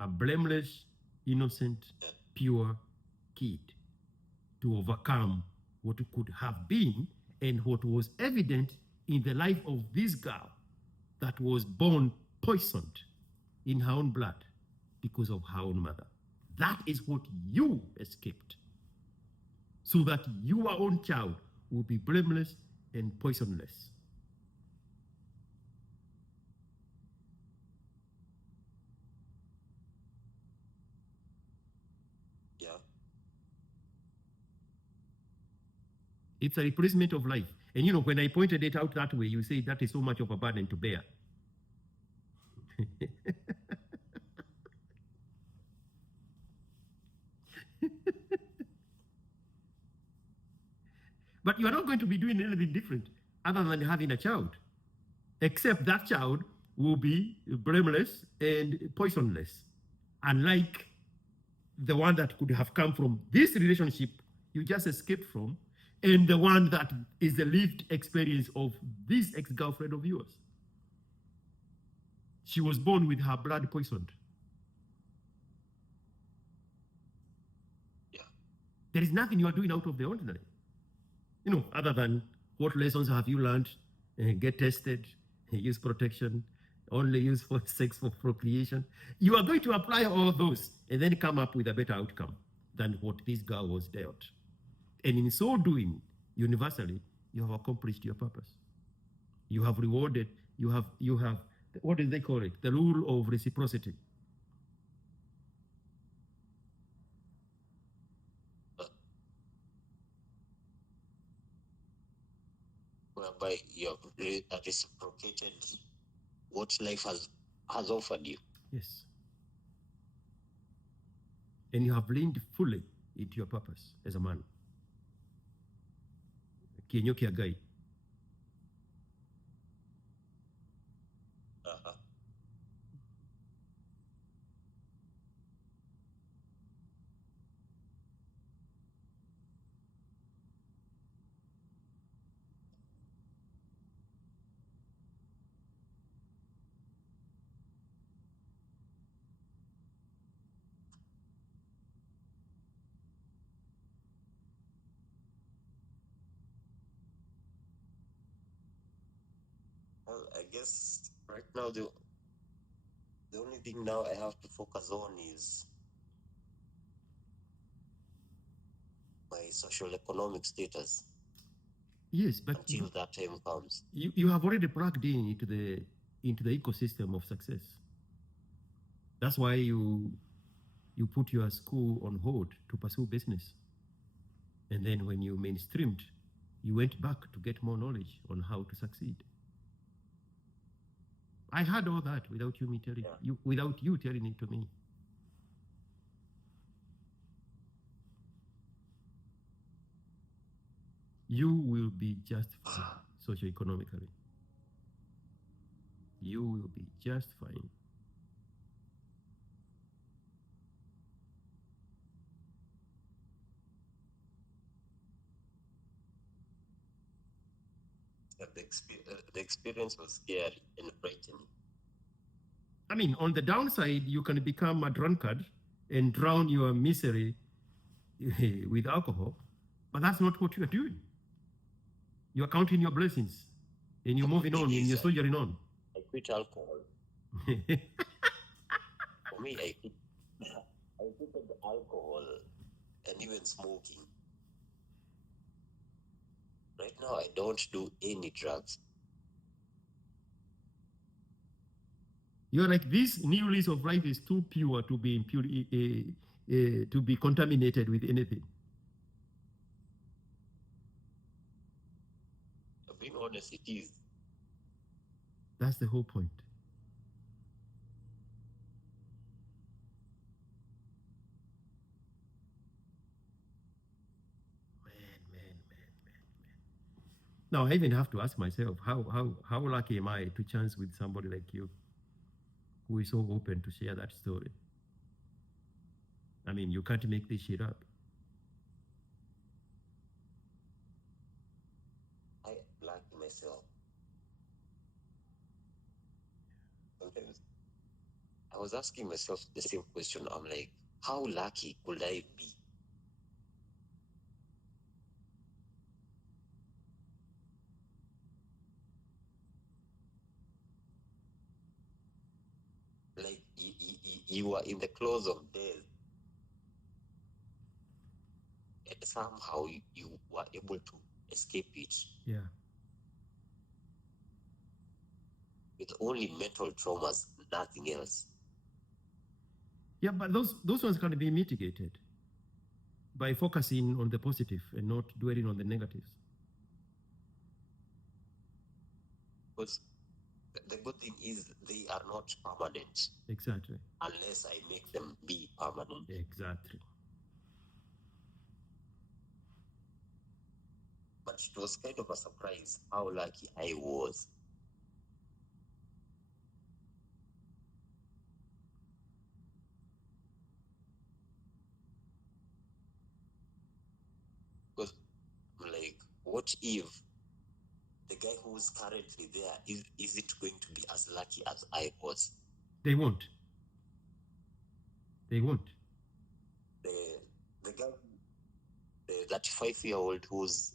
A blameless, innocent, pure kid to overcome what could have been and what was evident in the life of this girl that was born poisoned in her own blood because of her own mother. That is what you escaped, so that your own child will be blameless and poisonless. Yeah. It's a replacement of life. And you know, when I pointed it out that way, you say that is so much of a burden to bear. But you are not going to be doing anything different other than having a child, except that child will be blameless and poisonless, unlike the one that could have come from this relationship you just escaped from, and the one that is the lived experience of this ex-girlfriend of yours. She was born with her blood poisoned. Yeah. There is nothing you are doing out of the ordinary, you know, other than what lessons have you learned? Get tested, use protection, only use for sex for procreation. You are going to apply all those and then come up with a better outcome than what this girl was dealt. And in so doing, universally, you have accomplished your purpose. You have rewarded, you have, what do they call it? The rule of reciprocity. Whereby you have reciprocated what life has offered you. Yes. And you have leaned fully into your purpose as a man. Kienyoki Agai. Uh-huh. Well, I guess right now the only thing now I have to focus on is my social economic status. Yes, but until that time comes. You have already plugged in into the ecosystem of success. That's why you put your school on hold to pursue business. And then when you mainstreamed, you went back to get more knowledge on how to succeed. I had all that without you telling it to me. You will be just fine socioeconomically. You will be just fine. The experience was scary and frightening. I mean, on the downside, you can become a drunkard and drown your misery with alcohol, but that's not what you are doing. You are counting your blessings and you're moving on and you're soldiering on. I quit alcohol. For me, I quit alcohol and even smoking. Right now, I don't do any drugs. You're like, this new lease of life is too pure to be impure, to be contaminated with anything. Being honest, it is. That's the whole point. Man. Now I even have to ask myself, how lucky am I to chance with somebody like you, who is so open to share that story? I mean, you can't make this shit up. I blacked myself. Sometimes I was asking myself the same question. I'm like, how lucky could I be? Like, you are in the close of death, and somehow you were able to escape it Yeah. with only mental traumas, nothing else. Yeah, but those ones can be mitigated by focusing on the positive and not dwelling on the negatives. Because the good thing is they are not permanent Exactly. unless I make them be permanent. Exactly. But it was kind of a surprise how lucky I was. Because, like, what if the guy who's currently there is it going to be as lucky as I was? They won't. They won't. The guy, the 35-year-old who's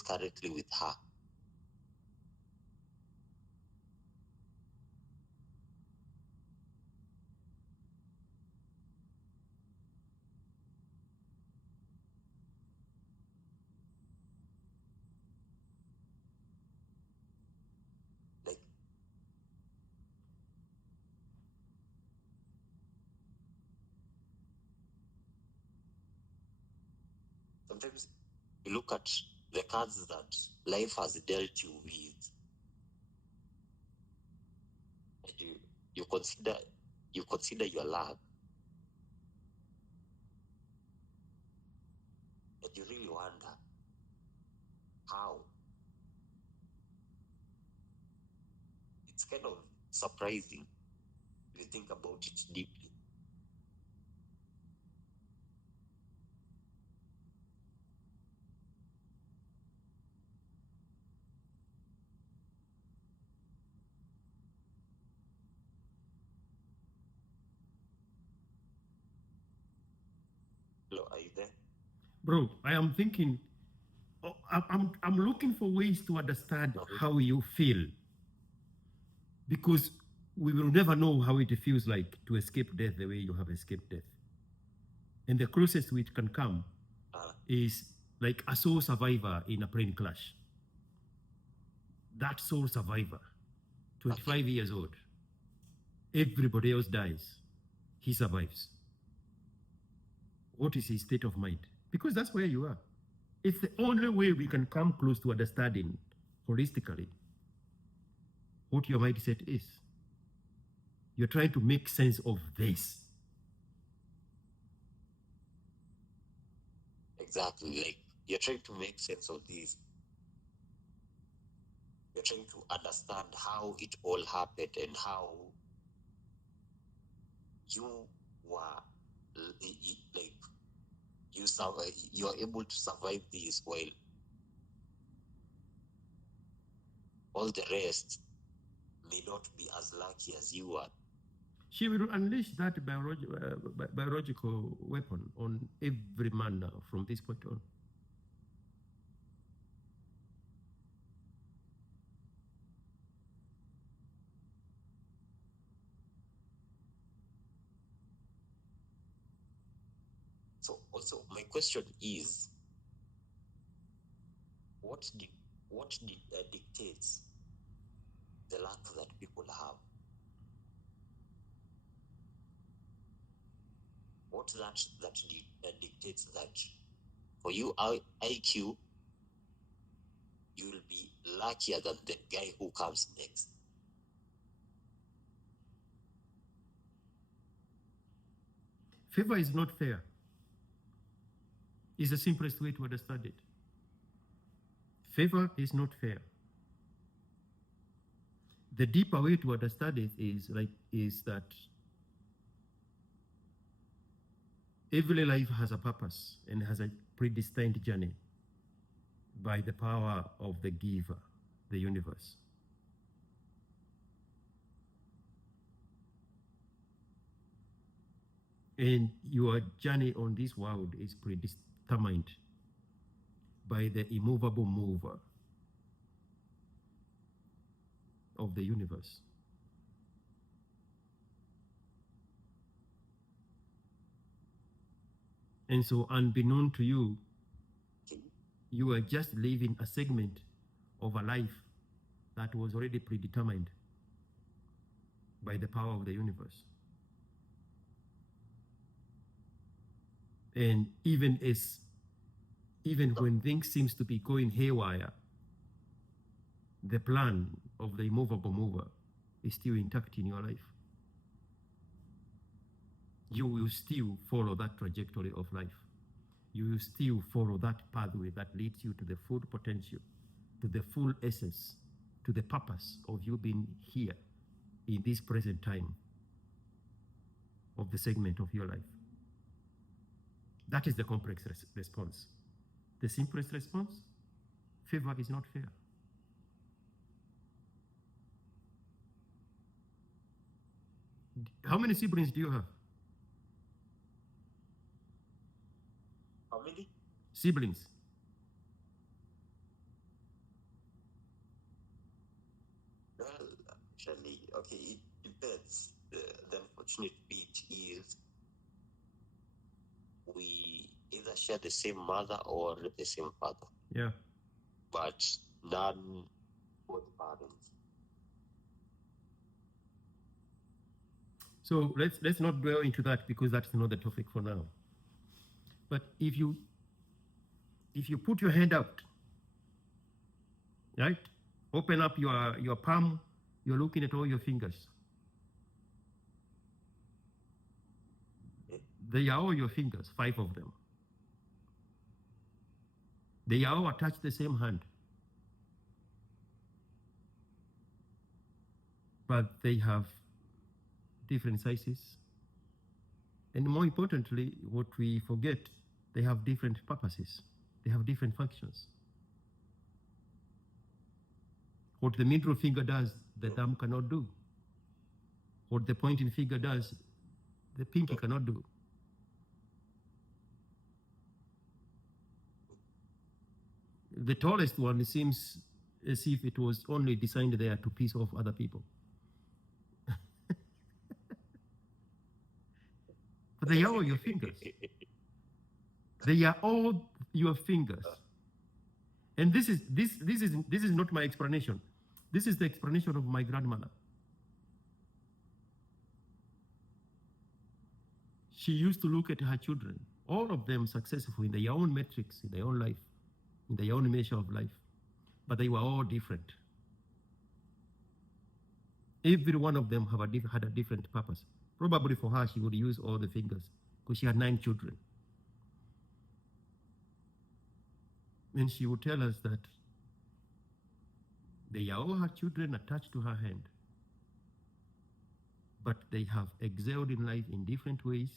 currently with her. Like, sometimes you look at the cards that life has dealt you with, and you consider your luck, and you really wonder how. It's kind of surprising if you think about it deeply. Hello, are you there? Bro, I am thinking, oh, I'm looking for ways to understand how you feel, because we will never know how it feels like to escape death the way you have escaped death. And the closest we can come is like a sole survivor in a plane crash. That sole survivor, 25 years old, everybody else dies, he survives. What is his state of mind? Because that's where you are. It's the only way we can come close to understanding holistically what your mindset is. You're trying to make sense of this. Exactly. Like, you're trying to make sense of this. You're trying to understand how it all happened and how you were like you are able to survive this while all the rest may not be as lucky as you are. She will unleash that biological weapon on every man now from this point on. So also my question is, what dictates the luck that people have? What dictates that for you IQ you will be luckier than the guy who comes next? Favor is not fair. Is the simplest way to understand it. Favor is not fair. The deeper way to understand it is that every life has a purpose and has a predestined journey by the power of the giver, the universe. And your journey on this world is predetermined by the immovable mover of the universe. And so, unbeknown to you, Okay. you are just living a segment of a life that was already predetermined by the power of the universe. And even when things seems to be going haywire, the plan of the immovable mover is still intact in your life. You will still follow that trajectory of life. You will still follow that pathway that leads you to the full potential, to the full essence, to the purpose of you being here in this present time of the segment of your life. That is the complex response. The simplest response, favor is not fair. How many siblings do you have? How many? Siblings. Well, actually, okay, it depends. The unfortunate bit is we either share the same mother or the same father, Yeah. but none both parents. So let's not dwell into that because that's not the topic for now. But if you put your hand out, right? Open up your palm, you're looking at all your fingers. They are all your fingers, 5 of them. They are all attached to the same hand. But they have different sizes. And more importantly, what we forget, they have different purposes. They have different functions. What the middle finger does, the thumb cannot do. What the pointing finger does, the pinky cannot do. The tallest one seems as if it was only designed there to piss off other people. But they are all your fingers. They are all your fingers. And this is not my explanation. This is the explanation of my grandmother. She used to look at her children, all of them successful in their own metrics, in their own life, in their own measure of life. But they were all different. Every one of them had a different purpose. Probably for her, she would use all the fingers because she had 9 children. And she would tell us that they are all her children attached to her hand. But they have excelled in life in different ways.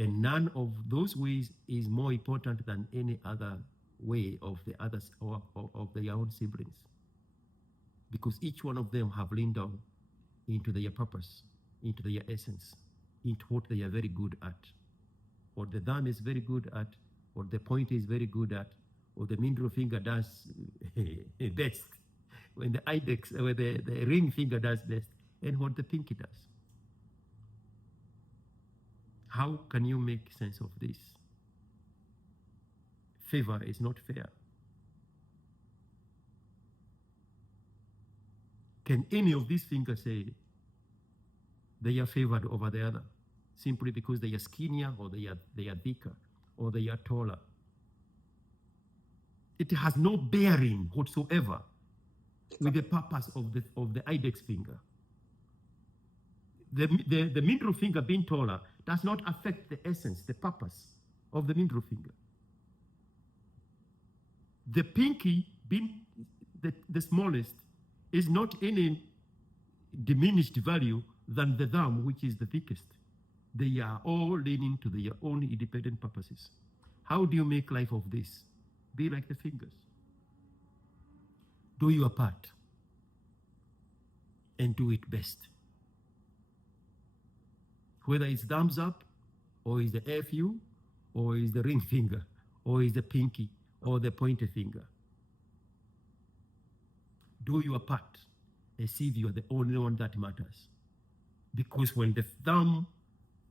And none of those ways is more important than any other way of the others or of their own siblings. Because each one of them have leaned down into their purpose, into their essence, into what they are very good at. What the thumb is very good at, what the pointer is very good at, what the middle finger does best, when the index, or the ring finger does best, and what the pinky does. How can you make sense of this? Favor is not fair. Can any of these fingers say they are favored over the other simply because they are skinnier or they are thicker or they are taller? It has no bearing whatsoever with the purpose of the index finger. The middle finger being taller does not affect the essence, the purpose of the middle finger. The pinky being the smallest is not any diminished value than the thumb, which is the thickest. They are all leaning to their own independent purposes. How do you make life of this? Be like the fingers. Do your part and do it best. Whether it's thumbs up, or is the FU, or is the ring finger, or is the pinky, or the pointer finger. Do your part as if you are the only one that matters. Because when the thumb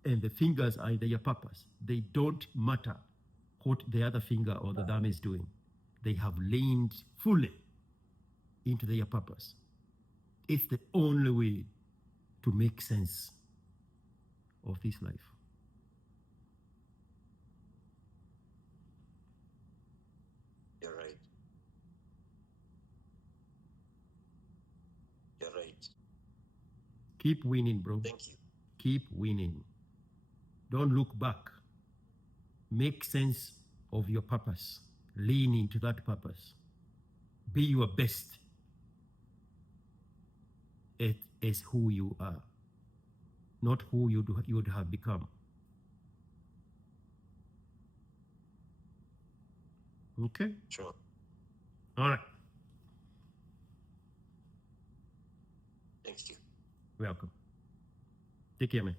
and the fingers are their purpose. They don't matter what the other finger or the thumb is doing. They have leaned fully into their purpose. It's the only way to make sense of this life. You're right. You're right. Keep winning, bro. Thank you. Keep winning. Don't look back. Make sense of your purpose. Lean into that purpose. Be your best as who you are, not who you would have become. Okay? Sure. All right. Thank you. Welcome. Take care, man.